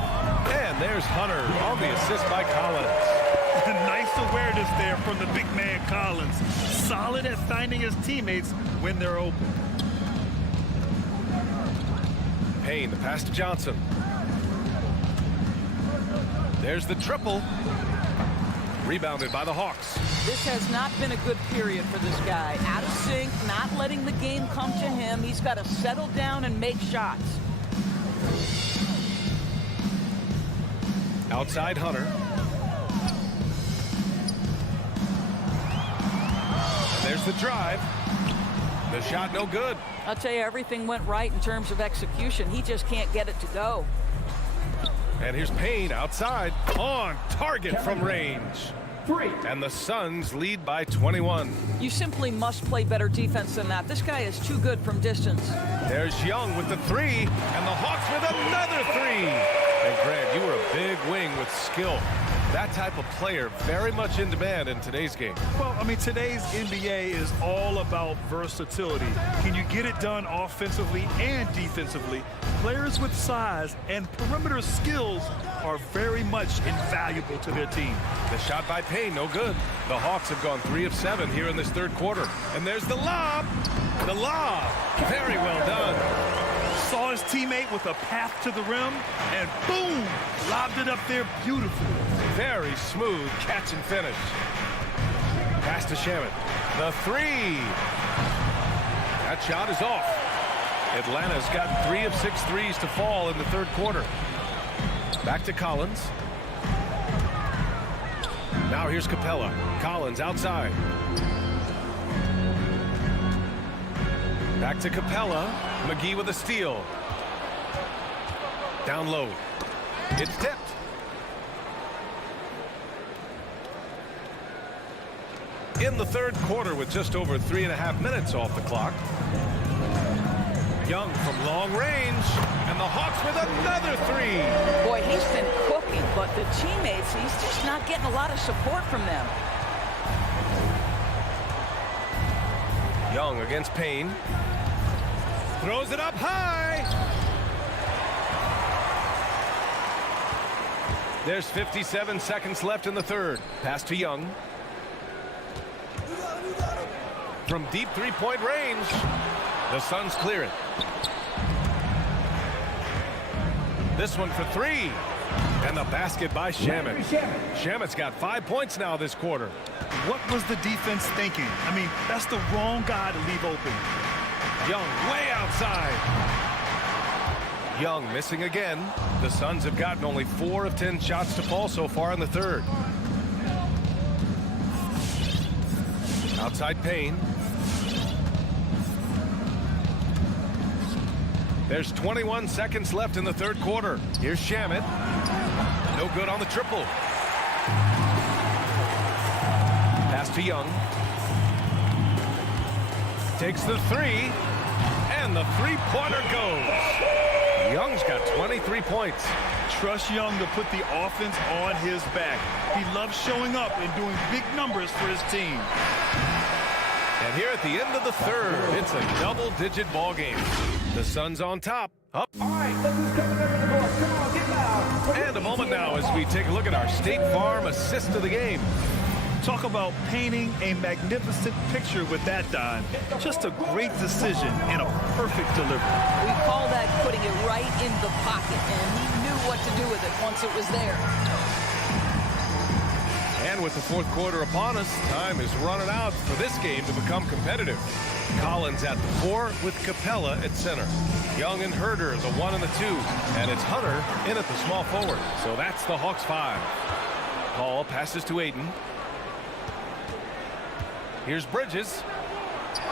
And there's Hunter on the assist by Collins. Nice awareness there from the big man Collins. Solid at finding his teammates when they're open. Payne, the pass to Johnson. There's the triple. Rebounded by the Hawks. This has not been a good period for this guy. Out of sync, not letting the game come to him. He's got to settle down and make shots. Outside Hunter. And there's the drive. The shot no good. I'll tell you, everything went right in terms of execution. He just can't get it to go. And here's Payne outside on target from range. 3. And the Suns lead by 21. You simply must play better defense than that. This guy is too good from distance. There's Young with the 3, and the Hawks with another 3. And Grant, you were a big wing with skill. That type of player very much in demand in today's game. Well, I mean, today's NBA is all about versatility. Can you get it done offensively and defensively? Players with size and perimeter skills are very much invaluable to their team. The shot by Payne, no good. The Hawks have gone 3 of 7 here in this third quarter. And there's the lob. The lob. Very well done. Saw his teammate with a path to the rim, and boom, lobbed it up there beautifully. Very smooth catch and finish. Pass to Shamet. The 3. That shot is off. Atlanta's gotten 3 of 6 threes to fall in the third quarter. Back to Collins. Now here's Capella. Collins outside. Back to Capella. McGee with a steal. Down low. It's tipped. In the third quarter with just over 3.5 minutes off the clock. Young from long range. And the Hawks with another 3. Boy, he's been cooking, but the teammates, he's just not getting a lot of support from them. Young against Payne. Throws it up high. There's 57 seconds left in the third. Pass to Young. From deep three-point range. The Suns clear it. This one for 3. And the basket by Shamet. Shamet's got 5 points now this quarter. What was the defense thinking? I mean, that's the wrong guy to leave open. Young way outside. Young missing again. The Suns have gotten only 4 of 10 shots to fall so far in the third. Outside Payne. There's 21 seconds left in the third quarter. Here's Shamet. No good on the triple. Pass to Young. Takes the 3. And the three-pointer goes. Young's got 23 points. Trust Young to put the offense on his back. He loves showing up and doing big numbers for his team. And here at the end of the third, it's a double-digit ball game. The Suns on top. Up. All right, this is coming over the board. Come on, get loud. And a moment now as we take a look at our State Farm assist of the game. Talk about painting a magnificent picture with that dime. Just a great decision and a perfect delivery. We call that putting it right in the pocket, and he knew what to do with it once it was there. And with the fourth quarter upon us, time is running out for this game to become competitive. Collins at the 4 with Capella at center. Young and Herder the 1 and the 2. And it's Hunter in at the small forward. So that's the Hawks 5. Paul passes to Aiden. Here's Bridges.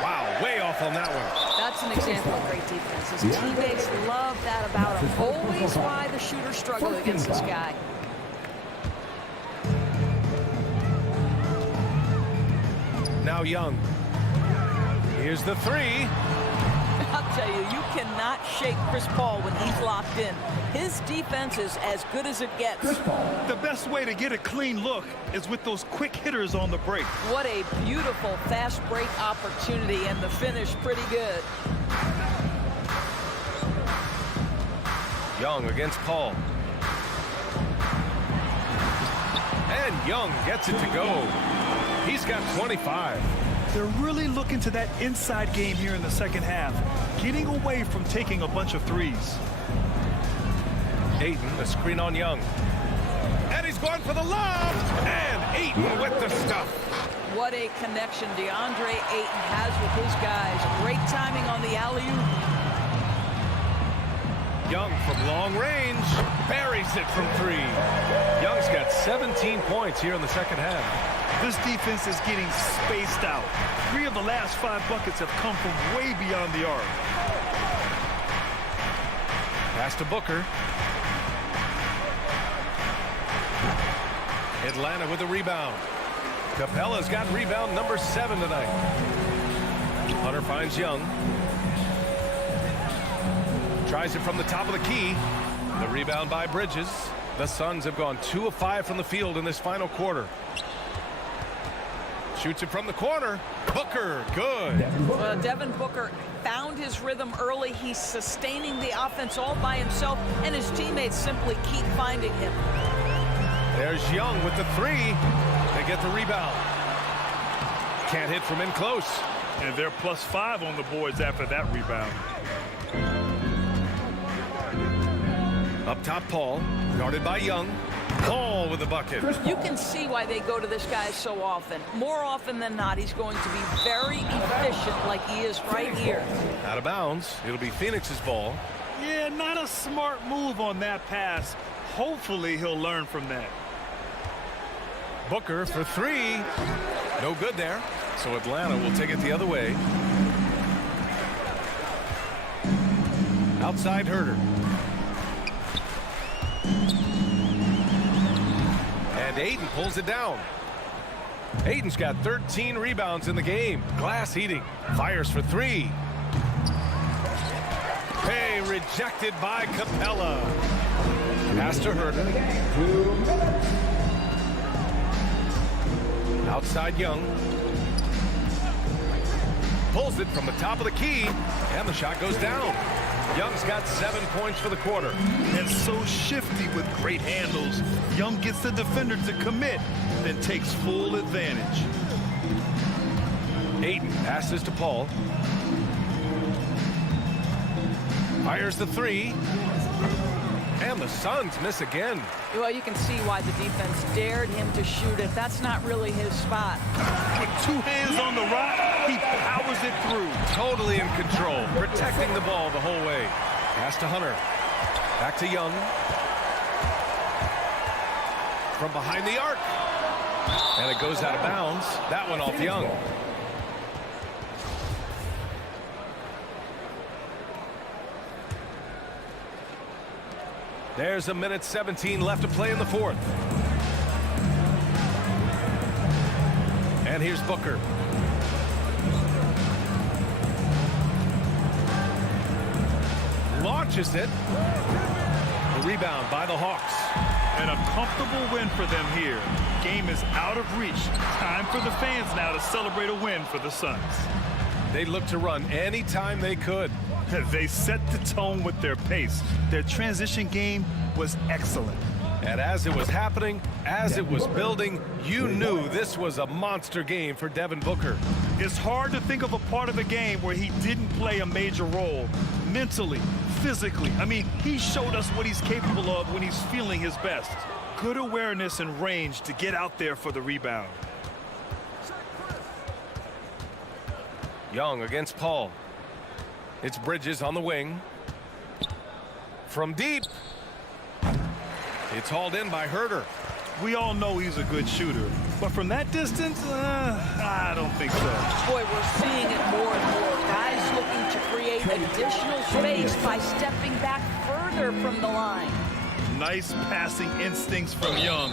Wow, way off on that one. That's an example of great defense. His teammates love that about him. Always why the shooters struggle against this guy. Now Young. Here's the 3. I'll tell you, you cannot shake Chris Paul when he's locked in. His defense is as good as it gets. The best way to get a clean look is with those quick hitters on the break. What a beautiful fast break opportunity, and the finish pretty good. Young against Paul. And Young gets it to go. He's got 25. They're really looking to that inside game here in the second half, getting away from taking a bunch of threes. Ayton, the screen on Young. And he's going for the lob. And Ayton with the stuff. What a connection DeAndre Ayton has with his guys. Great timing on the alley-oop. Young from long range buries it from 3. Young's got 17 points here in the second half. This defense is getting spaced out. 3 of the last 5 buckets have come from way beyond the arc. Pass to Booker. Atlanta with a rebound. Capella's got rebound number 7 tonight. Hunter finds Young. Tries it from the top of the key. The rebound by Bridges. The Suns have gone 2 of 5 from the field in this final quarter. Shoots it from the corner. Booker, good. Well, Devin Booker found his rhythm early. He's sustaining the offense all by himself, and his teammates simply keep finding him. There's Young with the 3. They get the rebound. Can't hit from in close. And they're +5 on the boards after that rebound. Up top, Paul, guarded by Young. Paul with the bucket. You can see why they go to this guy so often. More often than not, he's going to be very efficient like he is right here. Out of bounds. It'll be Phoenix's ball. Yeah, not a smart move on that pass. Hopefully he'll learn from that. Booker for 3. No good there. So Atlanta will take it the other way. Outside Herter. And Ayton pulls it down. Ayton's got 13 rebounds in the game. Glass heating. Fires for 3. Hey, rejected by Capella. Pass to Herter. Outside Young. Pulls it from the top of the key, and the shot goes down. Young's got 7 points for the quarter. And so shifty with great handles. Young gets the defender to commit, then takes full advantage. Ayton passes to Paul. Fires the 3. And the Suns miss again. Well, you can see why the defense dared him to shoot it. That's not really his spot. With 2 hands on the rock, he powers it through. Totally in control, protecting the ball the whole way. Pass to Hunter. Back to Young. From behind the arc. And it goes out of bounds. That one off Young. There's 1:17 left to play in the fourth. And here's Booker. Launches it. The rebound by the Hawks. And a comfortable win for them here. Game is out of reach. Time for the fans now to celebrate a win for the Suns. They look to run anytime they could. They set the tone with their pace. Their transition game was excellent. And as it was happening, as it was building, you knew this was a monster game for Devin Booker. It's hard to think of a part of the game where he didn't play a major role. Mentally, physically. I mean, he showed us what he's capable of when he's feeling his best. Good awareness and range to get out there for the rebound. Young against Paul. It's Bridges on the wing. From deep. It's hauled in by Herter. We all know he's a good shooter, but from that distance, I don't think so. Boy, we're seeing it more and more. Guys looking to create additional space by stepping back further from the line. Nice passing instincts from Young.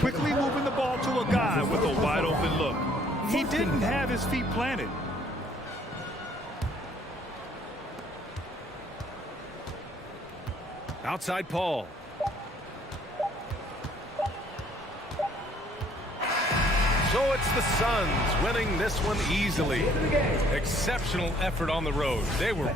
Quickly moving the ball to a guy with a wide open look. He didn't have his feet planted. Outside Paul. So it's the Suns winning this one easily. Exceptional effort on the road. They were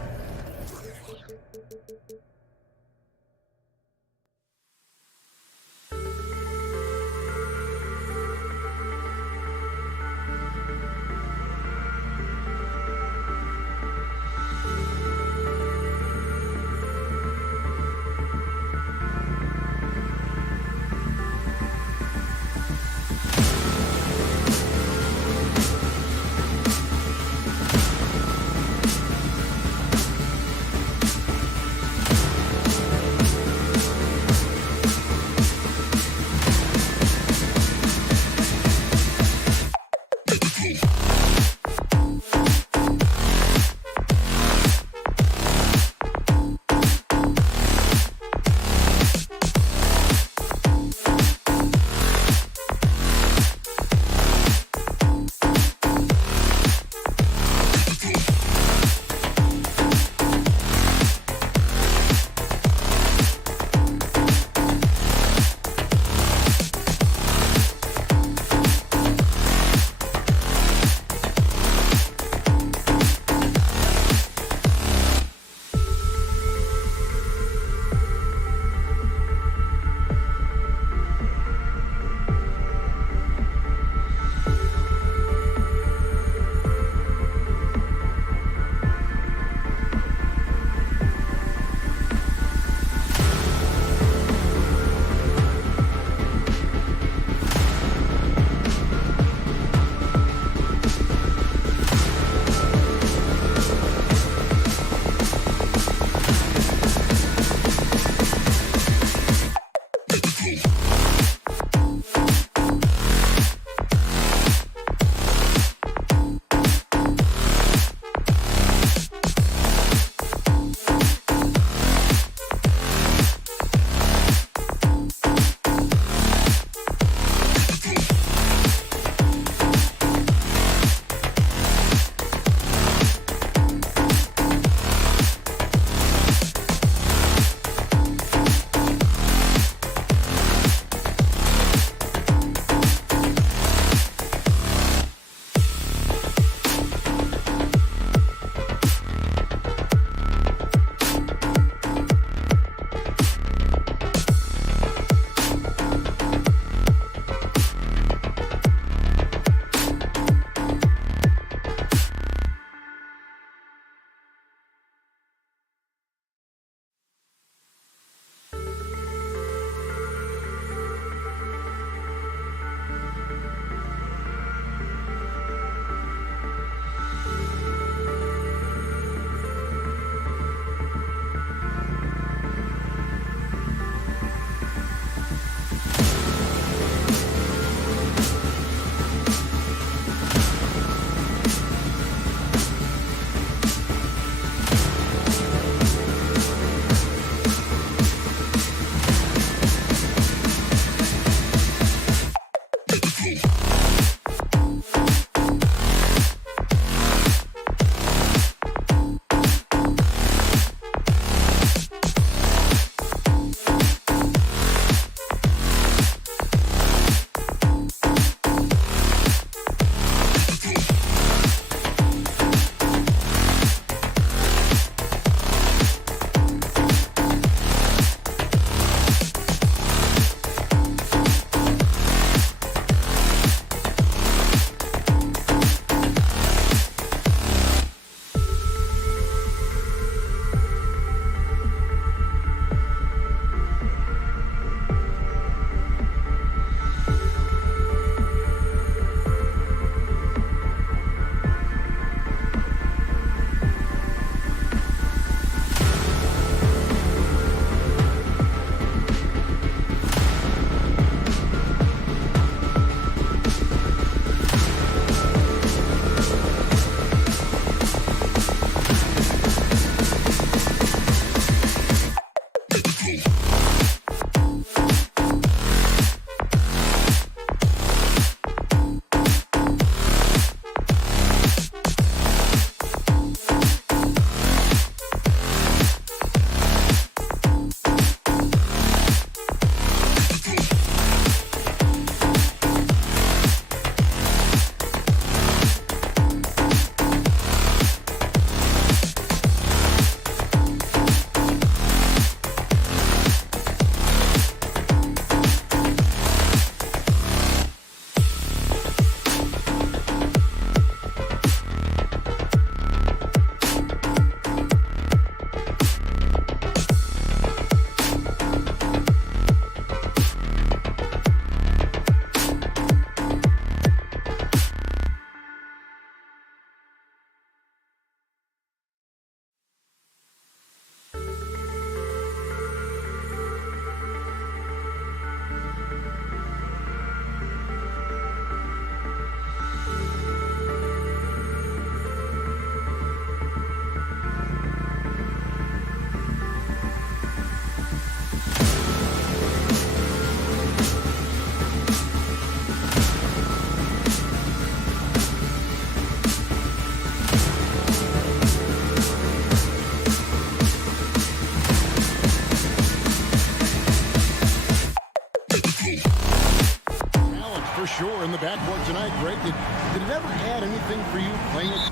sure in the backcourt tonight, Greg. Did it ever add anything for you playing it?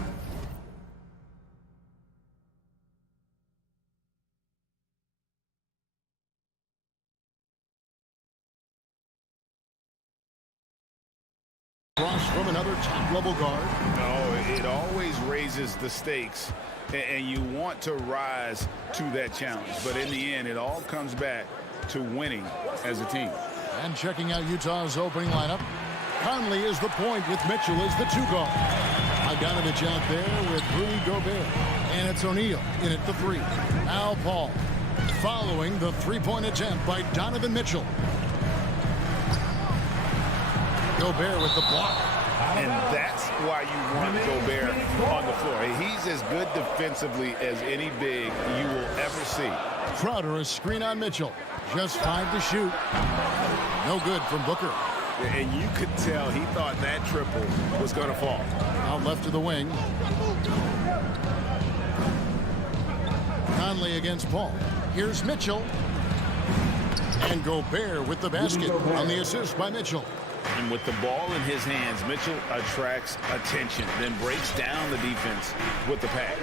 Cross from another top-level guard. No, it always raises the stakes, and you want to rise to that challenge. But in the end, it all comes back to winning as a team. And checking out Utah's opening lineup, Conley is the point with Mitchell as the 2 guard. Bogdanovich out there with Rudy Gobert. And it's O'Neal in at the 3. Now Paul following the 3-point attempt by Donovan Mitchell. Gobert with the block. And that's why you want Gobert on the floor. He's as good defensively as any big you will ever see. Crowder, a screen on Mitchell. Just 5 to shoot. No good from Booker. And you could tell he thought that triple was going to fall. Out left to the wing. Conley against Paul. Here's Mitchell. And Gobert with the basket on the assist by Mitchell. And with the ball in his hands, Mitchell attracts attention, then breaks down the defense with the pass.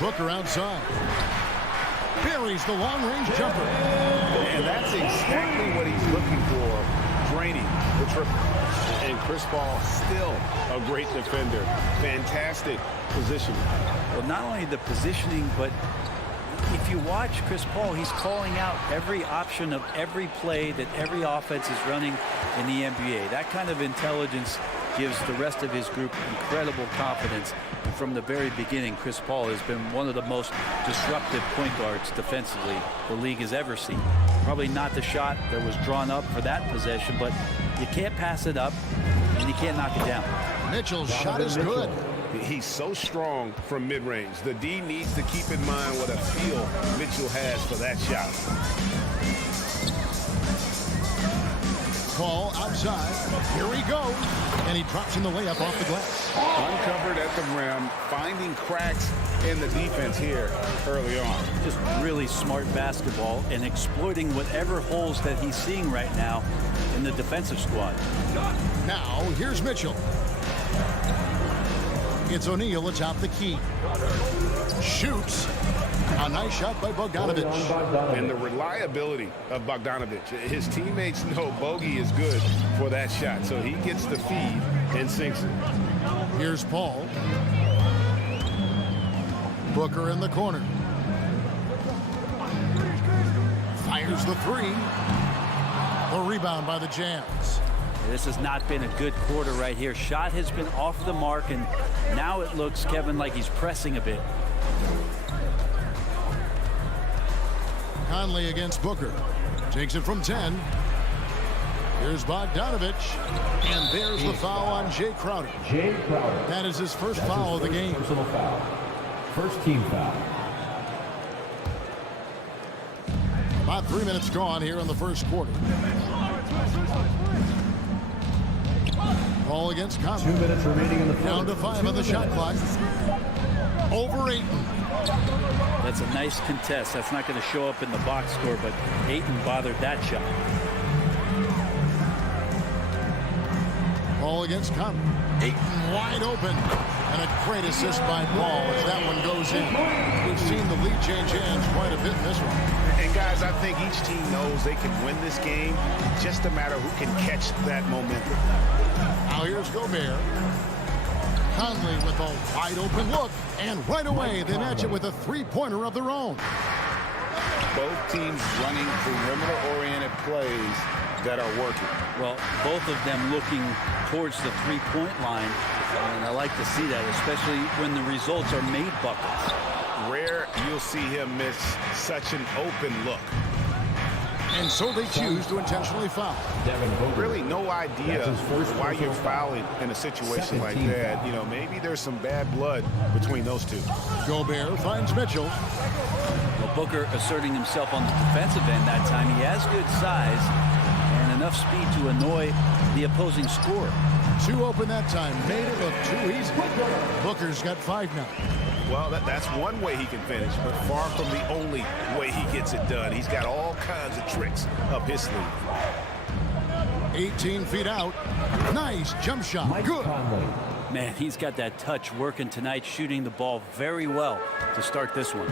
Booker outside. Buries the long-range jumper. And that's exactly what he's looking for, draining the triple. And Chris Paul still a great defender. Fantastic positioning. Well, not only the positioning, but if you watch Chris Paul, he's calling out every option of every play that every offense is running in the NBA. That kind of intelligence gives the rest of his group incredible confidence. And from the very beginning, Chris Paul has been one of the most disruptive point guards defensively the league has ever seen. Probably not the shot that was drawn up for that possession, but you can't pass it up and you can't knock it down. Mitchell's shot is good. He's so strong from mid-range. The D needs to keep in mind what a feel Mitchell has for that shot. Paul outside. Here he goes. And he drops in the layup off the glass. Uncovered at the rim, finding cracks in the defense here early on. Just really smart basketball and exploiting whatever holes that he's seeing right now in the defensive squad. Now, here's Mitchell. It's O'Neal atop the key. Shoots. A nice shot by Bogdanovich. And the reliability of Bogdanovich. His teammates know Bogey is good for that shot, so he gets the feed and sinks it. Here's Paul. Booker in the corner. Fires the 3. The rebound by the Jazz. This has not been a good quarter right here. Shot has been off the mark, and now it looks, Kevin, like he's pressing a bit. Conley against Booker. Takes it from 10. Here's Bogdanovich. And there's the foul on Jay Crowder. Jay Crowder. That is his first foul of the game. Personal foul. First team foul. About 3 minutes gone here in the first quarter. Ball against Conley. 2 minutes remaining in the fourth. Down to 5 on the shot clock. Over Ayton. That's a nice contest. That's not going to show up in the box score, but Ayton bothered that shot. Ball against Conley. Ayton wide open. And a great assist by Paul as that one goes in. We've seen the lead change hands quite a bit in this one. And guys, I think each team knows they can win this game. Just a matter who can catch that momentum. Now here's Gobert. Conley with a wide open look. And right away they match it with a three-pointer of their own. Both teams running perimeter-oriented plays that are working. Well, both of them looking towards the three-point line. And I like to see that, especially when the results are made buckets. Rare you'll see him miss such an open look. And so they choose to intentionally foul. Really no idea why you're fouling in a situation like that. You know, maybe there's some bad blood between those two. Gobert finds Mitchell. Well, Booker asserting himself on the defensive end that time. He has good size and enough speed to annoy the opposing scorer. 2 open that time. Made it look too easy. Booker's got 5 now. Well, that's one way he can finish, but far from the only way he gets it done. He's got all kinds of tricks up his sleeve. 18 feet out. Nice jump shot. Good. Man, he's got that touch working tonight, shooting the ball very well to start this one.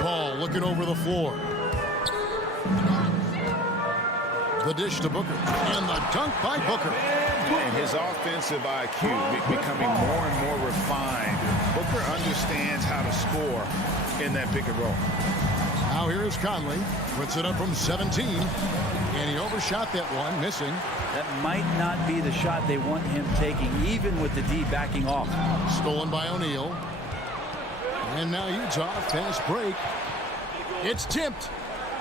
Paul looking over the floor. The dish to Booker. And the dunk by Booker. And his offensive IQ becoming more and more refined. Booker understands how to score in that pick and roll. Now here is Conley. Puts it up from 17. And he overshot that one, missing. That might not be the shot they want him taking, even with the D backing off. Stolen by O'Neal. And now Utah, fast break. It's tipped.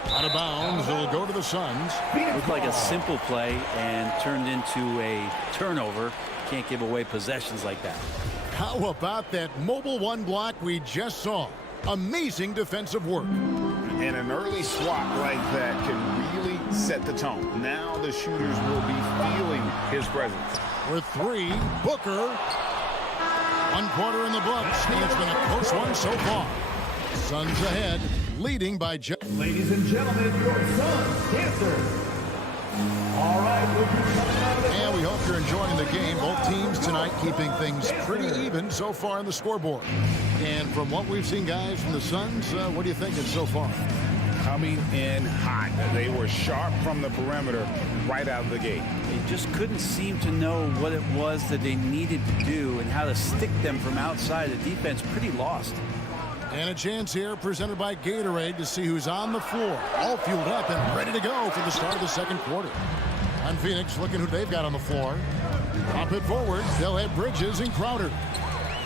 Out of bounds, it'll go to the Suns. Looked like a simple play and turned into a turnover. Can't give away possessions like that. How about that mobile one block we just saw? Amazing defensive work. And an early swat like that can really set the tone. Now the shooters will be feeling his presence. For three, Booker. 1 quarter in the books. And it's been a close one so far. Suns ahead, leading by just. Ladies and gentlemen, your Suns dancers. All right, we'll be coming out of the. And we hope you're enjoying the game. Both teams tonight keeping things pretty even so far on the scoreboard. And from what we've seen, guys, from the Suns, what do you think so far? Coming in hot. They were sharp from the perimeter right out of the gate. They just couldn't seem to know what it was that they needed to do and how to stick them from outside. The defense pretty lost. And a chance here presented by Gatorade to see who's on the floor. All fueled up and ready to go for the start of the second quarter. On Phoenix, looking who they've got on the floor. Pop it forward. They'll have Bridges and Crowder.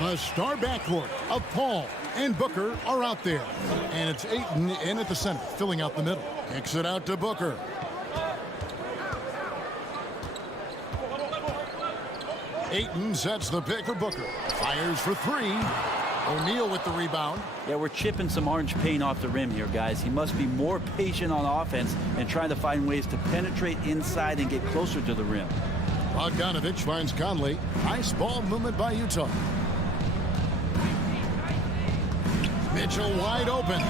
A star backcourt of Paul and Booker are out there. And it's Ayton in at the center, filling out the middle. Kicks it out to Booker. Ayton sets the pick for Booker. Fires for three. O'Neal with the rebound. Yeah, we're chipping some orange paint off the rim here, guys. He must be more patient on offense and trying to find ways to penetrate inside and get closer to the rim. Bogdanovich finds Conley. Nice ball movement by Utah. Mitchell wide open.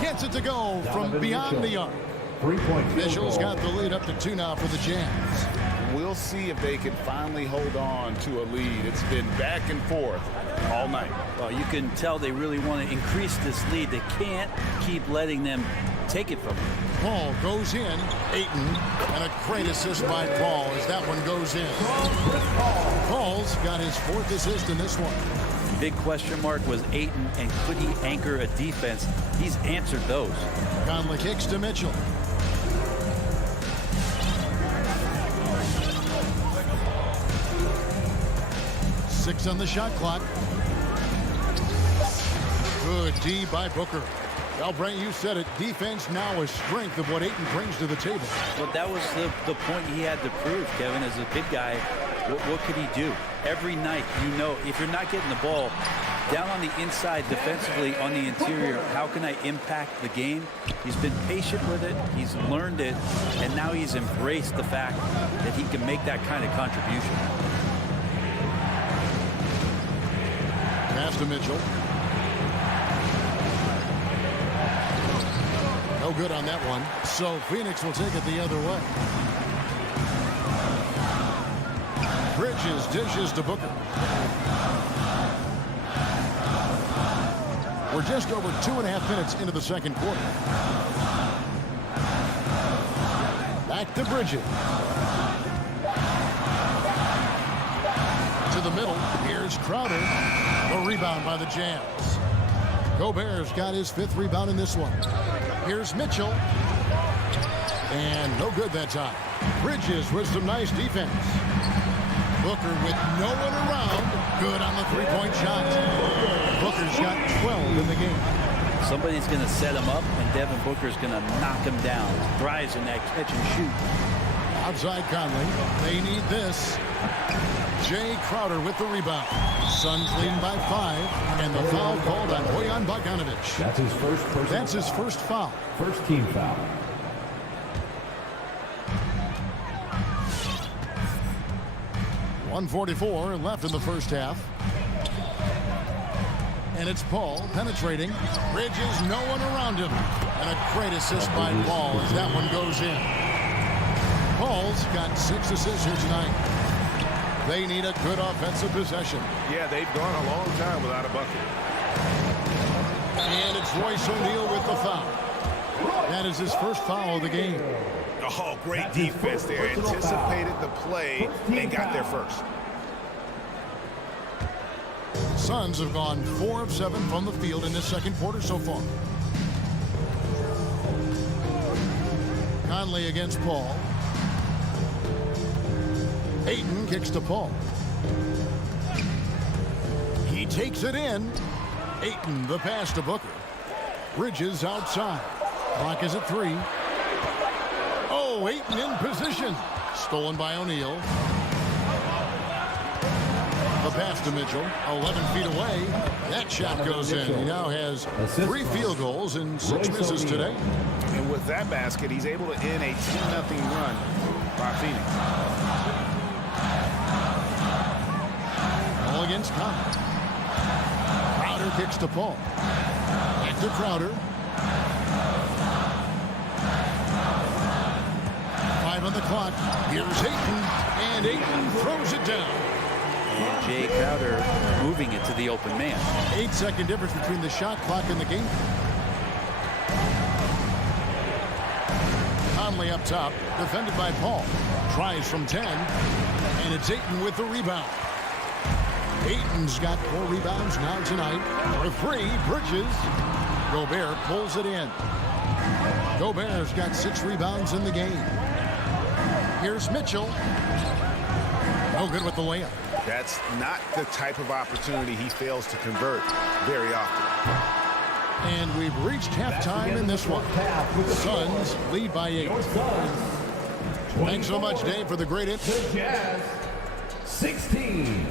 Gets it to go from beyond the arc. 3-point. Mitchell's got the lead up to 2 now for the Jazz. We'll see if they can finally hold on to a lead. It's been back and forth all night. Well, you can tell they really want to increase this lead. They can't keep letting them take it from them. Paul goes in. Ayton. And a great assist by Paul as that one goes in. Paul's got his 4th assist in this one. Big question mark was Ayton, and could he anchor a defense? He's answered those. Conley kicks to Mitchell. Six on the shot clock. Good D by Booker. Well, Brent, you said it. Defense now a strength of what Ayton brings to the table. But that was the point he had to prove, Kevin. As a big guy, what could he do? Every night, you know, if you're not getting the ball down on the inside defensively on the interior, how can I impact the game? He's been patient with it. He's learned it. And now he's embraced the fact that he can make that kind of contribution. Pass to Mitchell. No good on that one. So Phoenix will take it the other way. Bridges dishes to Booker. We're just over 2.5 minutes into the second quarter. Back to Bridges. To the middle. Here's Crowder. The rebound by the Jazz. Gobert's got his 5th rebound in this one. Here's Mitchell. And no good that time. Bridges with some nice defense. Booker with no one around. Good on the 3-point shot. Booker's got 12 in the game. Somebody's going to set him up, and Devin Booker's going to knock him down. Thrives in that catch and shoot. Outside Conley. They need this. Jay Crowder with the rebound. Suns leading by 5. And the foul called on Bojan Bogdanovich. That's his first personal. That's his first foul. First team foul. .144 left in the first half. And it's Paul penetrating. Bridges, no one around him. And a great assist by Paul as that one goes in. Paul's got 6 assists here tonight. They need a good offensive possession. Yeah, they've gone a long time without a bucket. And it's Royce O'Neal with the foul. That is his first foul of the game. Oh, great defense there. Anticipated the play and got there first. Suns have gone 4 of 7 from the field in this second quarter so far. Conley against Paul. Ayton kicks to Paul. He takes it in. Ayton the pass to Booker. Bridges outside. Clock is at 3. Oh, Ayton in position. Stolen by O'Neal. The pass to Mitchell, 11 feet away. That shot goes in. He now has 3 field goals and 6 misses today. And with that basket, he's able to end a 2-0 run by Phoenix. All against Conley. Crowder kicks to Paul. Back to Crowder. 5 on the clock. Here's Ayton, and Ayton throws it down. And Jay Crowder moving it to the open man. 8-second difference between the shot clock and the game. Conley up top, defended by Paul. Tries from 10, and it's Ayton with the rebound. Ayton's got 4 rebounds now tonight. For 3, Bridges. Gobert pulls it in. Gobert's got 6 rebounds in the game. Here's Mitchell. No good with the layup. That's not the type of opportunity he fails to convert very often. And we've reached halftime in this one. Suns lead by 8. Thanks so much, Dave, for the great input. Jazz 16.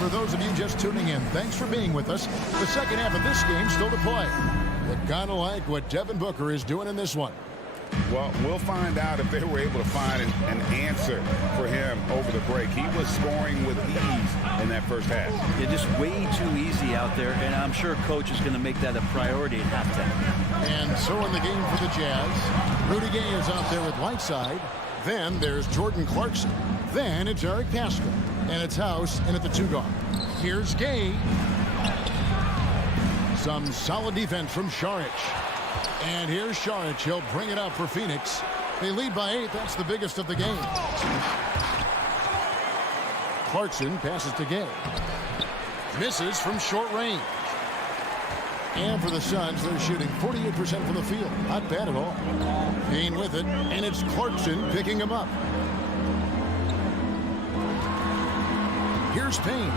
For those of you just tuning in, thanks for being with us. The second half of this game still to play. You gotta like what Devin Booker is doing in this one. Well, we'll find out if they were able to find an answer for him over the break. He was scoring with ease in that first half. Yeah, just way too easy out there, and I'm sure coach is going to make that a priority at halftime. And so in the game for the Jazz, Rudy Gay is out there with Whiteside. Then there's Jordan Clarkson. Then it's Eric Pascal. And it's House in at the 2 guard. Here's Gay. Some solid defense from Šarić. And here's Šarić. He'll bring it up for Phoenix. They lead by 8. That's the biggest of the game. Clarkson passes to Gay. Misses from short range. And for the Suns, they're shooting 48% from the field. Not bad at all. Payne with it. And it's Clarkson picking him up. Here's Payne.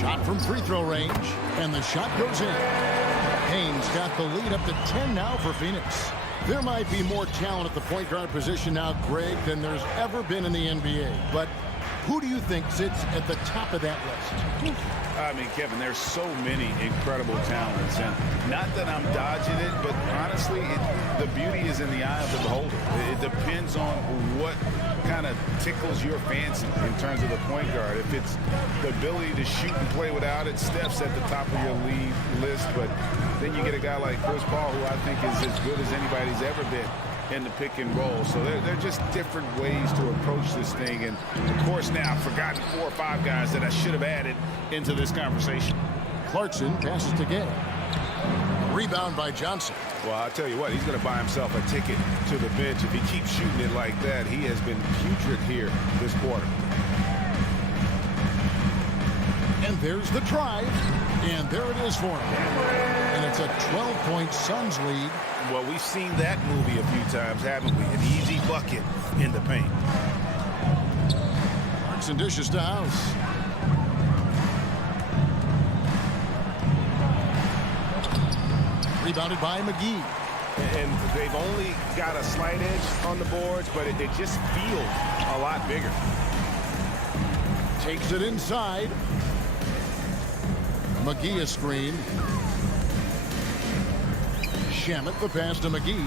Shot from free throw range, and the shot goes in. Payne's got the lead up to 10 now for Phoenix. There might be more talent at the point guard position now, Greg, than there's ever been in the NBA. But who do you think sits at the top of that list? I mean, Kevin, there's so many incredible talents. And not that I'm dodging it, but honestly, the beauty is in the eye of the beholder. It depends on what kind of tickles your fancy in terms of the point guard. If it's the ability to shoot and play without it, Steph's at the top of your league list. But then you get a guy like Chris Paul, who I think is as good as anybody's ever been in the pick and roll. So they're just different ways to approach this thing. And of course now I've forgotten 4 or 5 guys that I should have added into this conversation. Clarkson passes to Gay. Rebound by Johnson. Well, I'll tell you what, he's going to buy himself a ticket to the bench. If he keeps shooting it like that, he has been putrid here this quarter. And there's the drive. And there it is for him. And it's a 12-point Suns lead. Well, we've seen that movie a few times, haven't we? An easy bucket in the paint. Clarkson dishes to House. Rebounded by McGee. And they've only got a slight edge on the boards, but it just feels a lot bigger. Takes it inside. McGee a screen. Shamet, the pass to McGee.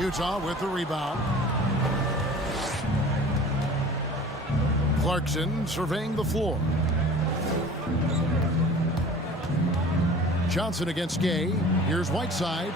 Utah with the rebound. Clarkson surveying the floor. Johnson against Gay. Here's Whiteside.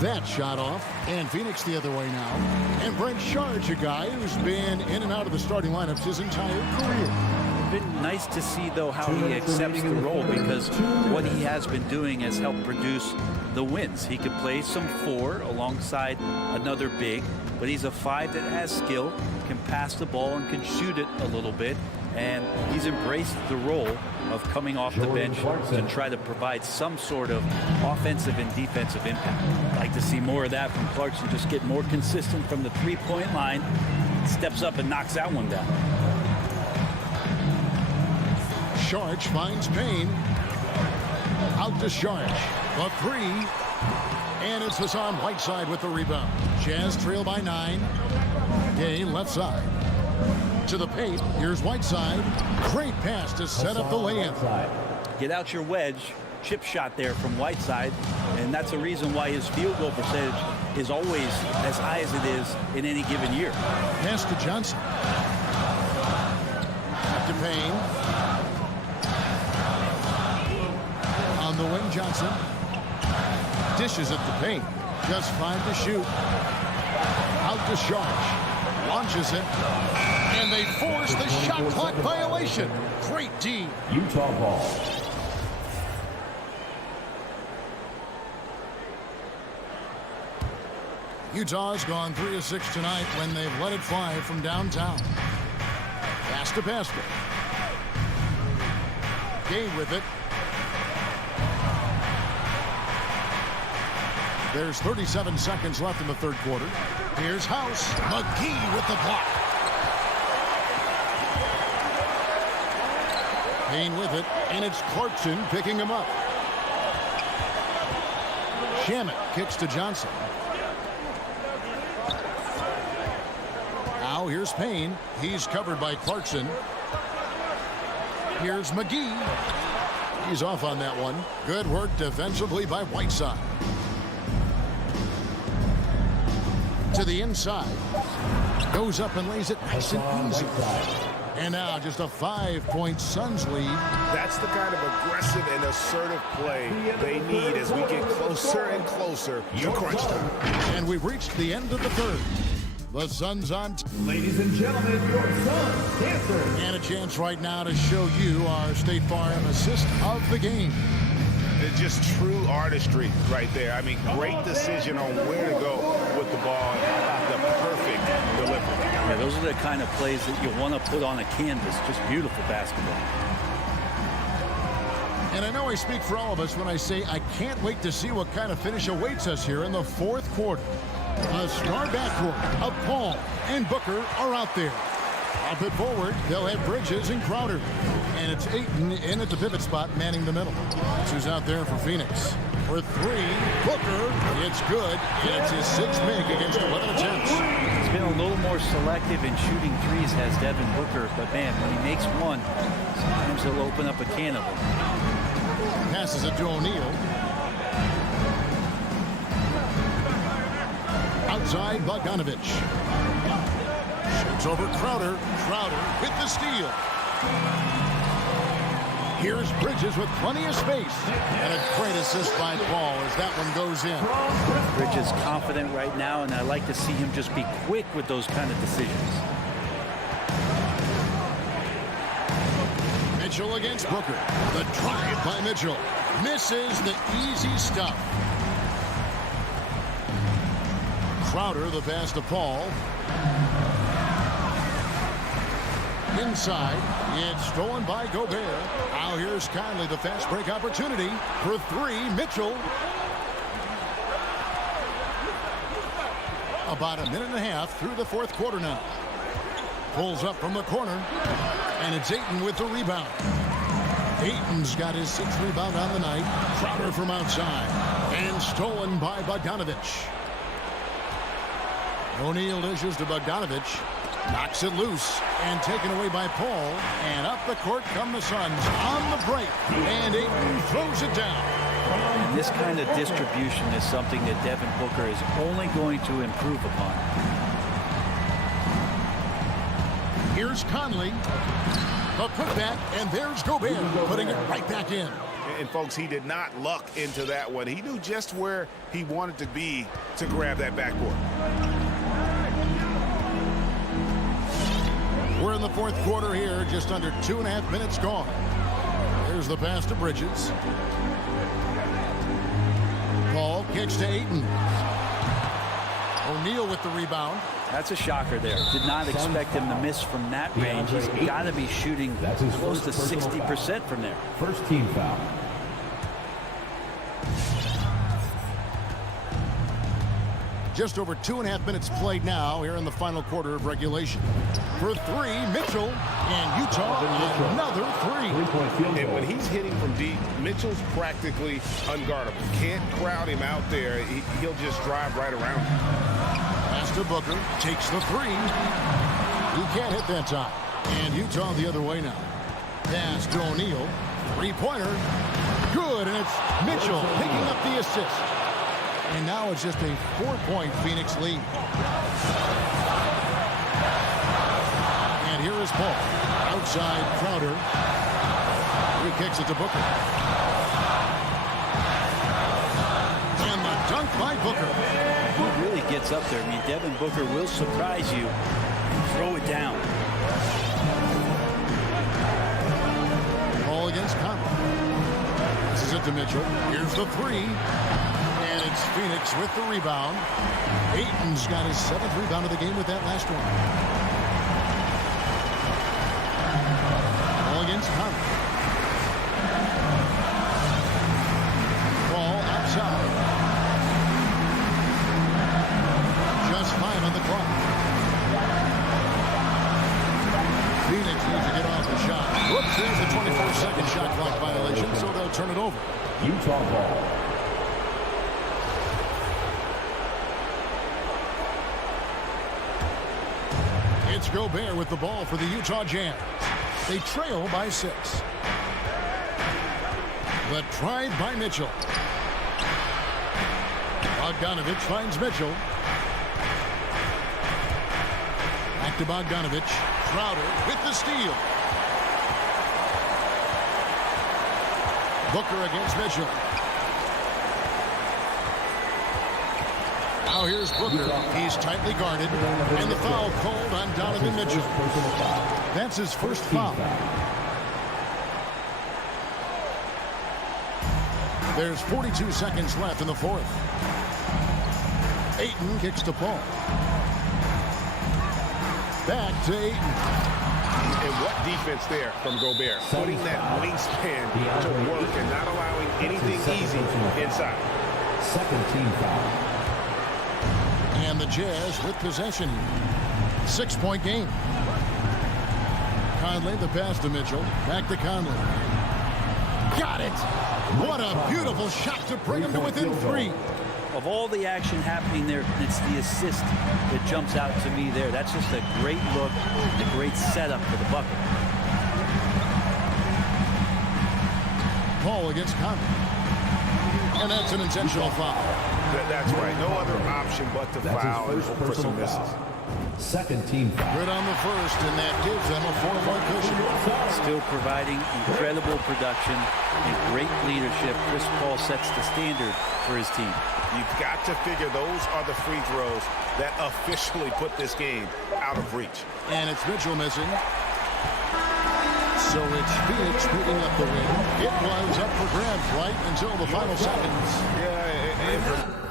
That shot off. And Phoenix the other way now. And Brent Sharge, a guy who's been in and out of the starting lineups his entire career. It's been nice to see, though, how he accepts the role, because what he has been doing has helped produce the wins. He could play some 4 alongside another big, but he's a 5 that has skill, can pass the ball and can shoot it a little bit. And he's embraced the role of coming off the bench to try to provide some sort of offensive and defensive impact. I'd like to see more of that from Clarkson, just get more consistent from the three-point line, steps up and knocks that one down. Sharge finds Payne. Out to Sharge. The 3. And it's Hassan Whiteside with the rebound. Jazz trail by 9. Gay left side. To the paint. Here's Whiteside. Great pass to set up the layup. Get out your wedge. Chip shot there from Whiteside. And that's the reason why his field goal percentage is always as high as it is in any given year. Pass to Johnson. To Payne. On the wing, Johnson. Dishes at the paint. Just 5 to shoot. Out to Sharge. Launches it. And they force the shot clock violation. Great D. Utah ball. Utah's gone 3 of 6 tonight when they've let it fly from downtown. Pass to basket. Gay with it. There's 37 seconds left in the third quarter. Here's House. McGee with the block. Payne with it, and it's Clarkson picking him up. Shamet kicks to Johnson. Now here's Payne. He's covered by Clarkson. Here's McGee. He's off on that one. Good work defensively by Whiteside. To the inside. Goes up and lays it nice and easy. And now just a 5-point Suns lead. That's the kind of aggressive and assertive play they need as we get closer and closer to crunch time. And we've reached the end of the third. The Suns on. Ladies and gentlemen, your Suns dancers. And a chance right now to show you our State Farm assist of the game. It's just true artistry right there. I mean, great decision on where to go with the ball. The perfect delivery. Yeah, those are the kind of plays that you want to put on a canvas. Just beautiful basketball. And I know I speak for all of us when I say I can't wait to see what kind of finish awaits us here in the fourth quarter. A star backcourt of Paul and Booker are out there. Up it forward, they'll have Bridges and Crowder. And it's Ayton in at the pivot spot, manning the middle. That's who's out there for Phoenix. For 3, Booker, it's good. And it's his 6th make against 11 attempts. He's been a little more selective in shooting threes, has Devin Booker. But man, when he makes one, sometimes he'll open up a can of them. Passes it to O'Neal. Outside, Bogdanovich. Shoots over Crowder. Crowder with the steal. Here's Bridges with plenty of space. And a great assist by Paul as that one goes in. Bridges confident right now, and I like to see him just be quick with those kind of decisions. Mitchell against Booker. The drive by Mitchell. Misses the easy stuff. Crowder, the pass to Paul. Inside, it's stolen by Gobert. Now here's Conley, the fast break opportunity. For 3, Mitchell. About a minute and a half through the fourth quarter now. Pulls up from the corner, and it's Ayton with the rebound. Ayton's got his 6th rebound on the night. Crowder from outside, and stolen by Bogdanovich. O'Neal dishes to Bogdanovich. Knocks it loose and taken away by Paul. And up the court come the Suns on the break. And Ayton throws it down. And this kind of distribution is something that Devin Booker is only going to improve upon. Here's Conley. The putback, and there's Gobert putting it right back in. And folks, he did not luck into that one. He knew just where he wanted to be to grab that backboard. We're in the fourth quarter here, just under 2.5 minutes gone. There's the pass to Bridges. Paul kicks to Ayton. O'Neal with the rebound. That's a shocker there. Did not expect him to miss from that range. He's got to be shooting close to 60% from there. First team foul. Just over 2.5 minutes played now here in the final quarter of regulation. For three, Mitchell, and Utah another three. And when he's hitting from deep, Mitchell's practically unguardable. Can't crowd him out there. He'll just drive right around him. Pass to Booker, takes the three. He can't hit that time. And Utah the other way now. Pass to O'Neal, three-pointer. Good, and it's Mitchell picking up the assist. And now it's just a 4-point Phoenix lead. And here is Paul. Outside Crowder. He kicks it to Booker. And the dunk by Booker. He really gets up there. I mean, Devin Booker will surprise you and throw it down. Ball against Conley. This is it to Mitchell. Here's the three. And it's Phoenix with the rebound. Ayton's got his 7th rebound of the game with that last one. Ball against Conley. Ball outside. Just 5 on the clock. Phoenix needs to get off the shot. Whoops, there's the 24-second shot clock violation, so they'll turn it over. Utah ball. It's Gobert with the ball for the Utah Jazz. They trail by 6. The drive by Mitchell. Bogdanovich finds Mitchell. Back to Bogdanovich. Crowder with the steal. Booker against Mitchell. Now here's Booker. He's tightly guarded. And the foul called on Donovan Mitchell. That's his first foul. There's 42 seconds left in the fourth. Ayton kicks to Paul. Back to Ayton. And what defense there from Gobert. Putting that wingspan to work and not allowing anything easy inside. Second team foul. And the Jazz with possession. 6-point game. Conley, the pass to Mitchell. Back to Conley. Got it. What a beautiful shot to bring him to within 3. Of all the action happening there, it's the assist that jumps out to me there. That's just a great look, a great setup for the bucket. Paul against Conley. And that's an intentional foul. That's right. No other option but to foul and hope for some misses. Second team foul. Good on the first, and that gives them a 4-point cushion. Still providing incredible production and great leadership. Chris Paul sets the standard for his team. You've got to figure those are the free throws that officially put this game out of reach. And it's Mitchell missing. So it's Phoenix picking up the win. It was up for grabs right until the final seconds. Yeah,